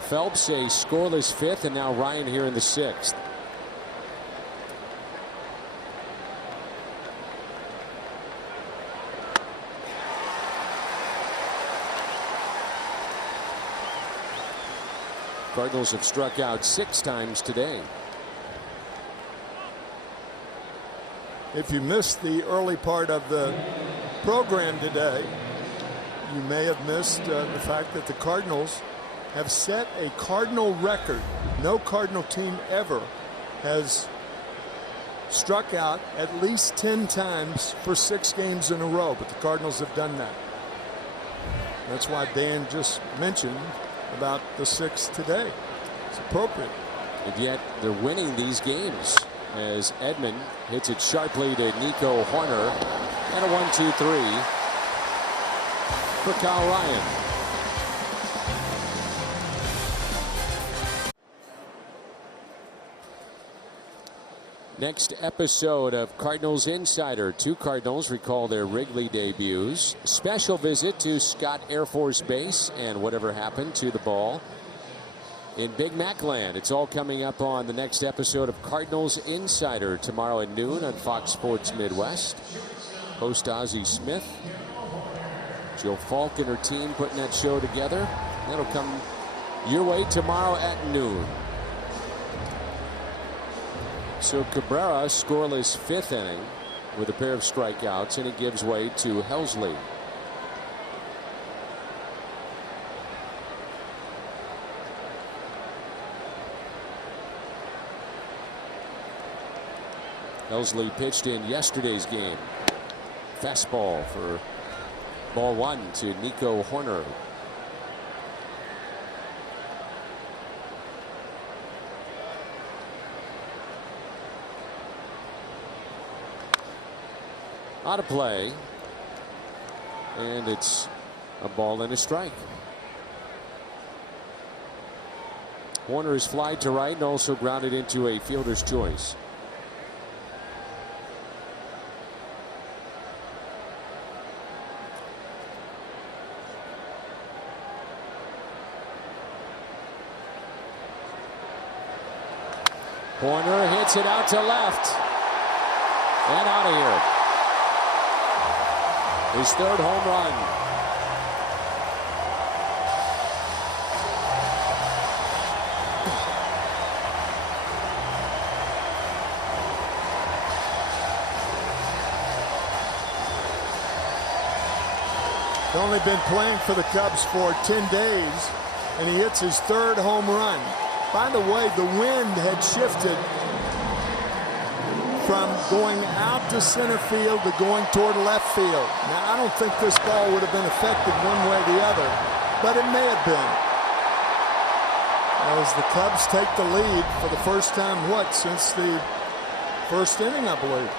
Phelps a scoreless 5th, and now Ryan here in the 6th. Cardinals have struck out 6 times today. If you missed the early part of the program today, you may have missed the fact that the Cardinals have set a Cardinal record. No Cardinal team ever has struck out at least 10 times for 6 games in a row, but the Cardinals have done that. That's why Dan just mentioned about the 6th today. It's appropriate. And yet they're winning these games as Edman hits it sharply to Nico Horner, and a 1-2-3 for Kyle Ryan. Next episode of Cardinals Insider. 2 Cardinals recall their Wrigley debuts. Special visit to Scott Air Force Base and whatever happened to the ball in Big Mac Land. It's all coming up on the next episode of Cardinals Insider tomorrow at noon on Fox Sports Midwest. Host Ozzie Smith. Jill Falk and her team putting that show together. That'll come your way tomorrow at noon. So Cabrera, scoreless 5th inning. with a pair of strikeouts, and it gives way to Helsley. Helsley pitched in yesterday's game. Fastball for ball one to Nico Horner. Out of play, and it's a ball and a strike. Horner is fly to right and also grounded into a fielder's choice. Horner hits it out to left and out of here. His third home run. He's only been playing for the Cubs for 10 days, and he hits his third home run. By the way, the wind had shifted from going out to center field to going toward left field. Now, I don't think this ball would have been affected one way or the other, but it may have been. As the Cubs take the lead for the first time, since the first inning, I believe.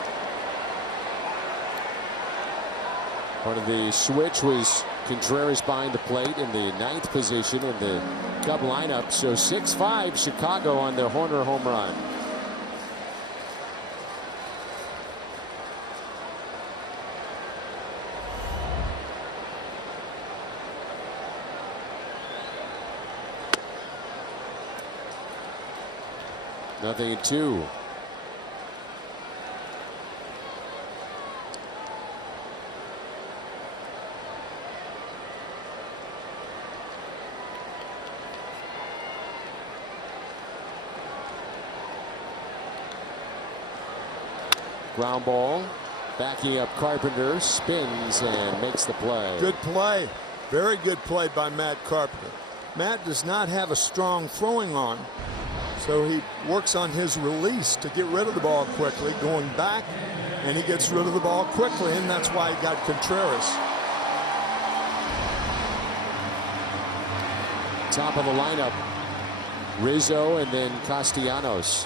Part of the switch was Contreras behind the plate in the 9th position in the Cub lineup. So 6-5 Chicago on their Horner home run. Nothing in 2. Ground ball, backing up Carpenter, spins and makes the play. Good play. Very good play by Matt Carpenter. Matt does not have a strong throwing arm, so he works on his release to get rid of the ball quickly, going back, and he gets rid of the ball quickly, and that's why he got Contreras. Top of the lineup, Rizzo and then Castellanos.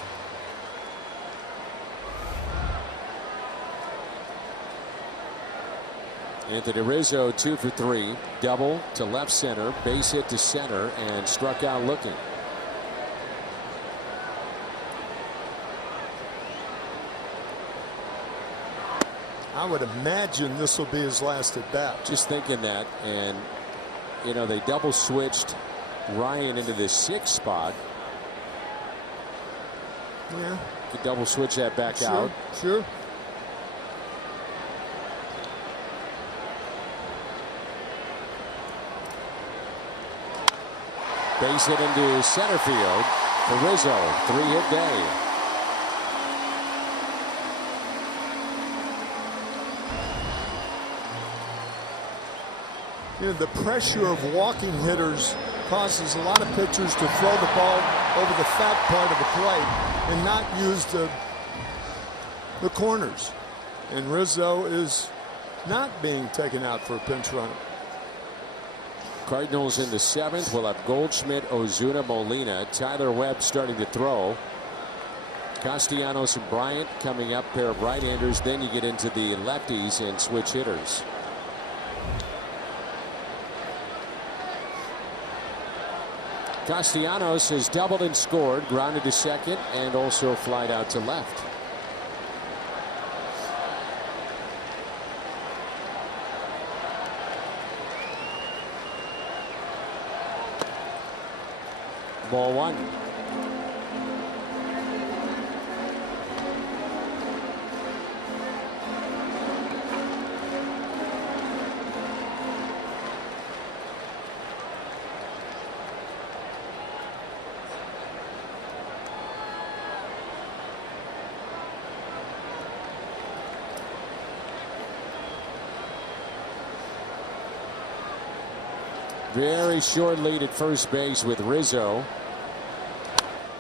Anthony Rizzo 2 for 3, double to left center, base hit to center, and struck out looking. I would imagine this will be his last at bat. Just thinking that, and you know, they double switched Ryan into the 6th spot. Yeah. Could double switch that back out. Sure. Base hit into center field for Rizzo. 3-hit day. You know, the pressure of walking hitters causes a lot of pitchers to throw the ball over the fat part of the plate and not use the corners. And Rizzo is not being taken out for a pinch runner. Cardinals in the 7th will have Goldschmidt, Ozuna, Molina. Tyler Webb starting to throw. Castellanos and Bryant coming up, pair of right-handers. Then you get into the lefties and switch hitters. Castellanos has doubled and scored, grounded to second, and also flied out to left. Ball 1. Very short lead at first base with Rizzo.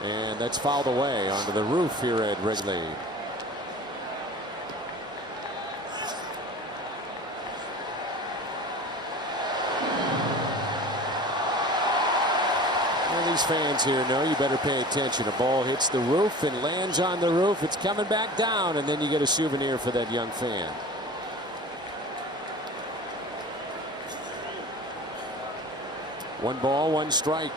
And that's fouled away onto the roof here at Wrigley. And these fans here know you better pay attention. A ball hits the roof and lands on the roof. It's coming back down, and then you get a souvenir for that young fan. One ball, one strike.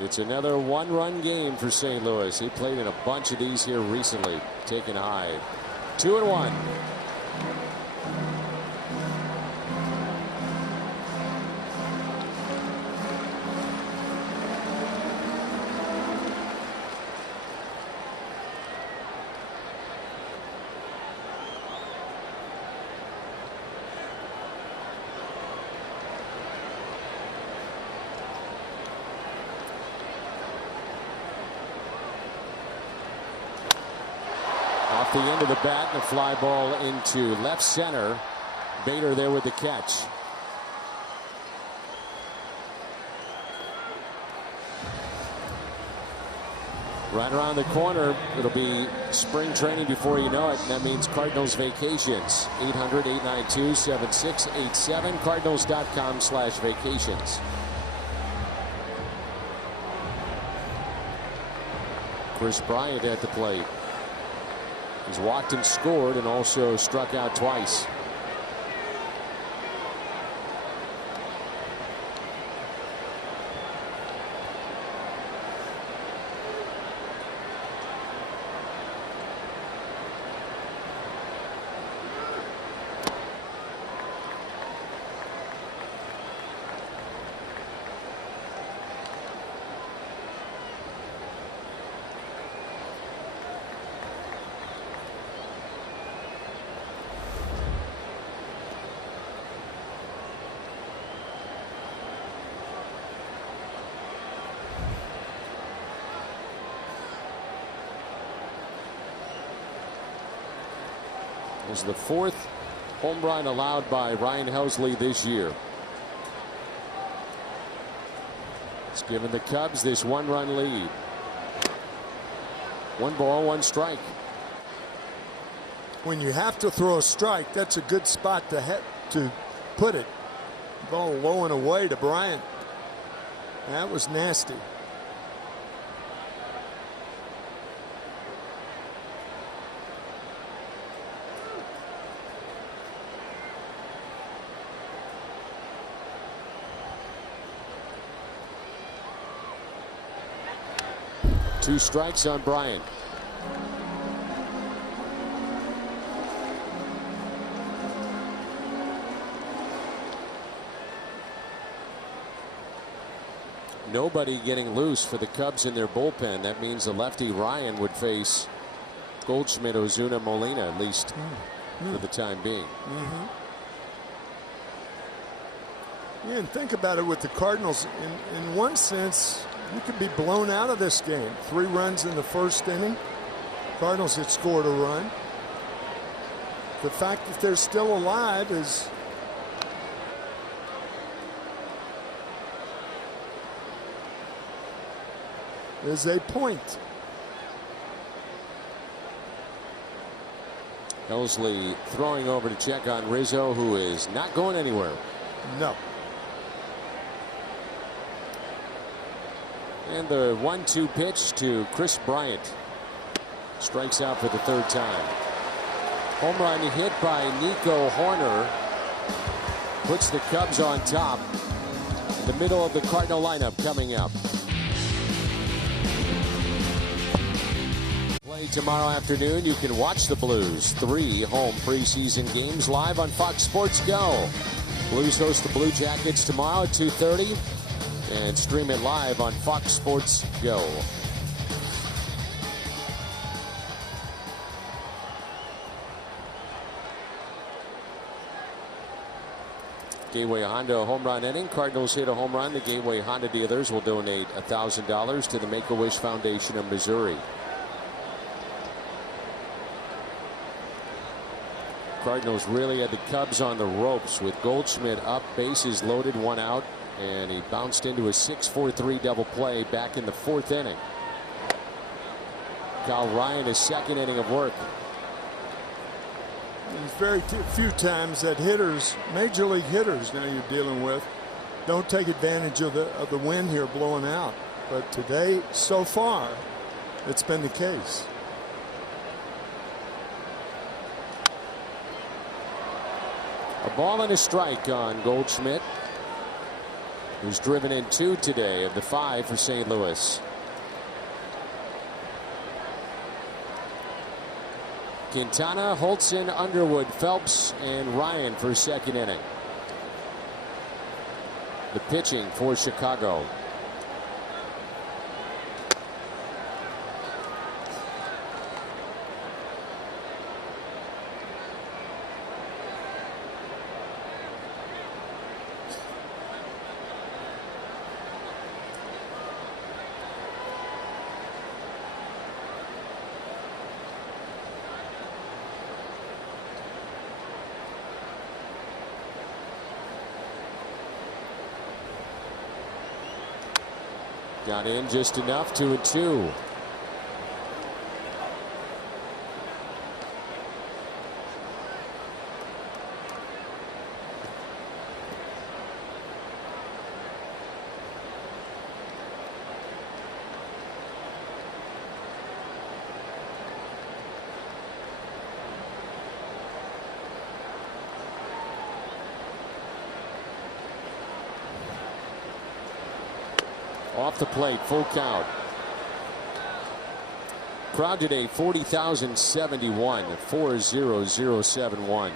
It's another one-run game for St. Louis. He played in a bunch of these here recently. Taking high. 2-1. Off the end of the bat, and a fly ball into left center. Bader there with the catch. Right around the corner, it'll be spring training before you know it, and that means Cardinals vacations. 800-892-7687, cardinals.com/vacations. Chris Bryant at the plate. He's walked and scored and also struck out twice. Was the fourth home run allowed by Ryan Helsley this year. It's given the Cubs this one-run lead. One ball, one strike. When you have to throw a strike, that's a good spot to put it. Ball low and away to Bryant. That was nasty. Two strikes on Bryant. Nobody getting loose for the Cubs in their bullpen. That means the lefty Ryan would face Goldschmidt, Ozuna, Molina, at least for the time being. Yeah, and think about it with the Cardinals. In one sense, you could be blown out of this game. 3 runs in the first inning. Cardinals had scored a run. The fact that they're still alive is a point. Helsley throwing over to check on Rizzo, who is not going anywhere. No. And the 1-2 pitch to Chris Bryant. Strikes out for the 3rd time. Home run hit by Nico Horner. Puts the Cubs on top. The middle of the Cardinal lineup coming up. Play tomorrow afternoon. You can watch the Blues. 3 home preseason games live on Fox Sports Go. Blues host the Blue Jackets tomorrow at 2:30. And stream it live on Fox Sports Go. Gateway Honda home run inning. Cardinals hit a home run. The Gateway Honda dealers will donate $1,000 to the Make-A-Wish Foundation of Missouri. Cardinals really had the Cubs on the ropes with Goldschmidt up, bases loaded, 1 out, and he bounced into a 6-4-3 double play back in the 4th inning. Kyle Ryan, his 2nd inning of work. There's very few times that hitters, major league hitters now you're dealing with, don't take advantage of the wind here blowing out. But today, so far, it's been the case. A ball and a strike on Goldschmidt, who's driven in 2 today of the 5 for St. Louis. Quintana, Holtzen, Underwood, Phelps, and Ryan for 2nd inning. The pitching for Chicago. Got in just enough, 2-2. Off the plate, full count. Crowd today, 40,071, 40071.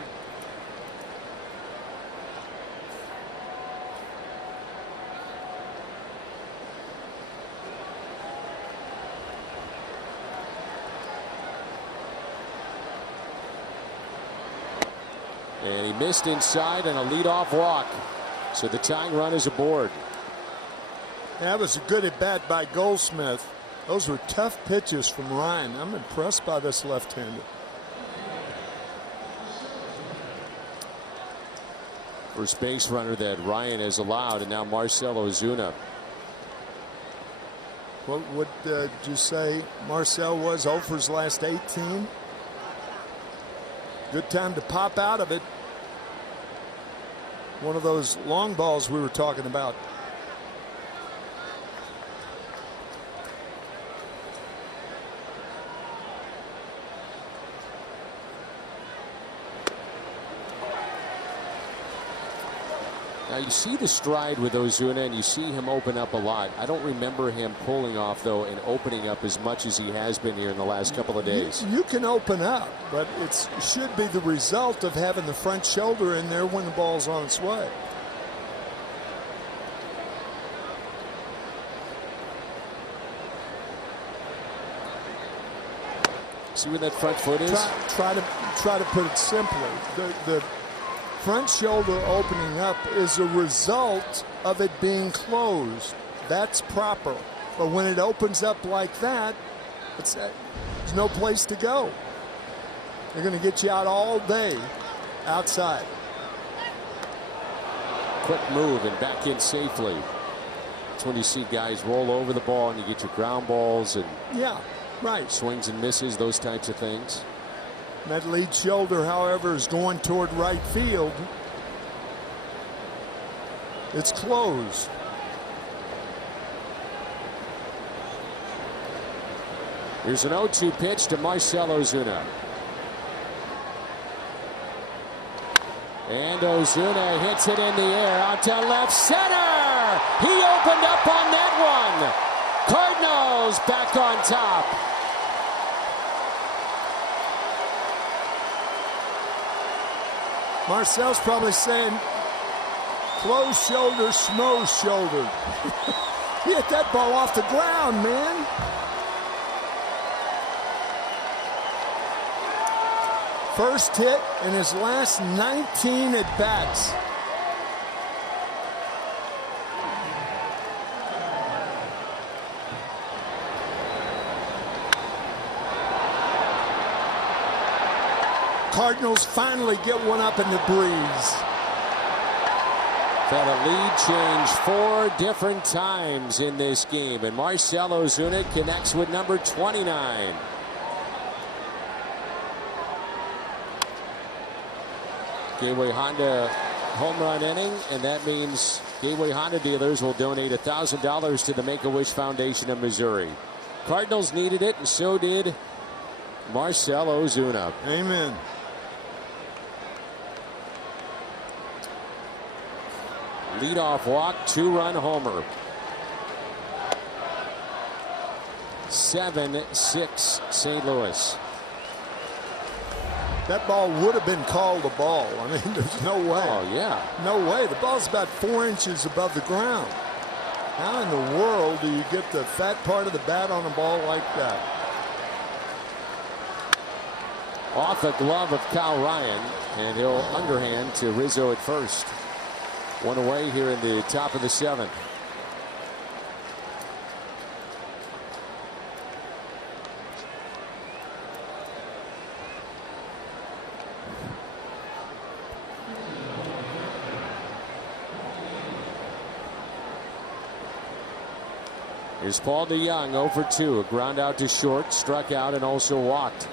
And he missed inside on a leadoff walk. So the tying run is aboard. That was a good at bat by Goldschmidt. Those were tough pitches from Ryan. I'm impressed by this left-hander. First base runner that Ryan has allowed, and now Marcell Ozuna. What would you say Marcell was? 0 for his last 18. Good time to pop out of it. One of those long balls we were talking about. Now you see the stride with Ozuna, and you see him open up a lot. I don't remember him pulling off, though, and opening up as much as he has been here in the last couple of days. You can open up, but it should be the result of having the front shoulder in there when the ball's on its way. See where that front foot is? Try to put it simply. The front shoulder opening up is a result of it being closed. That's proper. But when it opens up like that, there's no place to go. They're going to get you out all day outside. Quick move and back in safely. That's when you see guys roll over the ball and you get your ground balls and swings and misses, those types of things. That lead shoulder, however, is going toward right field. It's closed. Here's an 0-2 pitch to Marcell Ozuna. And Ozuna hits it in the air out to left center. He opened up on that one. Cardinals back on top. Marcel's probably saying, closed shoulder, schmo shoulder. He hit that ball off the ground, man. First hit in his last 19 at-bats. Cardinals finally get one up in the breeze. Had a lead change 4 different times in this game, and Marcell Ozuna connects with number 29. Gateway Honda home run inning, and that means Gateway Honda dealers will donate $1,000 to the Make-A-Wish Foundation of Missouri. Cardinals needed it, and so did Marcell Ozuna. Amen. Leadoff walk, 2-run homer. 7-6 St. Louis. That ball would have been called a ball. I mean, there's no way. Oh, yeah. No way. The ball's about 4 inches above the ground. How in the world do you get the fat part of the bat on a ball like that? Off the glove of Kyle Ryan, and he'll underhand to Rizzo at first. 1 away here in the top of the 7th. Here's Paul DeYoung, 0 for 2. A ground out to short, struck out, and also walked.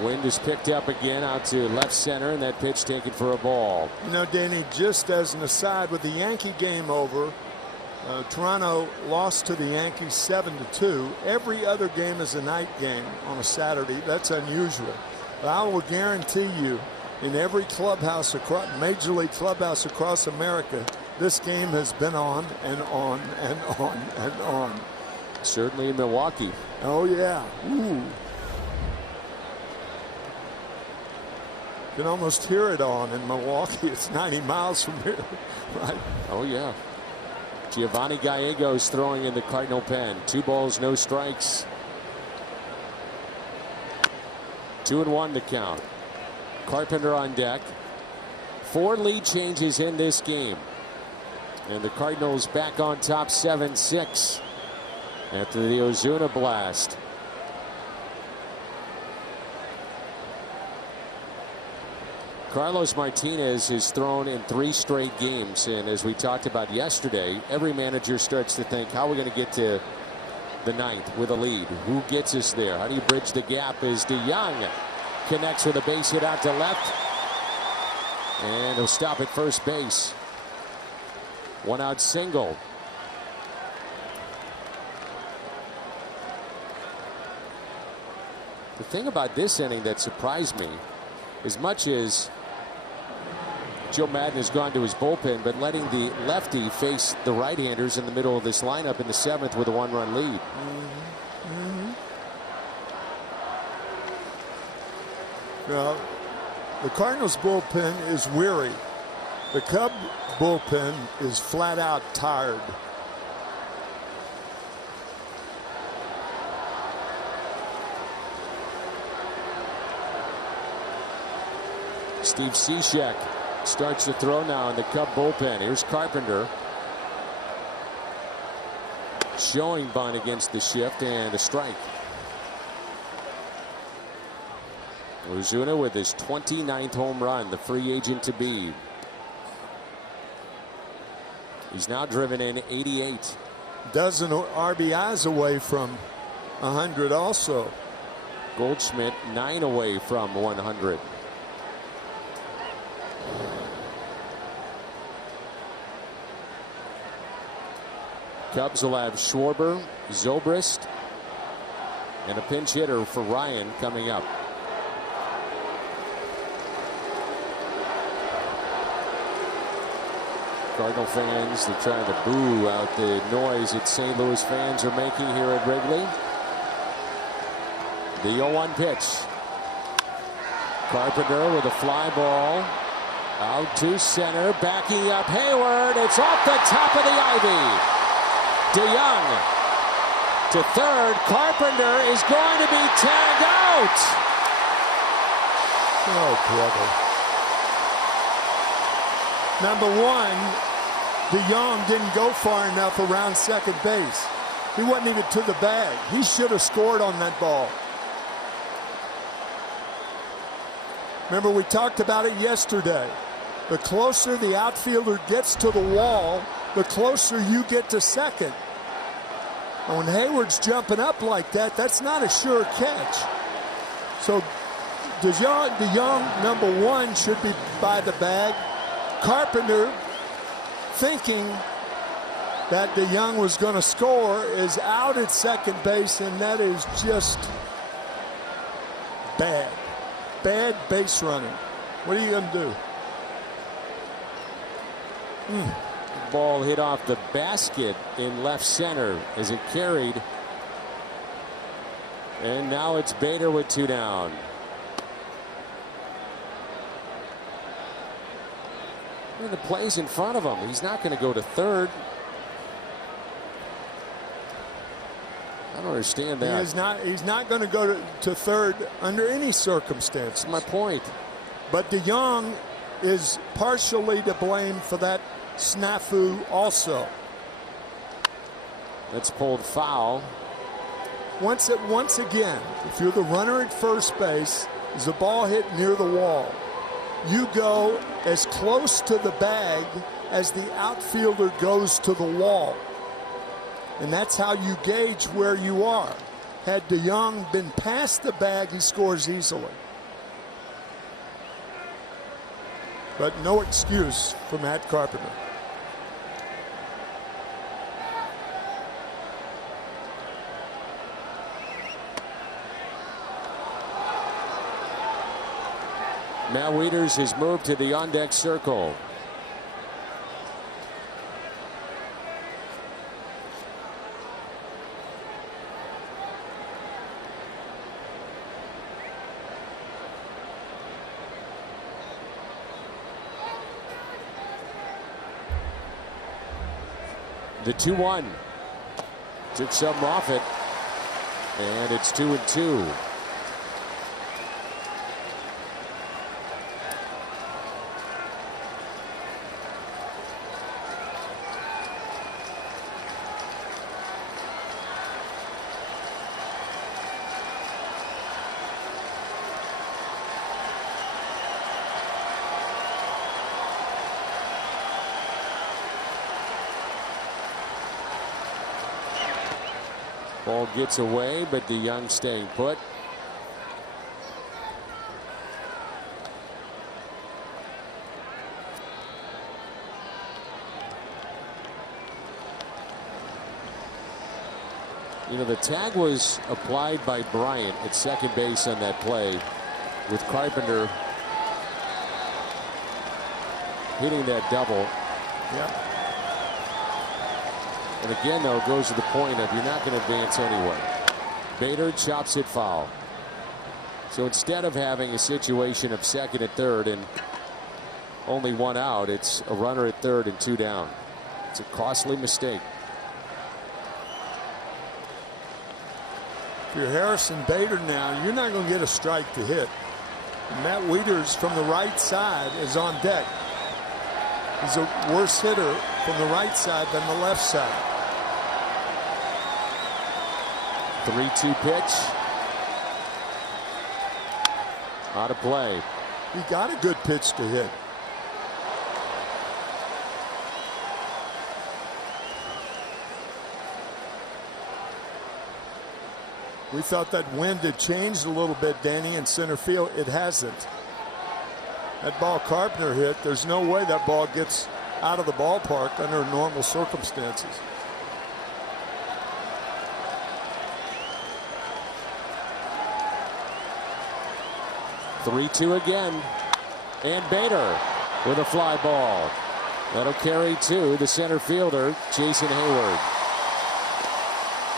Wind is picked up again out to left center, and that pitch taken for a ball. You know, Danny, just as an aside, with the Yankee game over, Toronto lost to the Yankees 7-2. Every other game is a night game on a Saturday. That's unusual. But I will guarantee you, in every clubhouse across Major League clubhouse across America, this game has been on and on and on and on. Certainly in Milwaukee. Oh yeah. Ooh. You can almost hear it on in Milwaukee. It's 90 miles from here, right? Oh yeah. Giovanni Gallegos throwing in the Cardinal pen. 2 balls, no strikes. 2-1 to count. Carpenter on deck. 4 lead changes in this game. And the Cardinals back on top 7-6 after the Ozuna blast. Carlos Martinez has thrown in 3 straight games, and as we talked about yesterday, every manager starts to think, how are we going to get to the 9th with a lead? Who gets us there? How do you bridge the gap? As DeYoung connects with a base hit out to left, and he'll stop at first base. 1 out single. The thing about this inning that surprised me, as much as Joe Madden has gone to his bullpen, but letting the lefty face the right-handers in the middle of this lineup in the 7th with a 1-run lead. Well, the Cardinals bullpen is weary. The Cub bullpen is flat out tired. Steve Cishek starts to throw now in the Cub bullpen. Here's Carpenter. Showing bunt against the shift, and a strike. Ozuna with his 29th home run, the free agent to be. He's now driven in 88. Dozen RBIs away from 100 also. Goldschmidt 9 away from 100. Cubs will have Schwarber, Zobrist, and a pinch hitter for Ryan coming up. Cardinal fans, they're trying to boo out the noise that St. Louis fans are making here at Wrigley. The 0-1 pitch. Carpenter with a fly ball. Out to center, backing up Hayward. It's off the top of the ivy. DeYoung to third. Carpenter is going to be tagged out. Oh, brother. Number one, DeYoung didn't go far enough around second base. He wasn't even to the bag. He should have scored on that ball. Remember, we talked about it yesterday. The closer the outfielder gets to the wall, the closer you get to second. And when Hayward's jumping up like that, that's not a sure catch. So DeYoung, number one, should be by the bag. Carpenter, thinking that DeYoung was going to score, is out at second base, and that is just bad. Bad base running. What are you going to do? Ball hit off the basket in left center as it carried. And now it's Bader with 2 down. And the play's in front of him. He's not going to go to third. I don't understand that. He's not going to go to third under any circumstance. That's my point. But DeYoung is partially to blame for that snafu also. That's pulled foul. Once again, if you're the runner at first base, is the ball hit near the wall, you go as close to the bag as the outfielder goes to the wall. And that's how you gauge where you are. Had DeYoung been past the bag, he scores easily. But no excuse for Matt Carpenter. Matt Wieters has moved to the on-deck circle. The 2-1. Took something off it. And it's 2-2. Ball gets away, but DeYoung staying put. You know, the tag was applied by Bryant at second base on that play, with Carpenter hitting that double. Yeah. And again, though, it goes to the point of you're not going to advance anyway. Bader chops it foul. So instead of having a situation of second and third and only 1 out, it's a runner at third and 2 down. It's a costly mistake. If you're Harrison Bader now, you're not going to get a strike to hit. And Matt Wieters from the right side is on deck. He's a worse hitter from the right side than the left side. 3-2 pitch. Out of play. He got a good pitch to hit. We thought that wind had changed a little bit, Danny, in center field. It hasn't. That ball Carpenter hit, there's no way that ball gets out of the ballpark under normal circumstances. Three-two again. And Bader with a fly ball. That'll carry to the center fielder, Jason Hayward.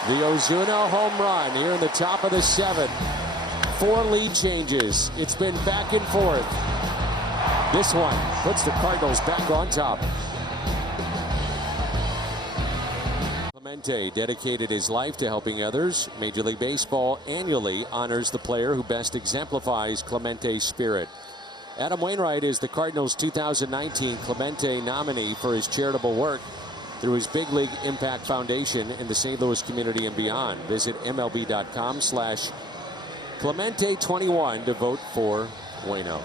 The Ozuna home run here in the top of the 7th. 4 lead changes. It's been back and forth. This one puts the Cardinals back on top. Clemente dedicated his life to helping others. Major League Baseball annually honors the player who best exemplifies Clemente's spirit. Adam Wainwright is the Cardinals' 2019 Clemente nominee for his charitable work through his Big League Impact Foundation in the St. Louis community and beyond. Visit MLB.com/Clemente21 to vote for Waino.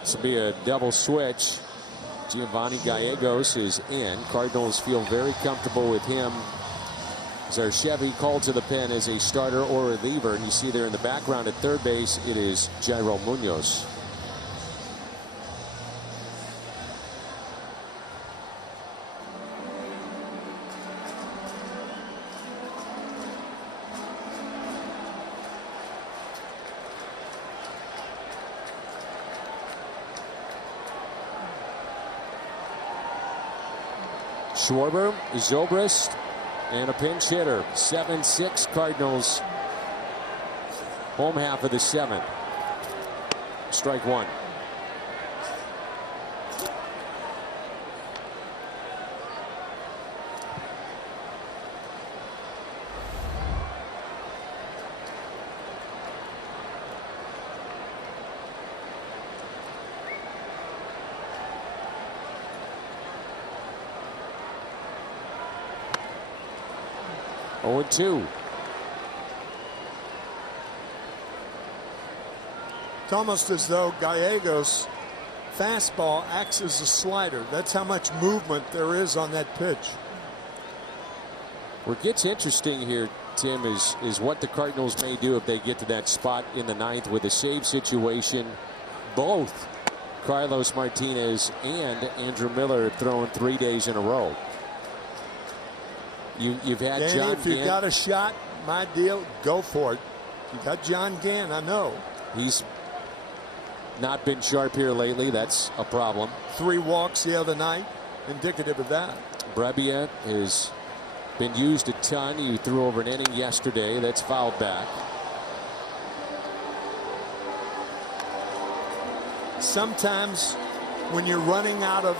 This will be a double switch. Giovanni Gallegos is in. Cardinals feel very comfortable with him. Zarchevy called to the pen as a starter or reliever. And you see there in the background at third base, it is Jairo Munoz. Schwarber, Zobrist, and a pinch hitter. 7-6 Cardinals. Home half of the seventh. Strike one. Oh, 2. It's almost as though Gallegos' fastball acts as a slider. That's how much movement there is on that pitch. What gets interesting here, Tim, is what the Cardinals may do if they get to that spot in the ninth with a save situation. Both Carlos Martinez and Andrew Miller have thrown 3 days in a row. You've had Danny, John if you Gant. got a shot, my deal, go for it. You got John Gant, I know. He's not been sharp here lately. That's a problem. 3 walks the other night, indicative of that. Brebbia has been used a ton. He threw over an inning yesterday. That's fouled back. Sometimes when you're running out of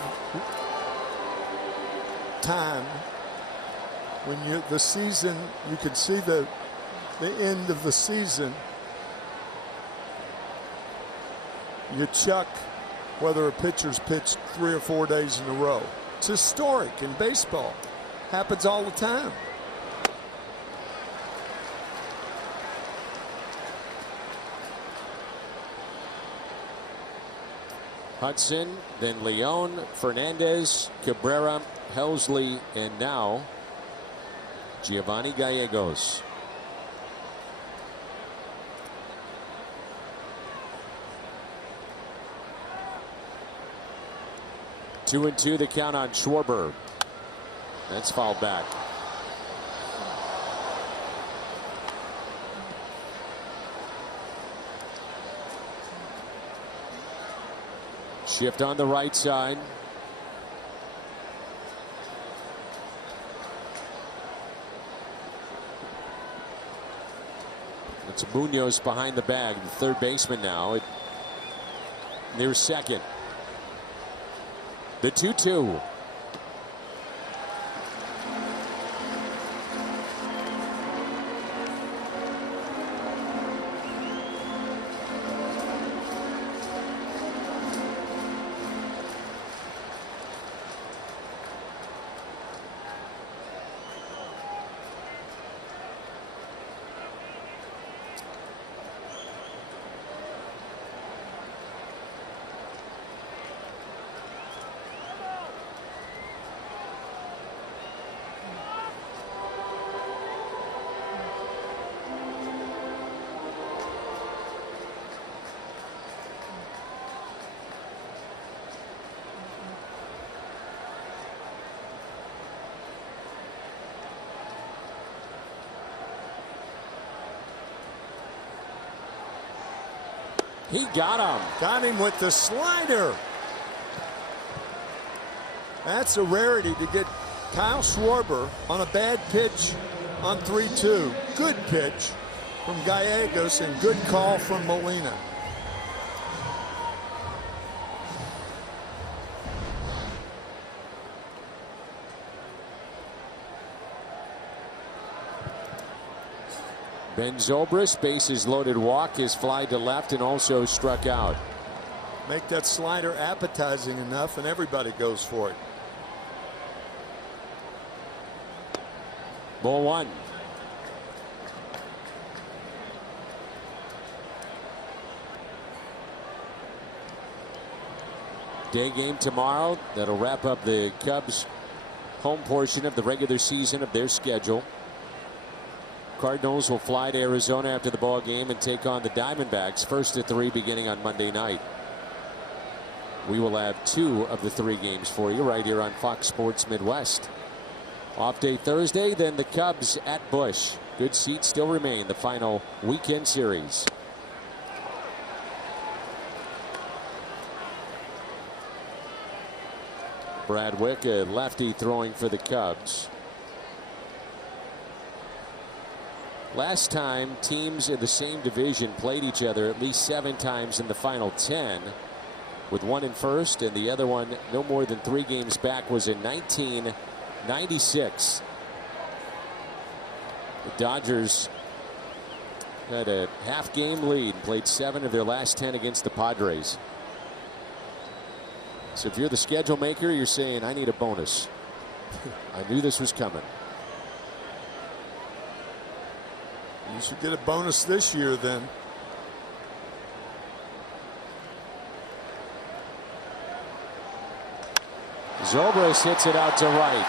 time, when the season, you can see the end of the season, you chuck whether a pitcher's pitched 3 or 4 days in a row. It's historic in baseball. Happens all the time. Hudson, then Leon, Fernandez, Cabrera, Helsley, and now Giovanni Gallegos. Two and two, the count on Schwarber. That's fouled back. Shift on the right side. It's Munoz behind the bag, the third baseman now. Near second. The 2-2. He got him. Got him with the slider. That's a rarity to get Kyle Schwarber on a bad pitch on 3-2. Good pitch from Gallegos and good call from Molina. Ben Zobrist, bases loaded walk, is fly to left and also struck out. Make that slider appetizing enough and everybody goes for it. Ball one. Day game tomorrow. That'll wrap up the Cubs' home portion of the regular season of their schedule. Cardinals will fly to Arizona after the ball game and take on the Diamondbacks, first at 3 beginning on Monday night. We will have 2 of the 3 games for you right here on Fox Sports Midwest. Off day Thursday, then the Cubs at Busch. Good seats still remain, the final weekend series. Bradwick, a lefty, throwing for the Cubs. Last time teams in the same division played each other at least 7 times in the final 10, with one in first and the other one no more than 3 games back, was in 1996. The Dodgers had a half-game lead and played 7 of their last 10 against the Padres. So if you're the schedule maker, you're saying, I need a bonus. I knew this was coming. You should get a bonus this year then. Zobrist hits it out to right.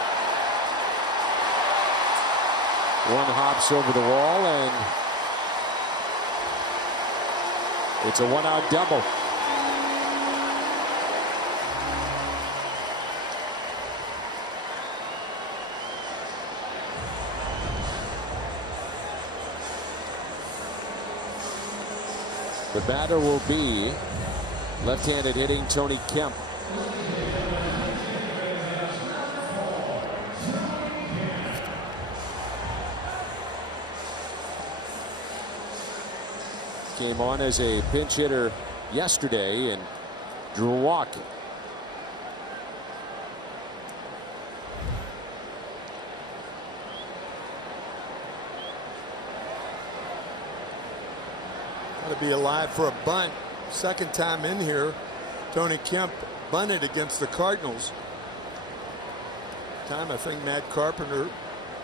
One hops over the wall, and it's a 1-out double. The batter will be left-handed hitting Tony Kemp. Came on as a pinch hitter yesterday and drew a walk. Got to be alive for a bunt. Second time in here, Tony Kemp bunted against the Cardinals. Time I think Matt Carpenter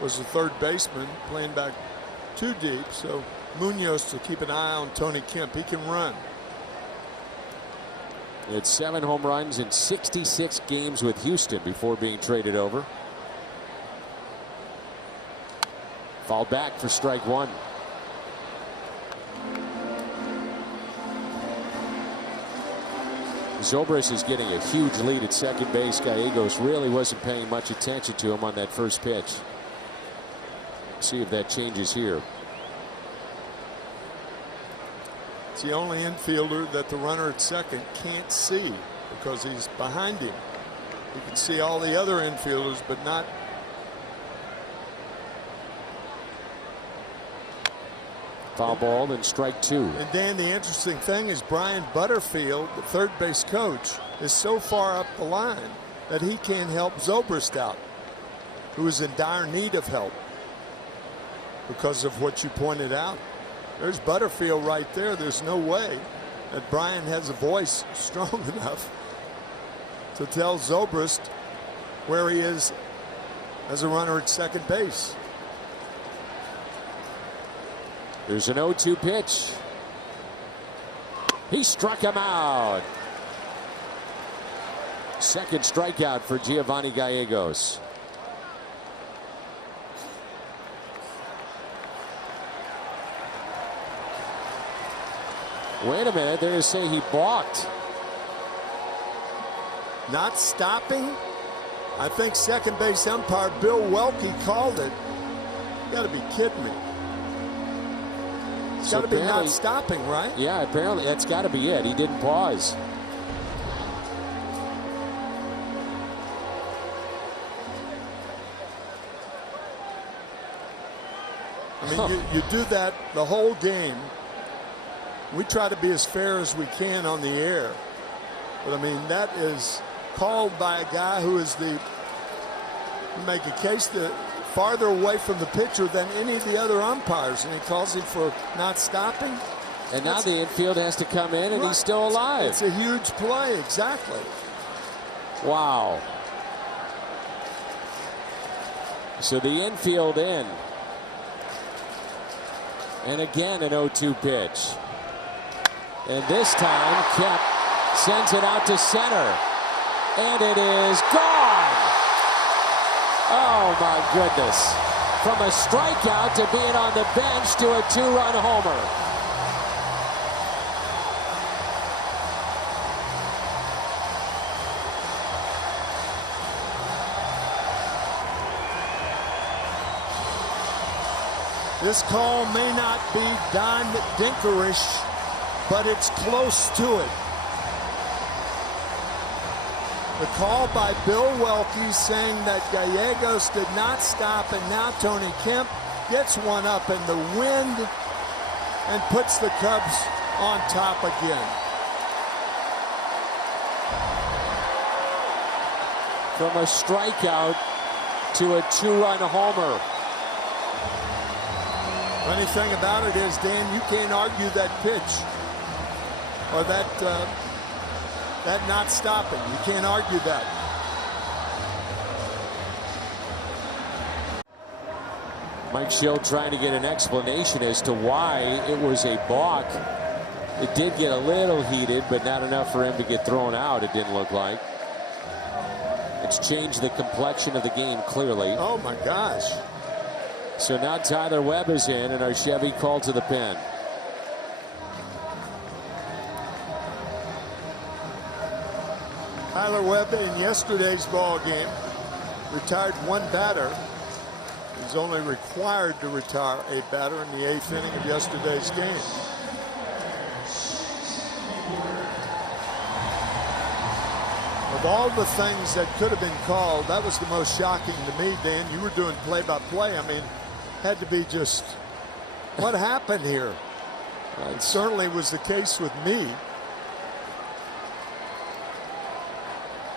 was the third baseman, playing back too deep, so Munoz to keep an eye on Tony Kemp. He can run. It's 7 home runs in 66 games with Houston before being traded over. Foul back for strike 1. Zobrist is getting a huge lead at second base. Gallegos really wasn't paying much attention to him on that first pitch. See if that changes here. It's the only infielder that the runner at second can't see because he's behind him. You can see all the other infielders, but not. Foul ball and strike 2. And Dan, the interesting thing is Brian Butterfield, the third base coach, is so far up the line that he can't help Zobrist out, who is in dire need of help because of what you pointed out. There's Butterfield right there. There's no way that Brian has a voice strong enough to tell Zobrist where he is as a runner at second base. There's an 0-2 pitch. He struck him out. Second strikeout for Giovanni Gallegos. Wait a minute, they're going to say he balked. Not stopping? I think second base umpire Bill Welke called it. You got to be kidding me. It's got to be not stopping, right? Yeah, apparently that's got to be it. He didn't pause. I mean, you do that the whole game. We try to be as fair as we can on the air. But, I mean, that is called by a guy who is the, make a case farther away from the pitcher than any of the other umpires, and he calls him for not stopping. And now the infield has to come in, and he's still alive. It's a huge play, exactly. Wow. So the infield in. And again an 0-2 pitch. And this time Kemp sends it out to center. And it is gone. Oh my goodness. From a strikeout to being on the bench to a 2-run homer. This call may not be Don Dinkerish, but it's close to it. The call by Bill Welke saying that Gallegos did not stop, and now Tony Kemp gets one up in the wind and puts the Cubs on top again. From a strikeout to a 2-run homer. Funny thing about it is, Dan, you can't argue that pitch or that not stopping. You can't argue that. Mike Schill trying to get an explanation as to why it was a balk. It did get a little heated, but not enough for him to get thrown out, it didn't look like. It's changed the complexion of the game clearly. Oh my gosh. So now Tyler Webb is in, and our Chevy called to the pen. Tyler Webb in yesterday's ball game retired one batter. He's only required to retire a batter in the 8th inning of yesterday's game. Of all the things that could have been called, that was the most shocking to me, Dan. You were doing play-by-play. I mean, had to be just, what happened here? It certainly was the case with me.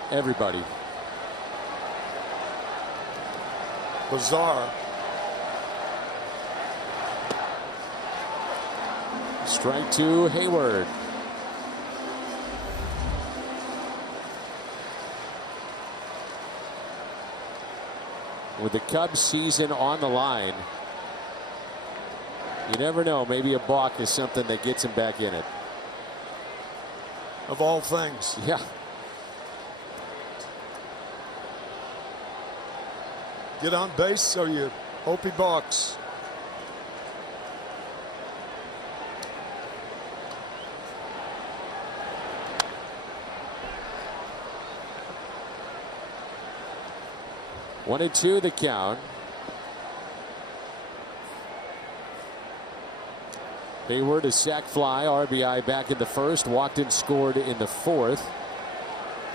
Everybody. Bizarre. Strike 2, Hayward. With the Cubs season on the line, you never know. Maybe a balk is something that gets him back in it. Of all things. Yeah. Get on base so you hope he balks. One and two the count. Hayward a sac fly, RBI back in the first, walked and scored in the fourth,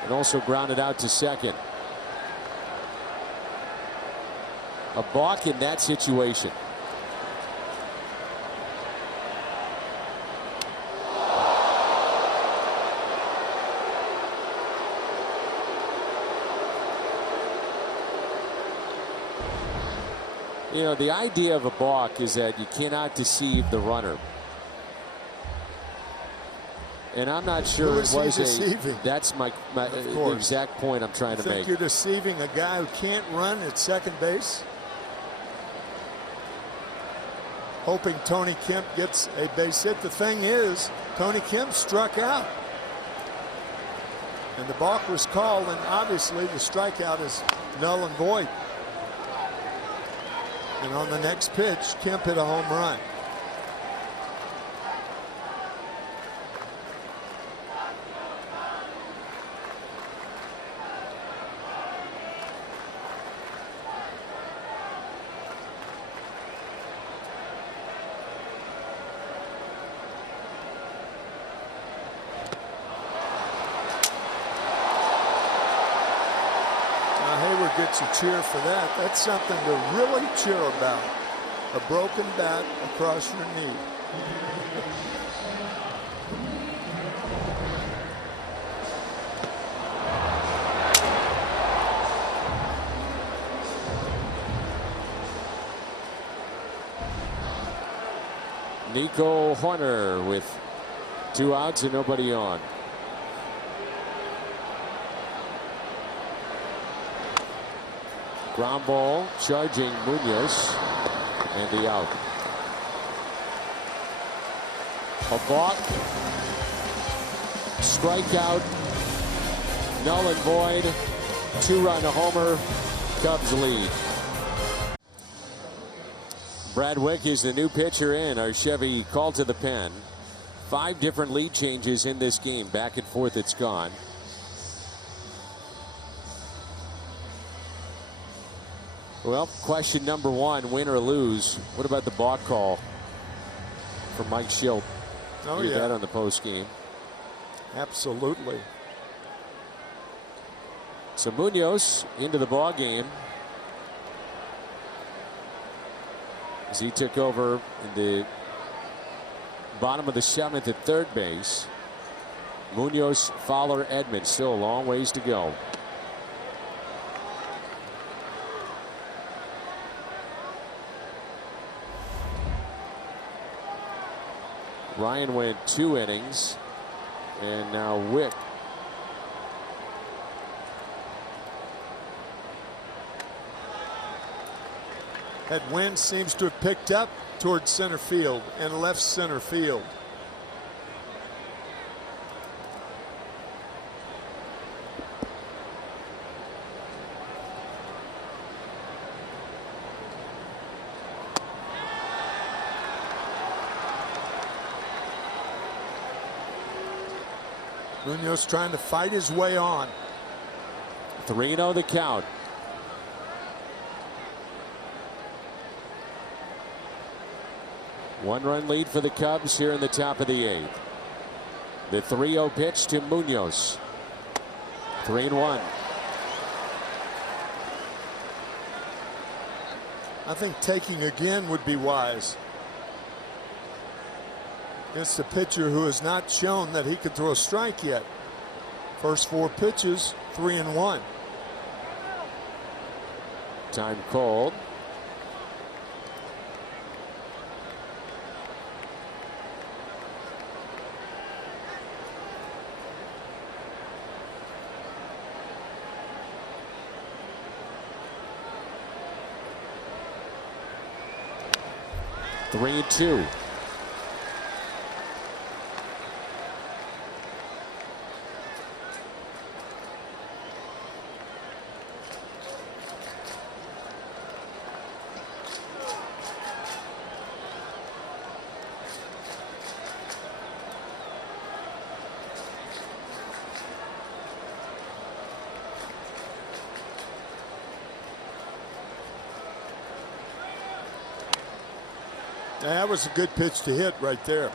and also grounded out to second. A balk in that situation. You know, the idea of a balk is that you cannot deceive the runner. And I'm not sure it was deceiving? That's my the exact point I'm trying to make. You're deceiving a guy who can't run at second base? Hoping Tony Kemp gets a base hit. The thing is, Tony Kemp struck out. And the balk was called, and obviously the strikeout is null and void. And on the next pitch, Kemp hit a home run. Gets a cheer for that. That's something to really cheer about. A broken bat across your knee. Nico Horner with 2 outs and nobody on. Ground ball, charging Munoz, and the out. A balk, strikeout, null and void, 2-run homer, Cubs lead. Brad Wick is the new pitcher in. Our Chevy called to the pen. 5 different lead changes in this game. Back and forth it's gone. Well, question number 1, win or lose. What about the balk call from Mike Schilt? Oh, Hear yeah. that on the post game. Absolutely. So Munoz into the ball game as he took over in the bottom of the 7th at third base. Munoz, Fowler, Edmonds, still a long ways to go. Ryan went 2 innings, and now Wick. That wind seems to have picked up towards center field and left center field. Munoz trying to fight his way on. 3-0 the count. One-run lead for the Cubs here in the top of the 8th. The 3-0 pitch to Munoz. 3-1. I think taking again would be wise. Against a pitcher who has not shown that he could throw a strike yet. First 4 pitches, 3-1. Time called. Three and 2. That was a good pitch to hit right there.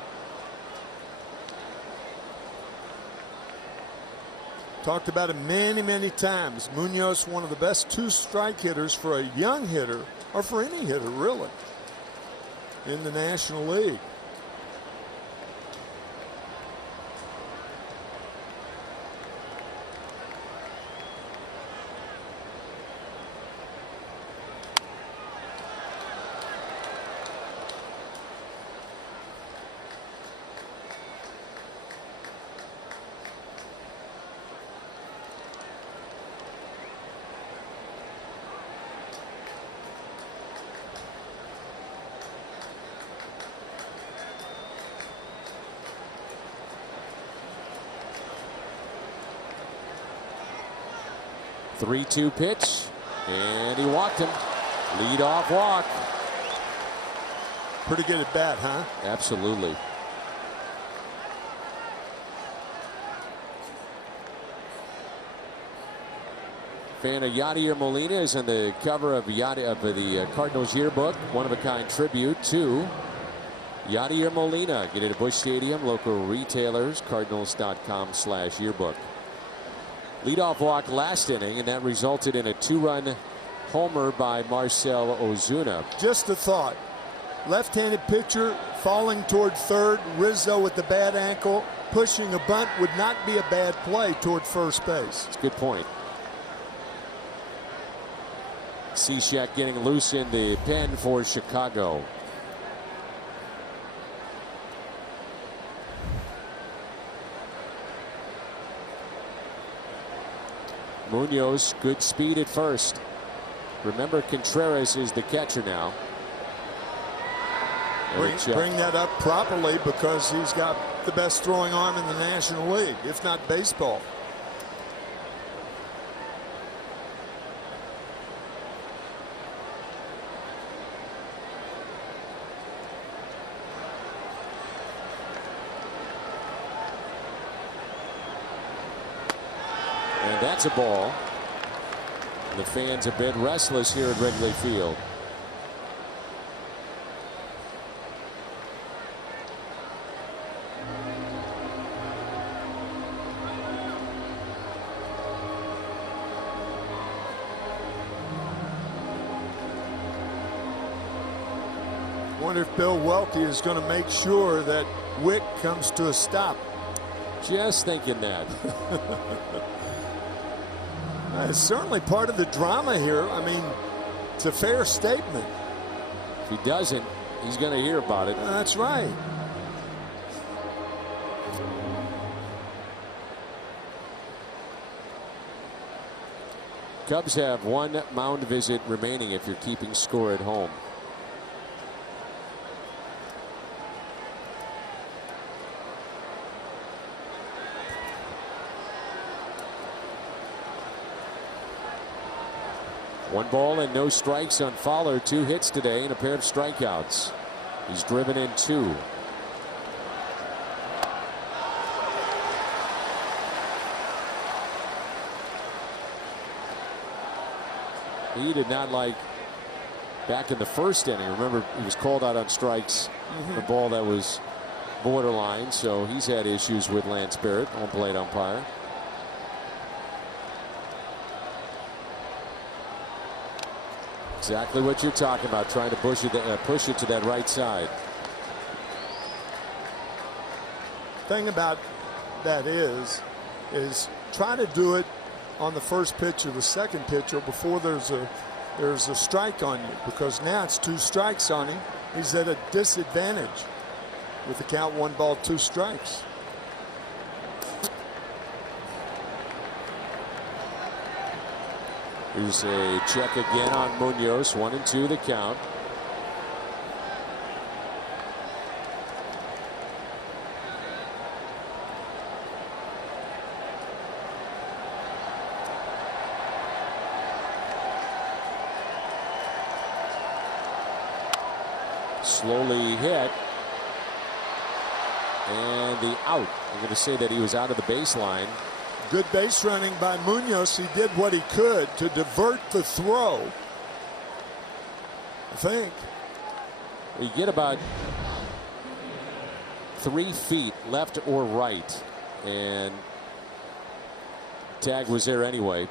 Talked about it many, many times. Munoz, one of the best 2-strike hitters for a young hitter, or for any hitter really, in the National League. Three-two pitch, and he walked him. Lead-off walk. Pretty good at bat, huh? Absolutely. Fan of Yadier Molina is on the cover of the Cardinals yearbook. One-of-a-kind tribute to Yadier Molina. Get it at Busch Stadium, local retailers, cardinals.com/yearbook. Leadoff walk last inning, and that resulted in a 2-run homer by Marcell Ozuna. Just a thought. Left-handed pitcher falling toward third. Rizzo with the bad ankle. Pushing a bunt would not be a bad play toward first base. That's a good point. Cishek getting loose in the pen for Chicago. Munoz, good speed at first. Remember, Contreras is the catcher now. Bring that up properly, because he's got the best throwing arm in the National League, if not baseball. And that's a ball. The fans a bit restless here at Wrigley Field. I wonder if Bill Welty is going to make sure that Wick comes to a stop. Just thinking that. It's certainly part of the drama here. I mean, it's a fair statement. If he doesn't, he's going to hear about it. That's right. Cubs have one mound visit remaining if you're keeping score at home. One ball and no strikes on Fowler. 2 hits today and a pair of strikeouts. He's driven in 2. He did not like back in the first inning. Remember, he was called out on strikes. A ball that was borderline, so he's had issues with Lance Barrett, home plate umpire. Exactly what you're talking about, trying to push it to that right side. Thing about that is try to do it on the first pitch or the second pitch, or before there's a strike on you, because now it's 2 strikes on him. He's at a disadvantage with the count 1 ball, 2 strikes. Here's a check again on Munoz. 1-2 the count. Slowly hit. And the out. I'm going to say that he was out of the baseline. Good base running by Munoz. He did what he could to divert the throw, I think. You get about 3 feet left or right, and tag was there anyway.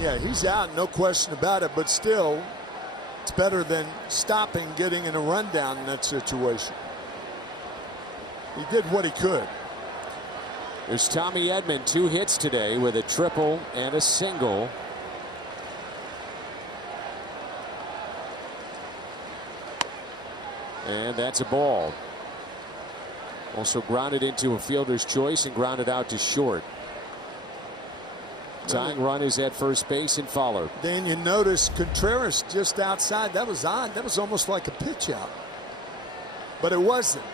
Yeah, he's out, no question about it, but still, it's better than stopping, getting in a rundown in that situation. He did what he could. There's Tommy Edman, 2 hits today with a triple and a single. And that's a ball. Also grounded into a fielder's choice and grounded out to short. Tying run is at first base and Fowler. Dan, you notice Contreras just outside. That was odd. That was almost like a pitch out. But it wasn't.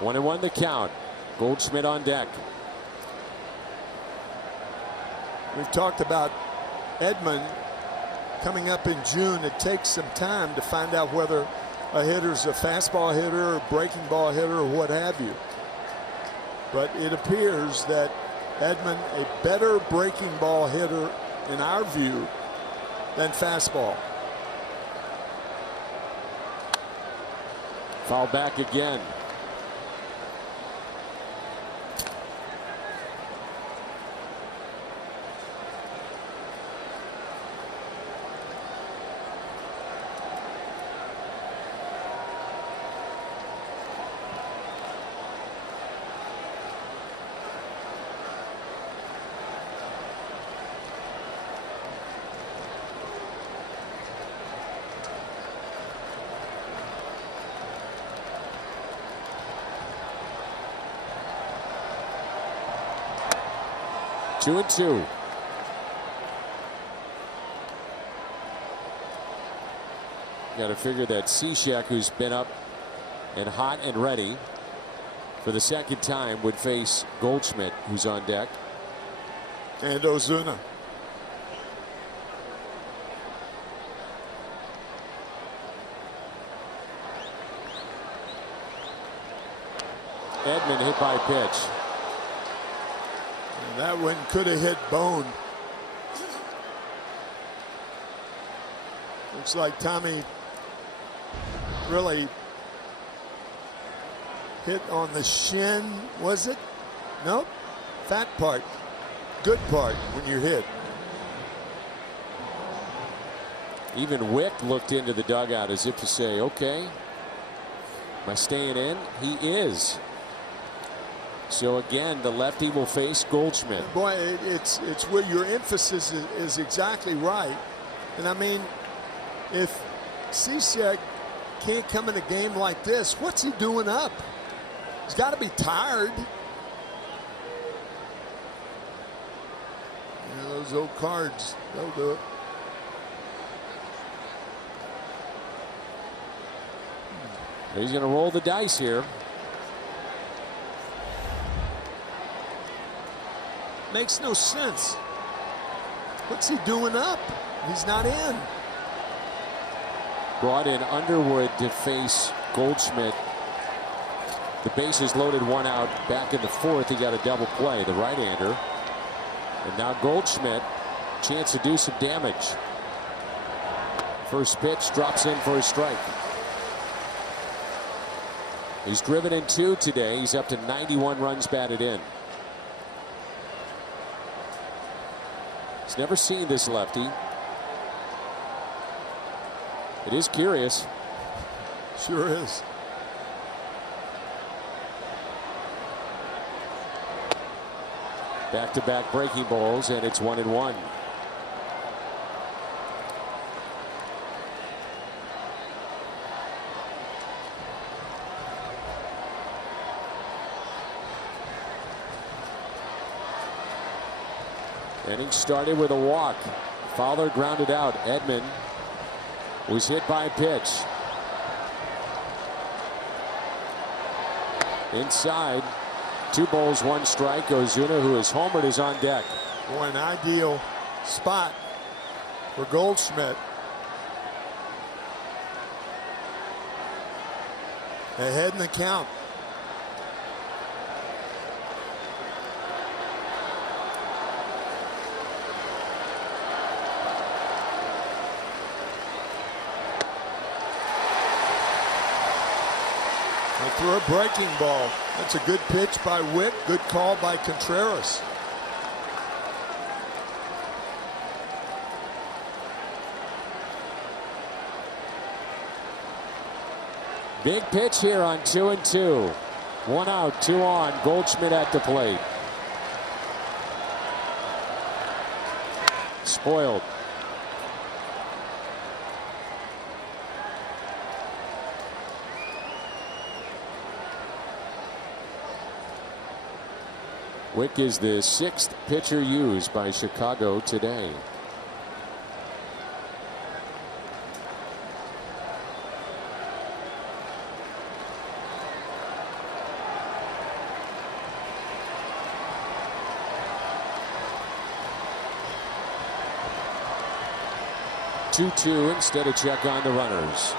One and one the count. Goldschmidt on deck. We've talked about Edman coming up in June. It takes some time to find out whether a hitter's a fastball hitter or breaking ball hitter or what have you. But it appears that Edman a better breaking ball hitter in our view than fastball. Foul back again. 2-2. Got to figure that Cishek, who's been up and hot and ready for the second time, would face Goldschmidt, who's on deck. And Ozuna. Edman hit by pitch. And that one could have hit Bone. Looks like Tommy really hit on the shin, was it? Nope. Fat part. Good part when you hit. Even Wick looked into the dugout as if to say, okay, am I staying in? He is. So again, the lefty will face Goldschmidt. Boy, it's where your emphasis is exactly right. And I mean, if Cishek can't come in a game like this, what's he doing up? He's got to be tired. You know, those old cards, they'll do it. He's going to roll the dice here. Makes no sense. What's he doing up? He's not in. Brought in Underwood to face Goldschmidt. The bases loaded, one out. Back in the fourth, he got a double play, the right-hander. And now Goldschmidt, chance to do some damage. First pitch drops in for a strike. He's driven in 2 today. He's up to 91 runs batted in. He's never seen this lefty. It is curious. Sure is. Back-to-back breaking balls, and it's 1-1. Inning started with a walk. Fowler grounded out. Edman was hit by a pitch. Inside. 2 balls, 1 strike. Ozuna, who is homered, is on deck. Boy, an ideal spot for Goldschmidt. Ahead in the count. Through a breaking ball. That's a good pitch by Witt. Good call by Contreras. Big pitch here on 2-2. 1 out, 2 on. Goldschmidt at the plate. Spoiled. Wick is the 6th pitcher used by Chicago today. Two instead of check on the runners.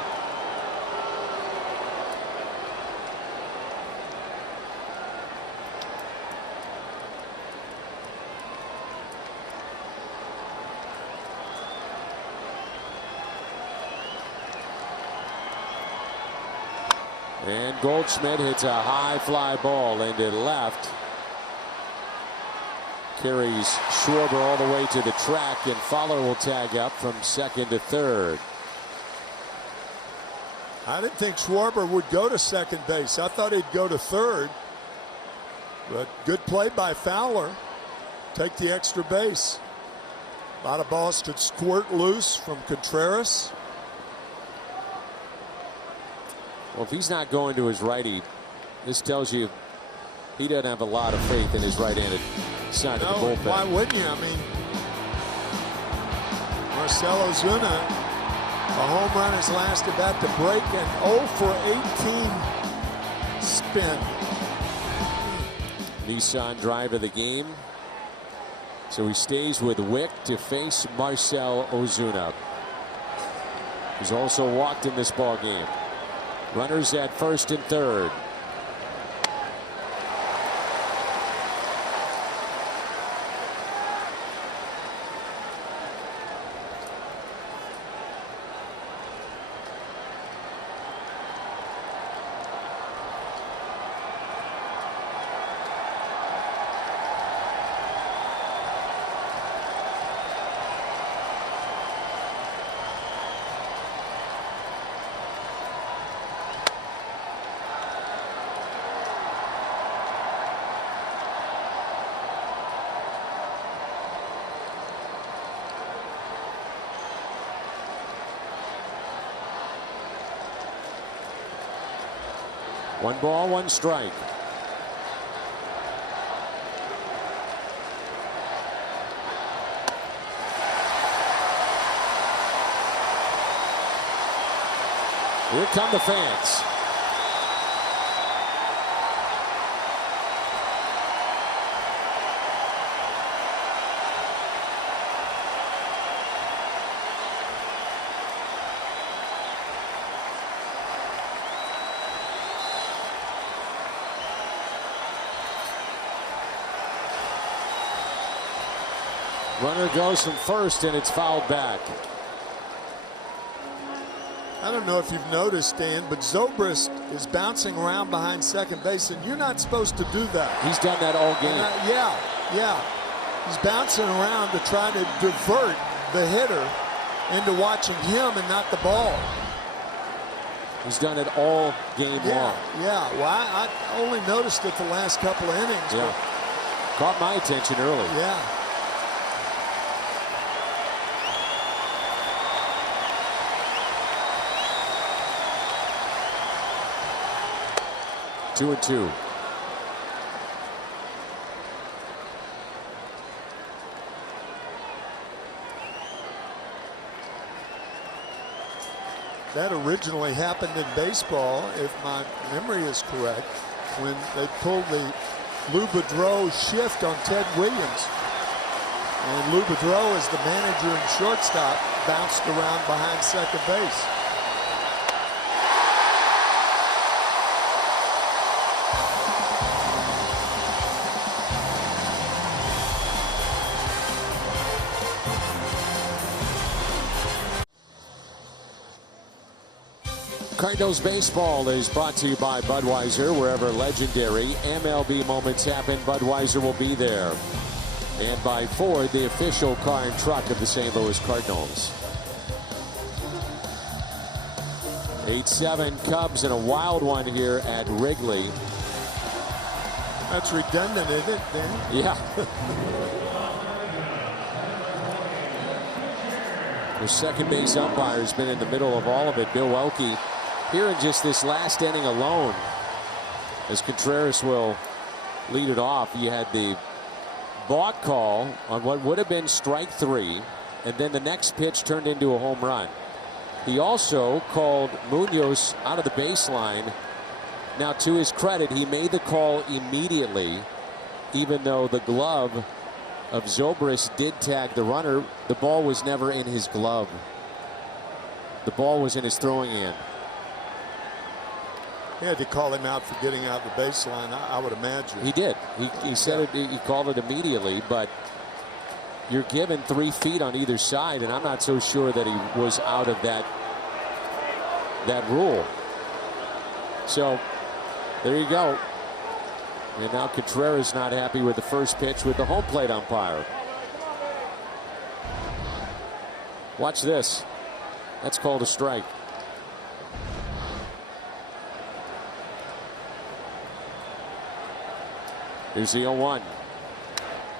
And Goldschmidt hits a high fly ball into left. Carries Schwarber all the way to the track, and Fowler will tag up from second to third. I didn't think Schwarber would go to second base. I thought he'd go to third. But good play by Fowler. Take the extra base. A lot of balls could squirt loose from Contreras. Well, if he's not going to his righty, this tells you he doesn't have a lot of faith in his right-handed side No, of the bullpen. why wouldn't you? I mean, Marcell Ozuna, a home run his last at bat to break, and 0 for 18 spin. Nissan drive of the game. So he stays with Wick to face Marcell Ozuna, who's also walked in this ball game. Runners at first and third. One ball, one strike. Here come the fans. Runner goes from first, and it's fouled back. I don't know if you've noticed, Dan, but Zobrist is bouncing around behind second base, and you're not supposed to do that. He's done that all game. Yeah. He's bouncing around to try to divert the hitter into watching him and not the ball. He's done it all game long. Yeah, well, I only noticed it the last couple of innings. Yeah. Caught my attention early. Yeah. Two and two. That originally happened in baseball, if my memory is correct, when they pulled the Lou Boudreau shift on Ted Williams. And Lou Boudreau, as the manager and shortstop, bounced around behind second base. Cardinals baseball is brought to you by Budweiser. Wherever legendary MLB moments happen, Budweiser will be there. And by Ford, the official car and truck of the St. Louis Cardinals. 8-7 Cubs and a wild one here at Wrigley. That's redundant, isn't it, Dan? Yeah. The second base umpire has been in the middle of all of it. Bill Welke here in just this last inning alone, as Contreras will lead it off. You had the balk call on what would have been strike three, and then the next pitch turned into a home run. He also called Munoz out of the baseline. Now, to his credit, he made the call immediately, even though the glove of Zobrist did tag the runner. The ball was never in his glove. The ball was in his throwing hand. He had to call him out for getting out the baseline, I would imagine. He did. He said it. He called it immediately, but you're given 3 feet on either side, and I'm not so sure that he was out of that rule. So there you go. And now Contreras not happy with the first pitch with the home plate umpire. Watch this. That's called a strike. Here's the 0-1.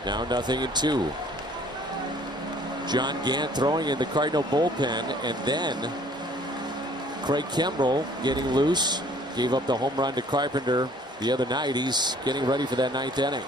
Now 0-2. John Gant throwing in the Cardinal bullpen, and then Craig Kimbrell getting loose. Gave up the home run to Carpenter the other night. He's getting ready for that 9th inning.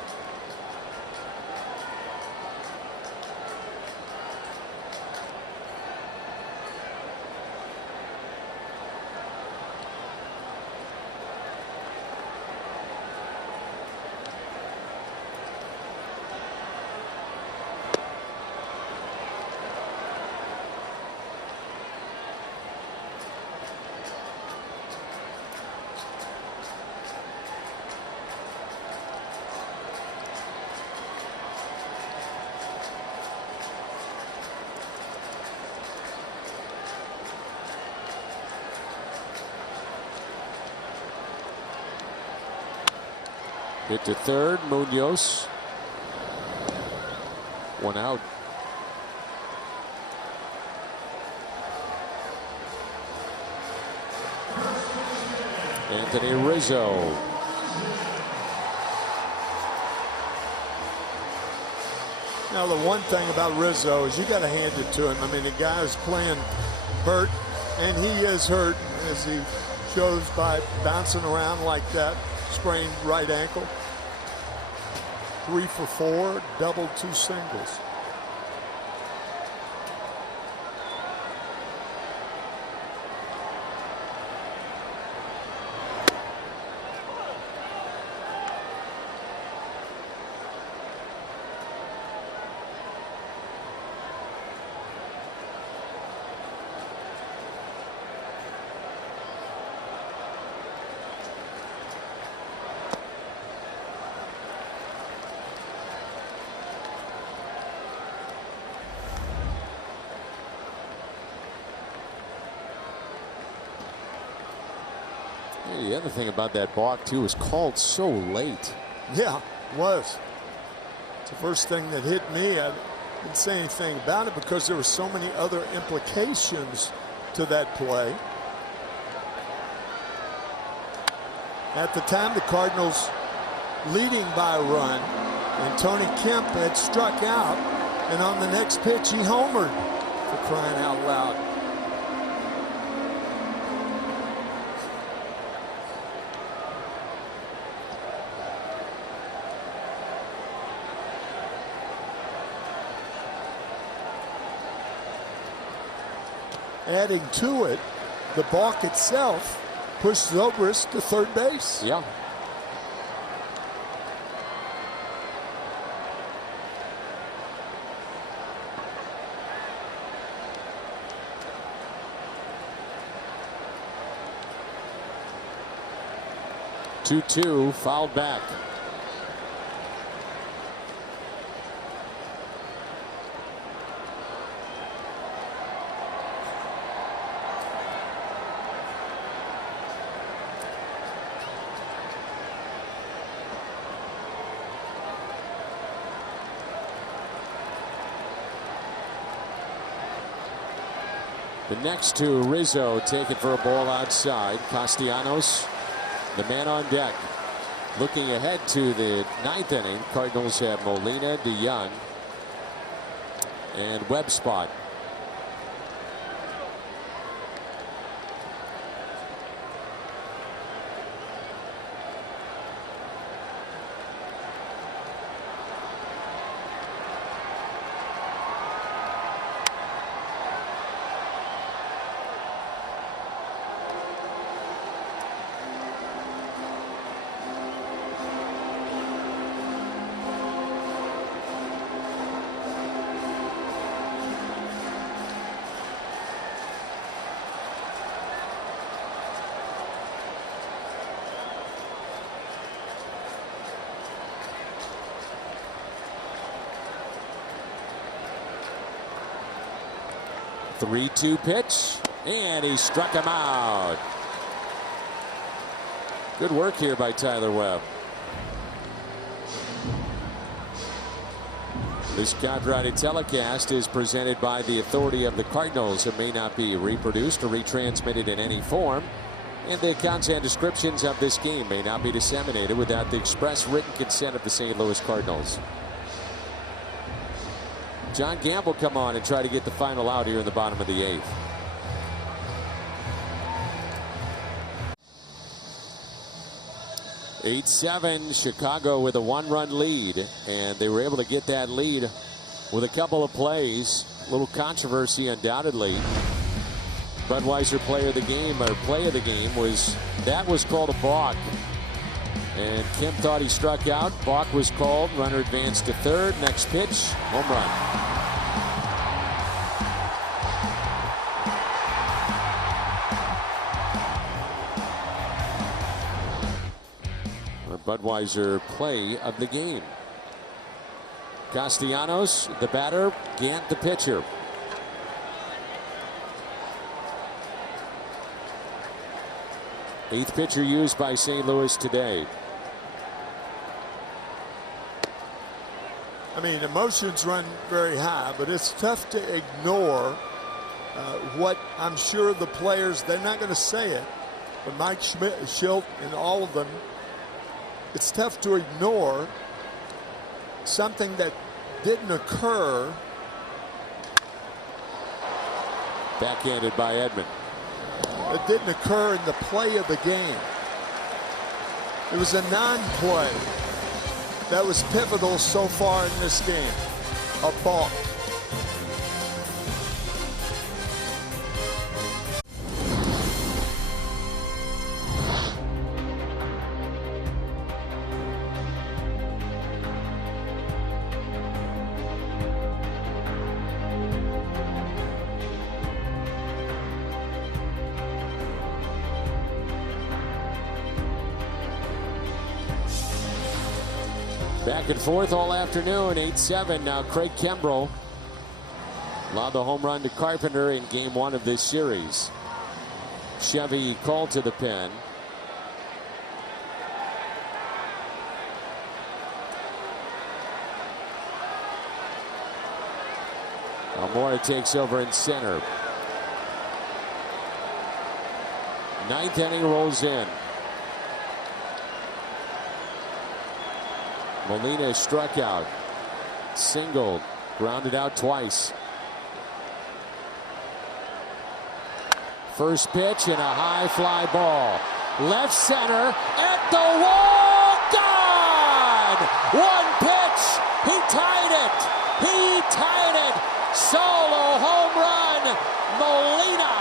Hit to third, Munoz. One out. Anthony Rizzo. Now, the one thing about Rizzo is you got to hand it to him. I mean, the guy is playing hurt, and he is hurt, as he shows by bouncing around like that, sprained right ankle. 3 for 4, double 2 singles. The other thing about that balk, too, was called so late. Yeah, it was. It's the first thing that hit me. I didn't say anything about it because there were so many other implications to that play. At the time, the Cardinals leading by a run, and Tony Kemp had struck out, and on the next pitch, he homered, for crying out loud. Adding to it, the balk itself pushed Zobrist to third base. Yeah. Two, fouled back. The next two, Rizzo taken for a ball outside. Castellanos, the man on deck. Looking ahead to the ninth inning, Cardinals have Molina, DeYoung, and Webb spot. Three-two pitch, and he struck him out. Good work here by Tyler Webb. This copyrighted telecast is presented by the authority of the Cardinals. It may not be reproduced or retransmitted in any form, and the content descriptions of this game may not be disseminated without the express written consent of the St. Louis Cardinals. John Gamble come on and try to get the final out here in the bottom of the eighth. Eight-7, Chicago with a one-run lead, and they were able to get that lead with a couple of plays. A little controversy undoubtedly. Budweiser play of the game was called a balk. And Kemp thought he struck out. Balk was called. Runner advanced to third. Next pitch, home run. Budweiser play of the game. Castellanos, the batter. Gant, the pitcher. Eighth pitcher used by St. Louis today. I mean, emotions run very high, but it's tough to ignore what I'm sure the players, they're not going to say it, but Mike Schilt and all of them, it's tough to ignore something that didn't occur. Backhanded by Edman. It didn't occur in the play of the game. It was a non-play that was pivotal so far in this game. A balk. Back and forth all afternoon, 8-7. Now Craig Kimbrell allowed the home run to Carpenter in game 1 of this series. Chevy called to the pen. Almora takes over in center. 9th inning rolls in. Molina struck out, singled, grounded out twice. First pitch and a high fly ball. Left center at the wall, gone! One pitch, he tied it! He tied it! Solo home run, Molina!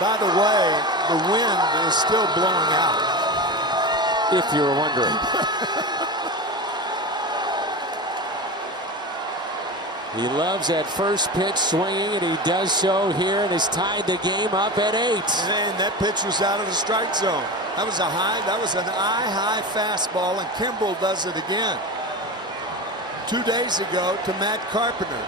By the way, the wind is still blowing out. If you were wondering. He loves that first pitch swinging, and he does so here and has tied the game up at 8. And that pitch was out of the strike zone. That was an eye-high fastball, and Kimbrell does it again. 2 days ago to Matt Carpenter.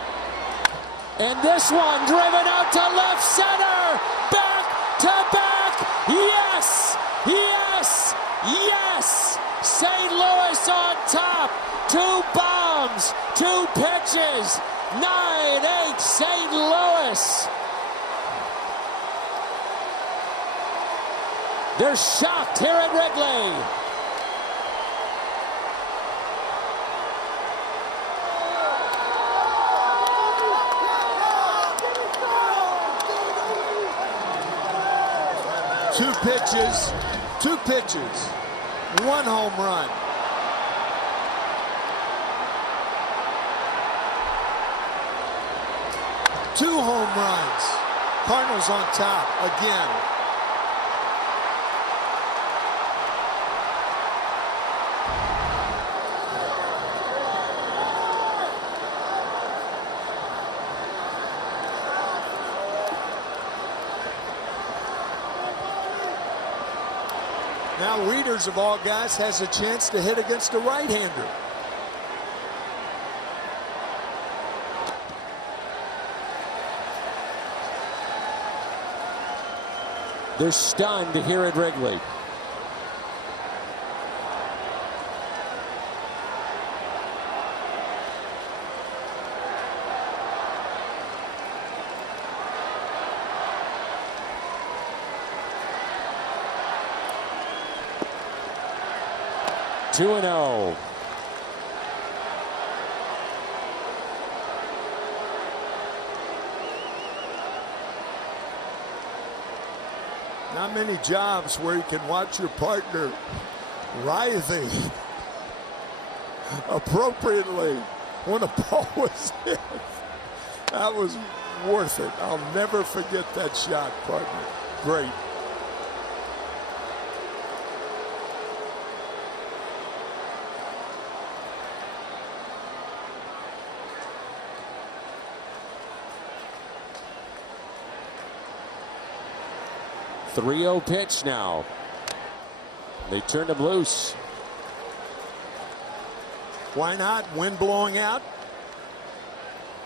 And this one driven out to left center. Back to back. Yes! Yes! Yes! St. Louis on top. 2 bombs. 2 pitches. 9-8 St. Louis. They're shocked here at Wrigley. Two pitches, 1 home run. Two home runs. Cardinals on top again. Now Wieters, of all guys, has a chance to hit against a right-hander. They're stunned here at Wrigley. Two and 0. Not many jobs where you can watch your partner writhing appropriately when a ball was hit. That was worth it. I'll never forget that shot, partner. Great. .30 pitch now. They turned him loose. Why not? Wind blowing out.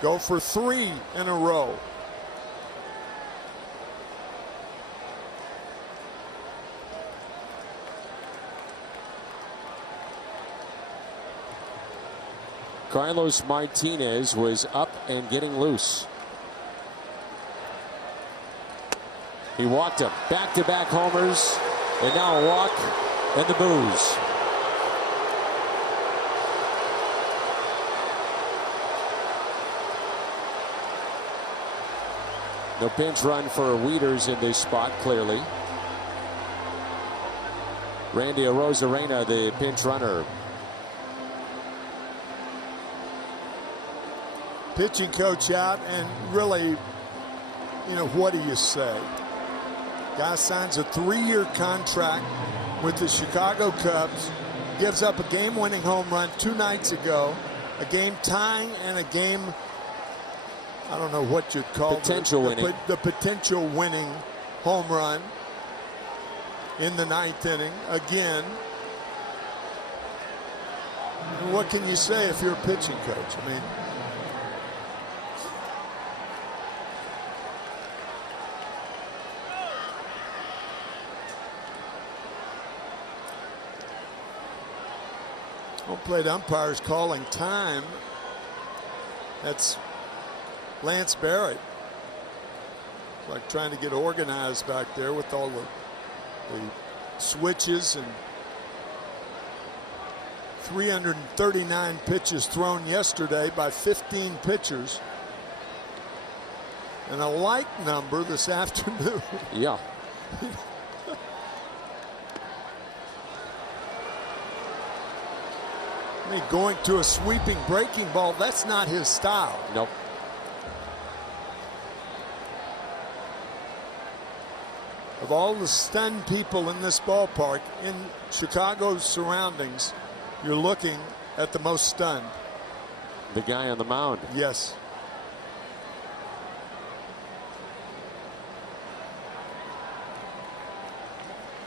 Go for 3 in a row. Carlos Martinez was up and getting loose. He walked him. Back-to-back homers, and now a walk and the boos. No pinch run for Wieters in this spot, clearly. Randy Arozarena, the pinch runner. Pitching coach out, and really, what do you say? Guy signs a 3-year contract with the Chicago Cubs, gives up a game-winning home run 2 nights ago, a game tying and a game, I don't know what you'd call potential winning. The potential winning home run in the 9th inning again. And what can you say if you're a pitching coach? I mean, home plate umpires calling time. That's Lance Barrett. It's like trying to get organized back there with all the switches and 339 pitches thrown yesterday by 15 pitchers. And a like number this afternoon. Yeah. I mean, going to a sweeping breaking ball, that's not his style. Nope. Of all the stunned people in this ballpark, in Chicago's surroundings, you're looking at the most stunned. The guy on the mound. Yes.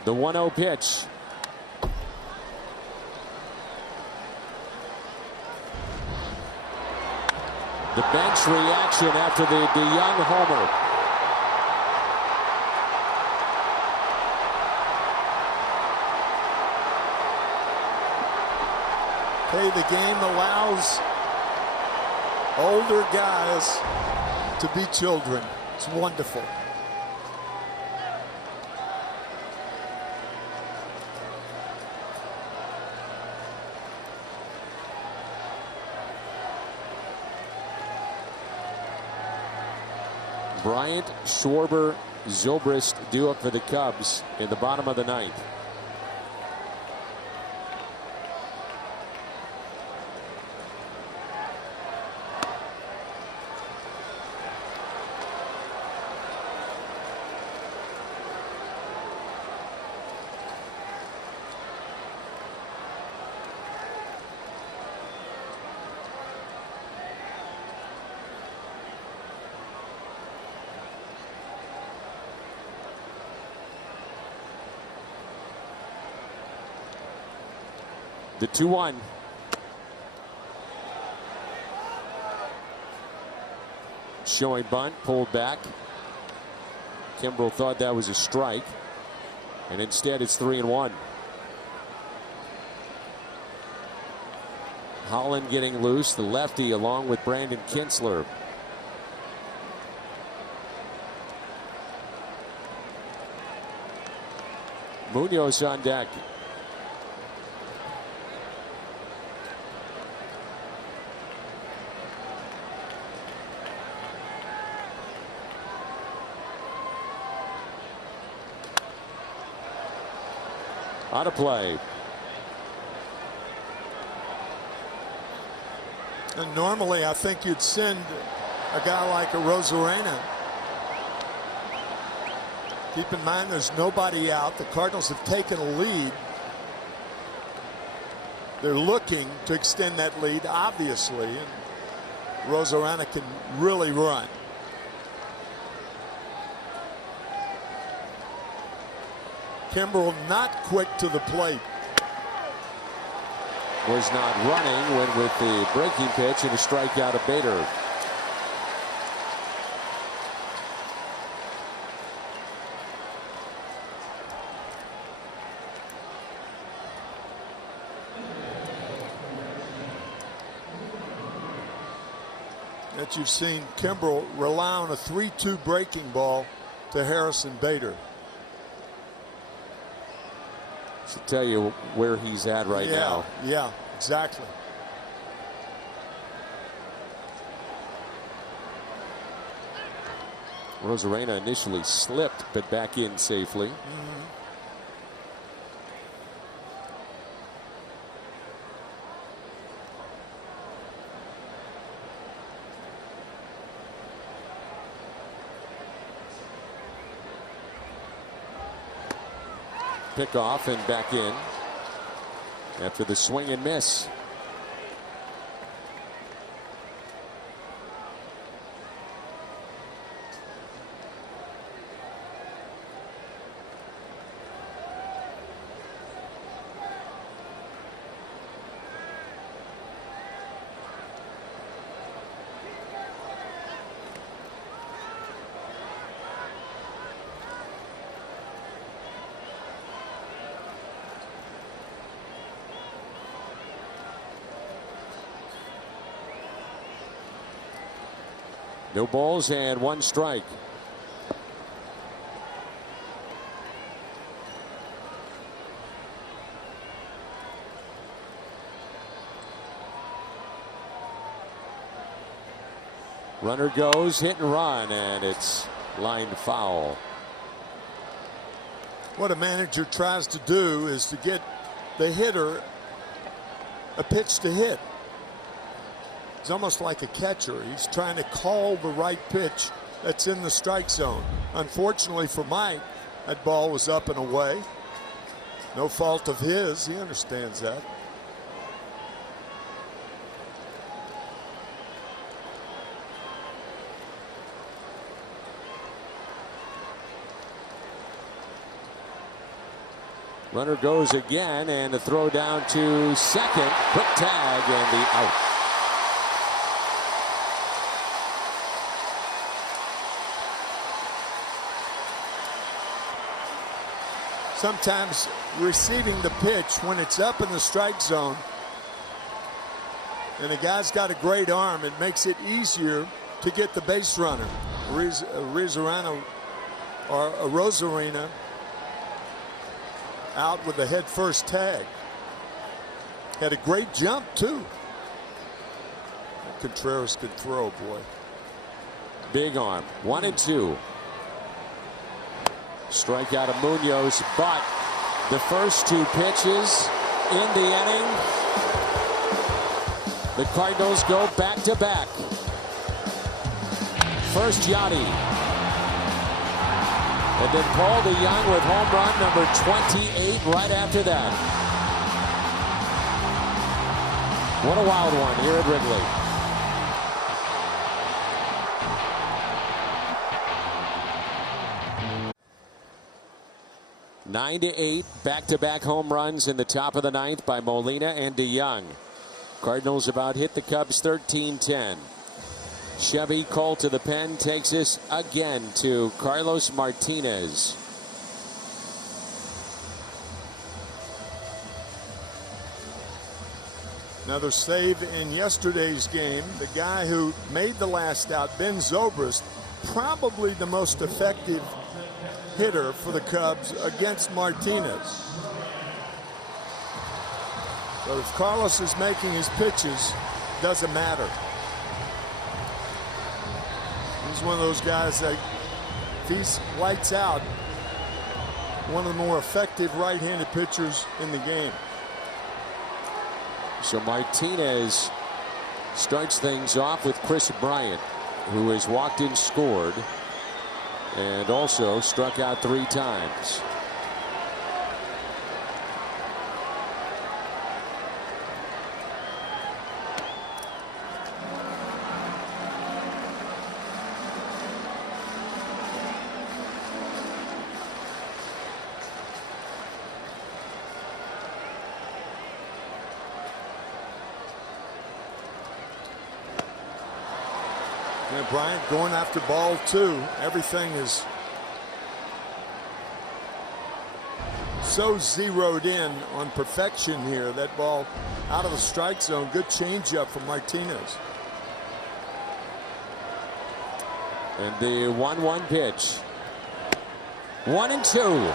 The 1-0 pitch. The bench reaction after the DeYoung homer. Hey, the game allows older guys to be children. It's wonderful. Bryant, Schwarber, Zobrist due up for the Cubs in the bottom of the 9th. The 2-1. Showing bunt, pulled back. Kimbrel thought that was a strike, and instead it's 3-1. Holland getting loose, the lefty, along with Brandon Kinsler. Munoz on deck. Out of play. And normally I think you'd send a guy like Arozarena. Keep in mind there's nobody out. The Cardinals have taken a lead. They're looking to extend that lead, obviously. And Arozarena can really run. Kimbrel not quick to the plate. Was not running, went with the breaking pitch and a strikeout of Bader. That you've seen Kimbrel rely on a 3-2 breaking ball to Harrison Bader. Should tell you where he's at right now. Yeah, exactly. Rosarena initially slipped, but back in safely. Pick off and back in after the swing and miss. No balls and one strike. Runner goes, hit and run, and it's lined foul. What a manager tries to do is to get the hitter a pitch to hit. He's almost like a catcher. He's trying to call the right pitch that's in the strike zone. Unfortunately for Mike, that ball was up and away. No fault of his. He understands that. Runner goes again, and the throw down to second. Quick tag and the out. Sometimes receiving the pitch when it's up in the strike zone and the guy's got a great arm, it makes it easier to get the base runner. Rosarena out with the head first tag. Had a great jump too. Contreras could throw, boy. Big arm. 1-2. Strikeout of Munoz, but the first two pitches in the inning, the Cardinals go back to back. First Yachty, and then Paul DeYoung with home run number 28 right after that. What a wild one here at Wrigley. 9-8, back-to-back home runs in the top of the ninth by Molina and DeYoung. Cardinals about hit the Cubs 13-10. Chevy Cole to the pen takes us again to Carlos Martinez. Another save in yesterday's game. The guy who made the last out, Ben Zobrist, probably the most effective hitter for the Cubs against Martinez. But if Carlos is making his pitches, doesn't matter. He's one of those guys that if he's lights out, one of the more effective right-handed pitchers in the game. So Martinez starts things off with Chris Bryant, who has walked in, scored, and also struck out 3 times. And Bryant going after ball 2. Everything is so zeroed in on perfection here. That ball out of the strike zone. Good changeup from Martinez. And the 1-1 pitch. 1-2.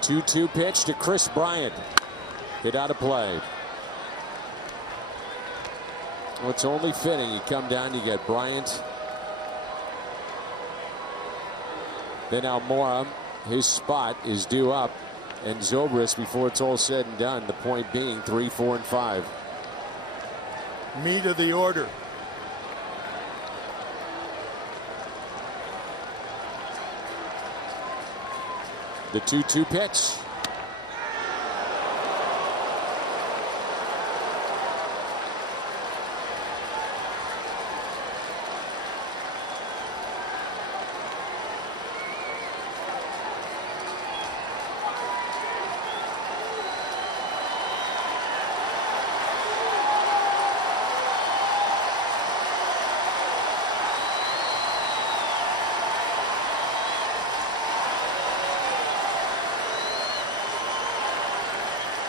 Two-two pitch to Chris Bryant. Hit out of play. Well, it's only fitting you come down, you get Bryant, then Almora. His spot is due up, and Zobrist before it's all said and done. The point being 3, 4, and 5. Meat of the order. The 2-2 pitch.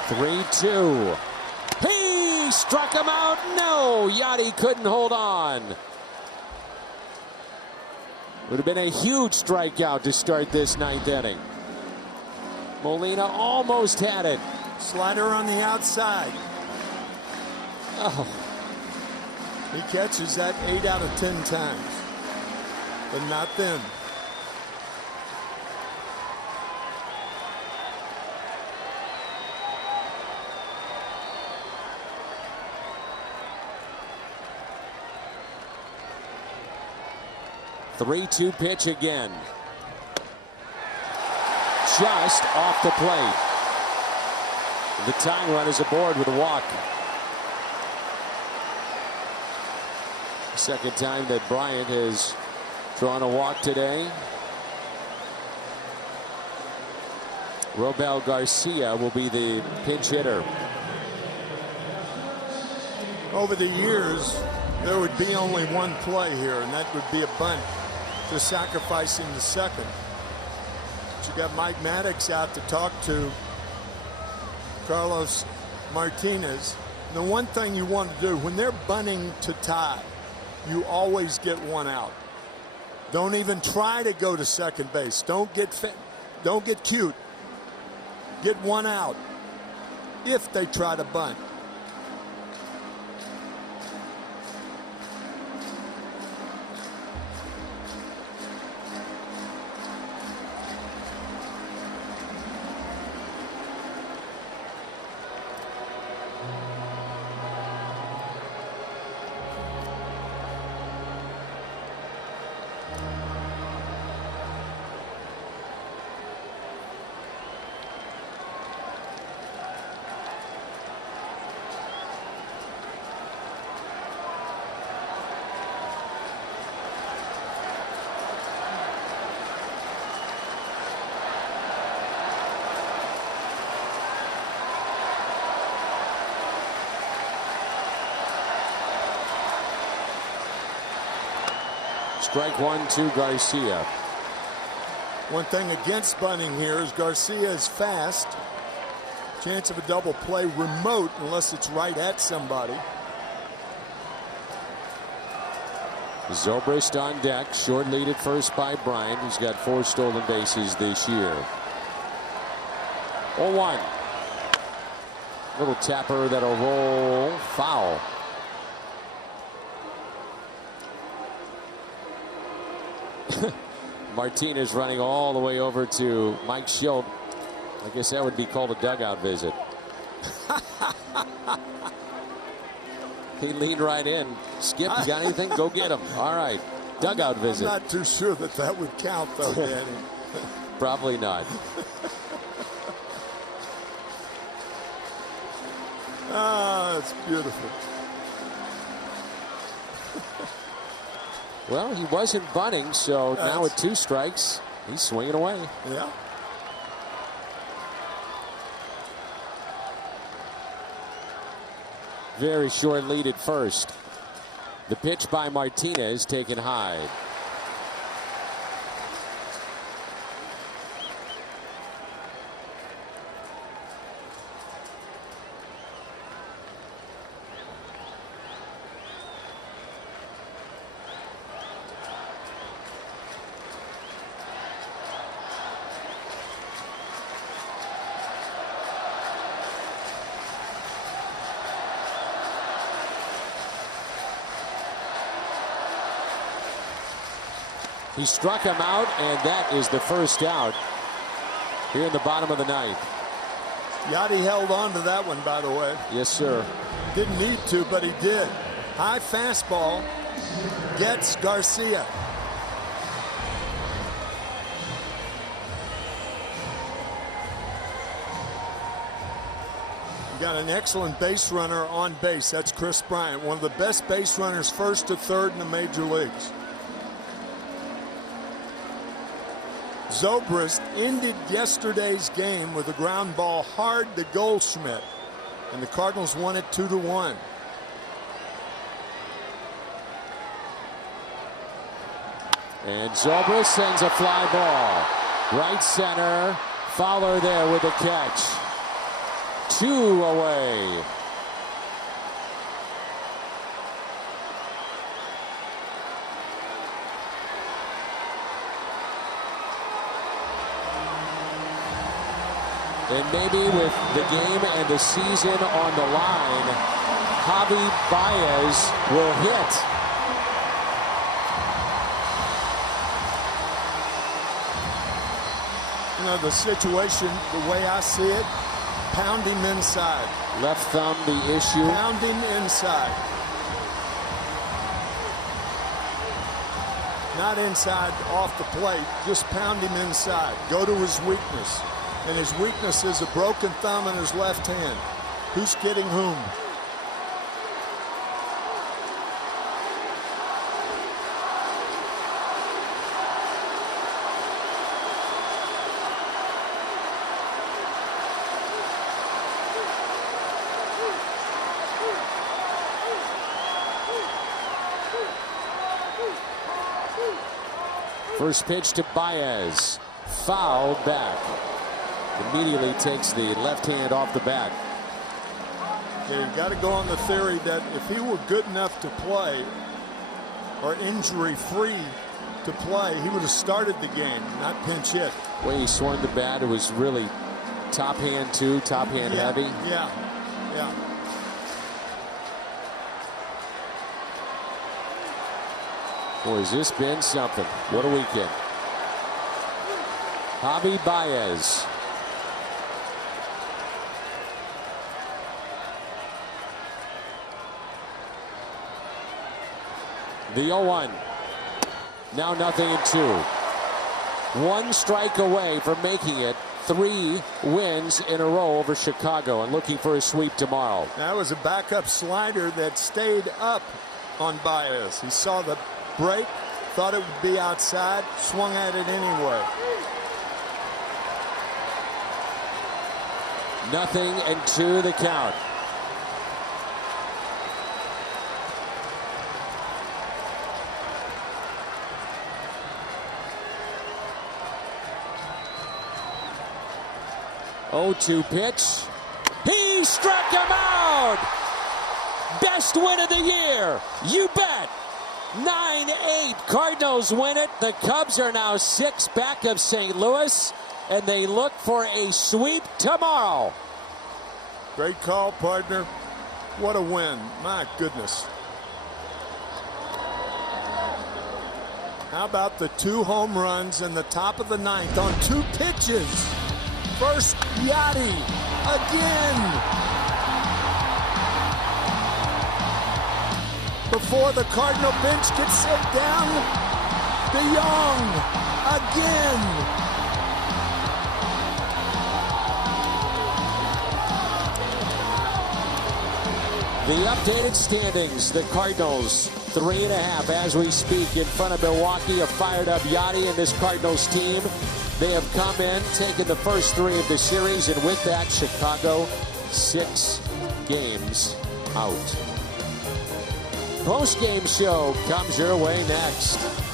Three-two. He struck him out. No, Yachty couldn't hold on. Would have been a huge strikeout to start this 9th inning. Molina almost had it. Slider on the outside. Oh. He catches that 8 out of 10 times, but not then. Three-two pitch again. Just off the plate. The tying run is aboard with a walk. Second time that Bryant has drawn a walk today. Robel Garcia will be the pinch hitter. Over the years, there would be only one play here, and that would be a bunt to sacrificing the second. But you got Mike Maddox out to talk to Carlos Martinez. And the one thing you want to do when they're bunting to tie, you always get one out. Don't even try to go to second base. Don't get cute. Get one out if they try to bunt. Strike one to Garcia. One thing against bunting here is Garcia is fast. Chance of a double play remote unless it's right at somebody. Zobrist on deck. Short lead at first by Bryant, who's got 4 stolen bases this year. 0-1. Little tapper that'll roll foul. Martinez running all the way over to Mike Schilt. I guess that would be called a dugout visit. He leaned right in. Skip, you got anything? Go get him. All right. Dugout visit. I'm not too sure that would count, though, Danny. Probably not. It's beautiful. Well, he wasn't bunting, so now with 2 strikes, he's swinging away. Yeah. Very short lead at first. The pitch by Martinez taken high. He struck him out, and that is the first out here in the bottom of the 9th. Yachty held on to that one, by the way. Yes, sir. Didn't need to, but he did. High fastball gets Garcia. You got an excellent base runner on base. That's Chris Bryant, one of the best base runners, first to third in the major leagues. Zobrist ended yesterday's game with a ground ball hard to Goldschmidt, and the Cardinals won it 2-1. And Zobrist sends a fly ball. Right center. Fowler there with the catch. 2 away. And maybe with the game and the season on the line, Javi Baez will hit. You know, the situation, the way I see it, pound him inside. Left thumb, the issue. Pound him inside. Not inside off the plate, just pound him inside. Go to his weakness. And his weakness is a broken thumb in his left hand. Who's getting whom? First pitch to Baez. Fouled back. Immediately takes the left hand off the bat. Yeah, you got to go on the theory that if he were good enough to play or injury-free to play, he would have started the game, not pinch hit. The way he swung the bat, it was really top hand too, top hand heavy. Yeah, yeah. Boy, has this been something. What a weekend. Javi Baez. The 0-1. Now 0-2. 1 strike away from making it 3 wins in a row over Chicago and looking for a sweep tomorrow. That was a backup slider that stayed up on Baez. He saw the break, thought it would be outside, swung at it anyway. 0-2 the count. Oh, 0-2 pitch. He struck him out. Best win of the year. You bet. 9-8. Cardinals win it. The Cubs are now 6 back of St. Louis, and they look for a sweep tomorrow. Great call, partner. What a win. My goodness. How about the 2 home runs in the top of the 9th on 2 pitches? First, Yachty again. Before the Cardinal bench gets set down, DeYoung again. The updated standings, the Cardinals 3.5 as we speak in front of Milwaukee. A fired up Yachty and this Cardinals team. They have come in, taken the first 3 of the series, and with that, Chicago 6 games out. Post-game show comes your way next.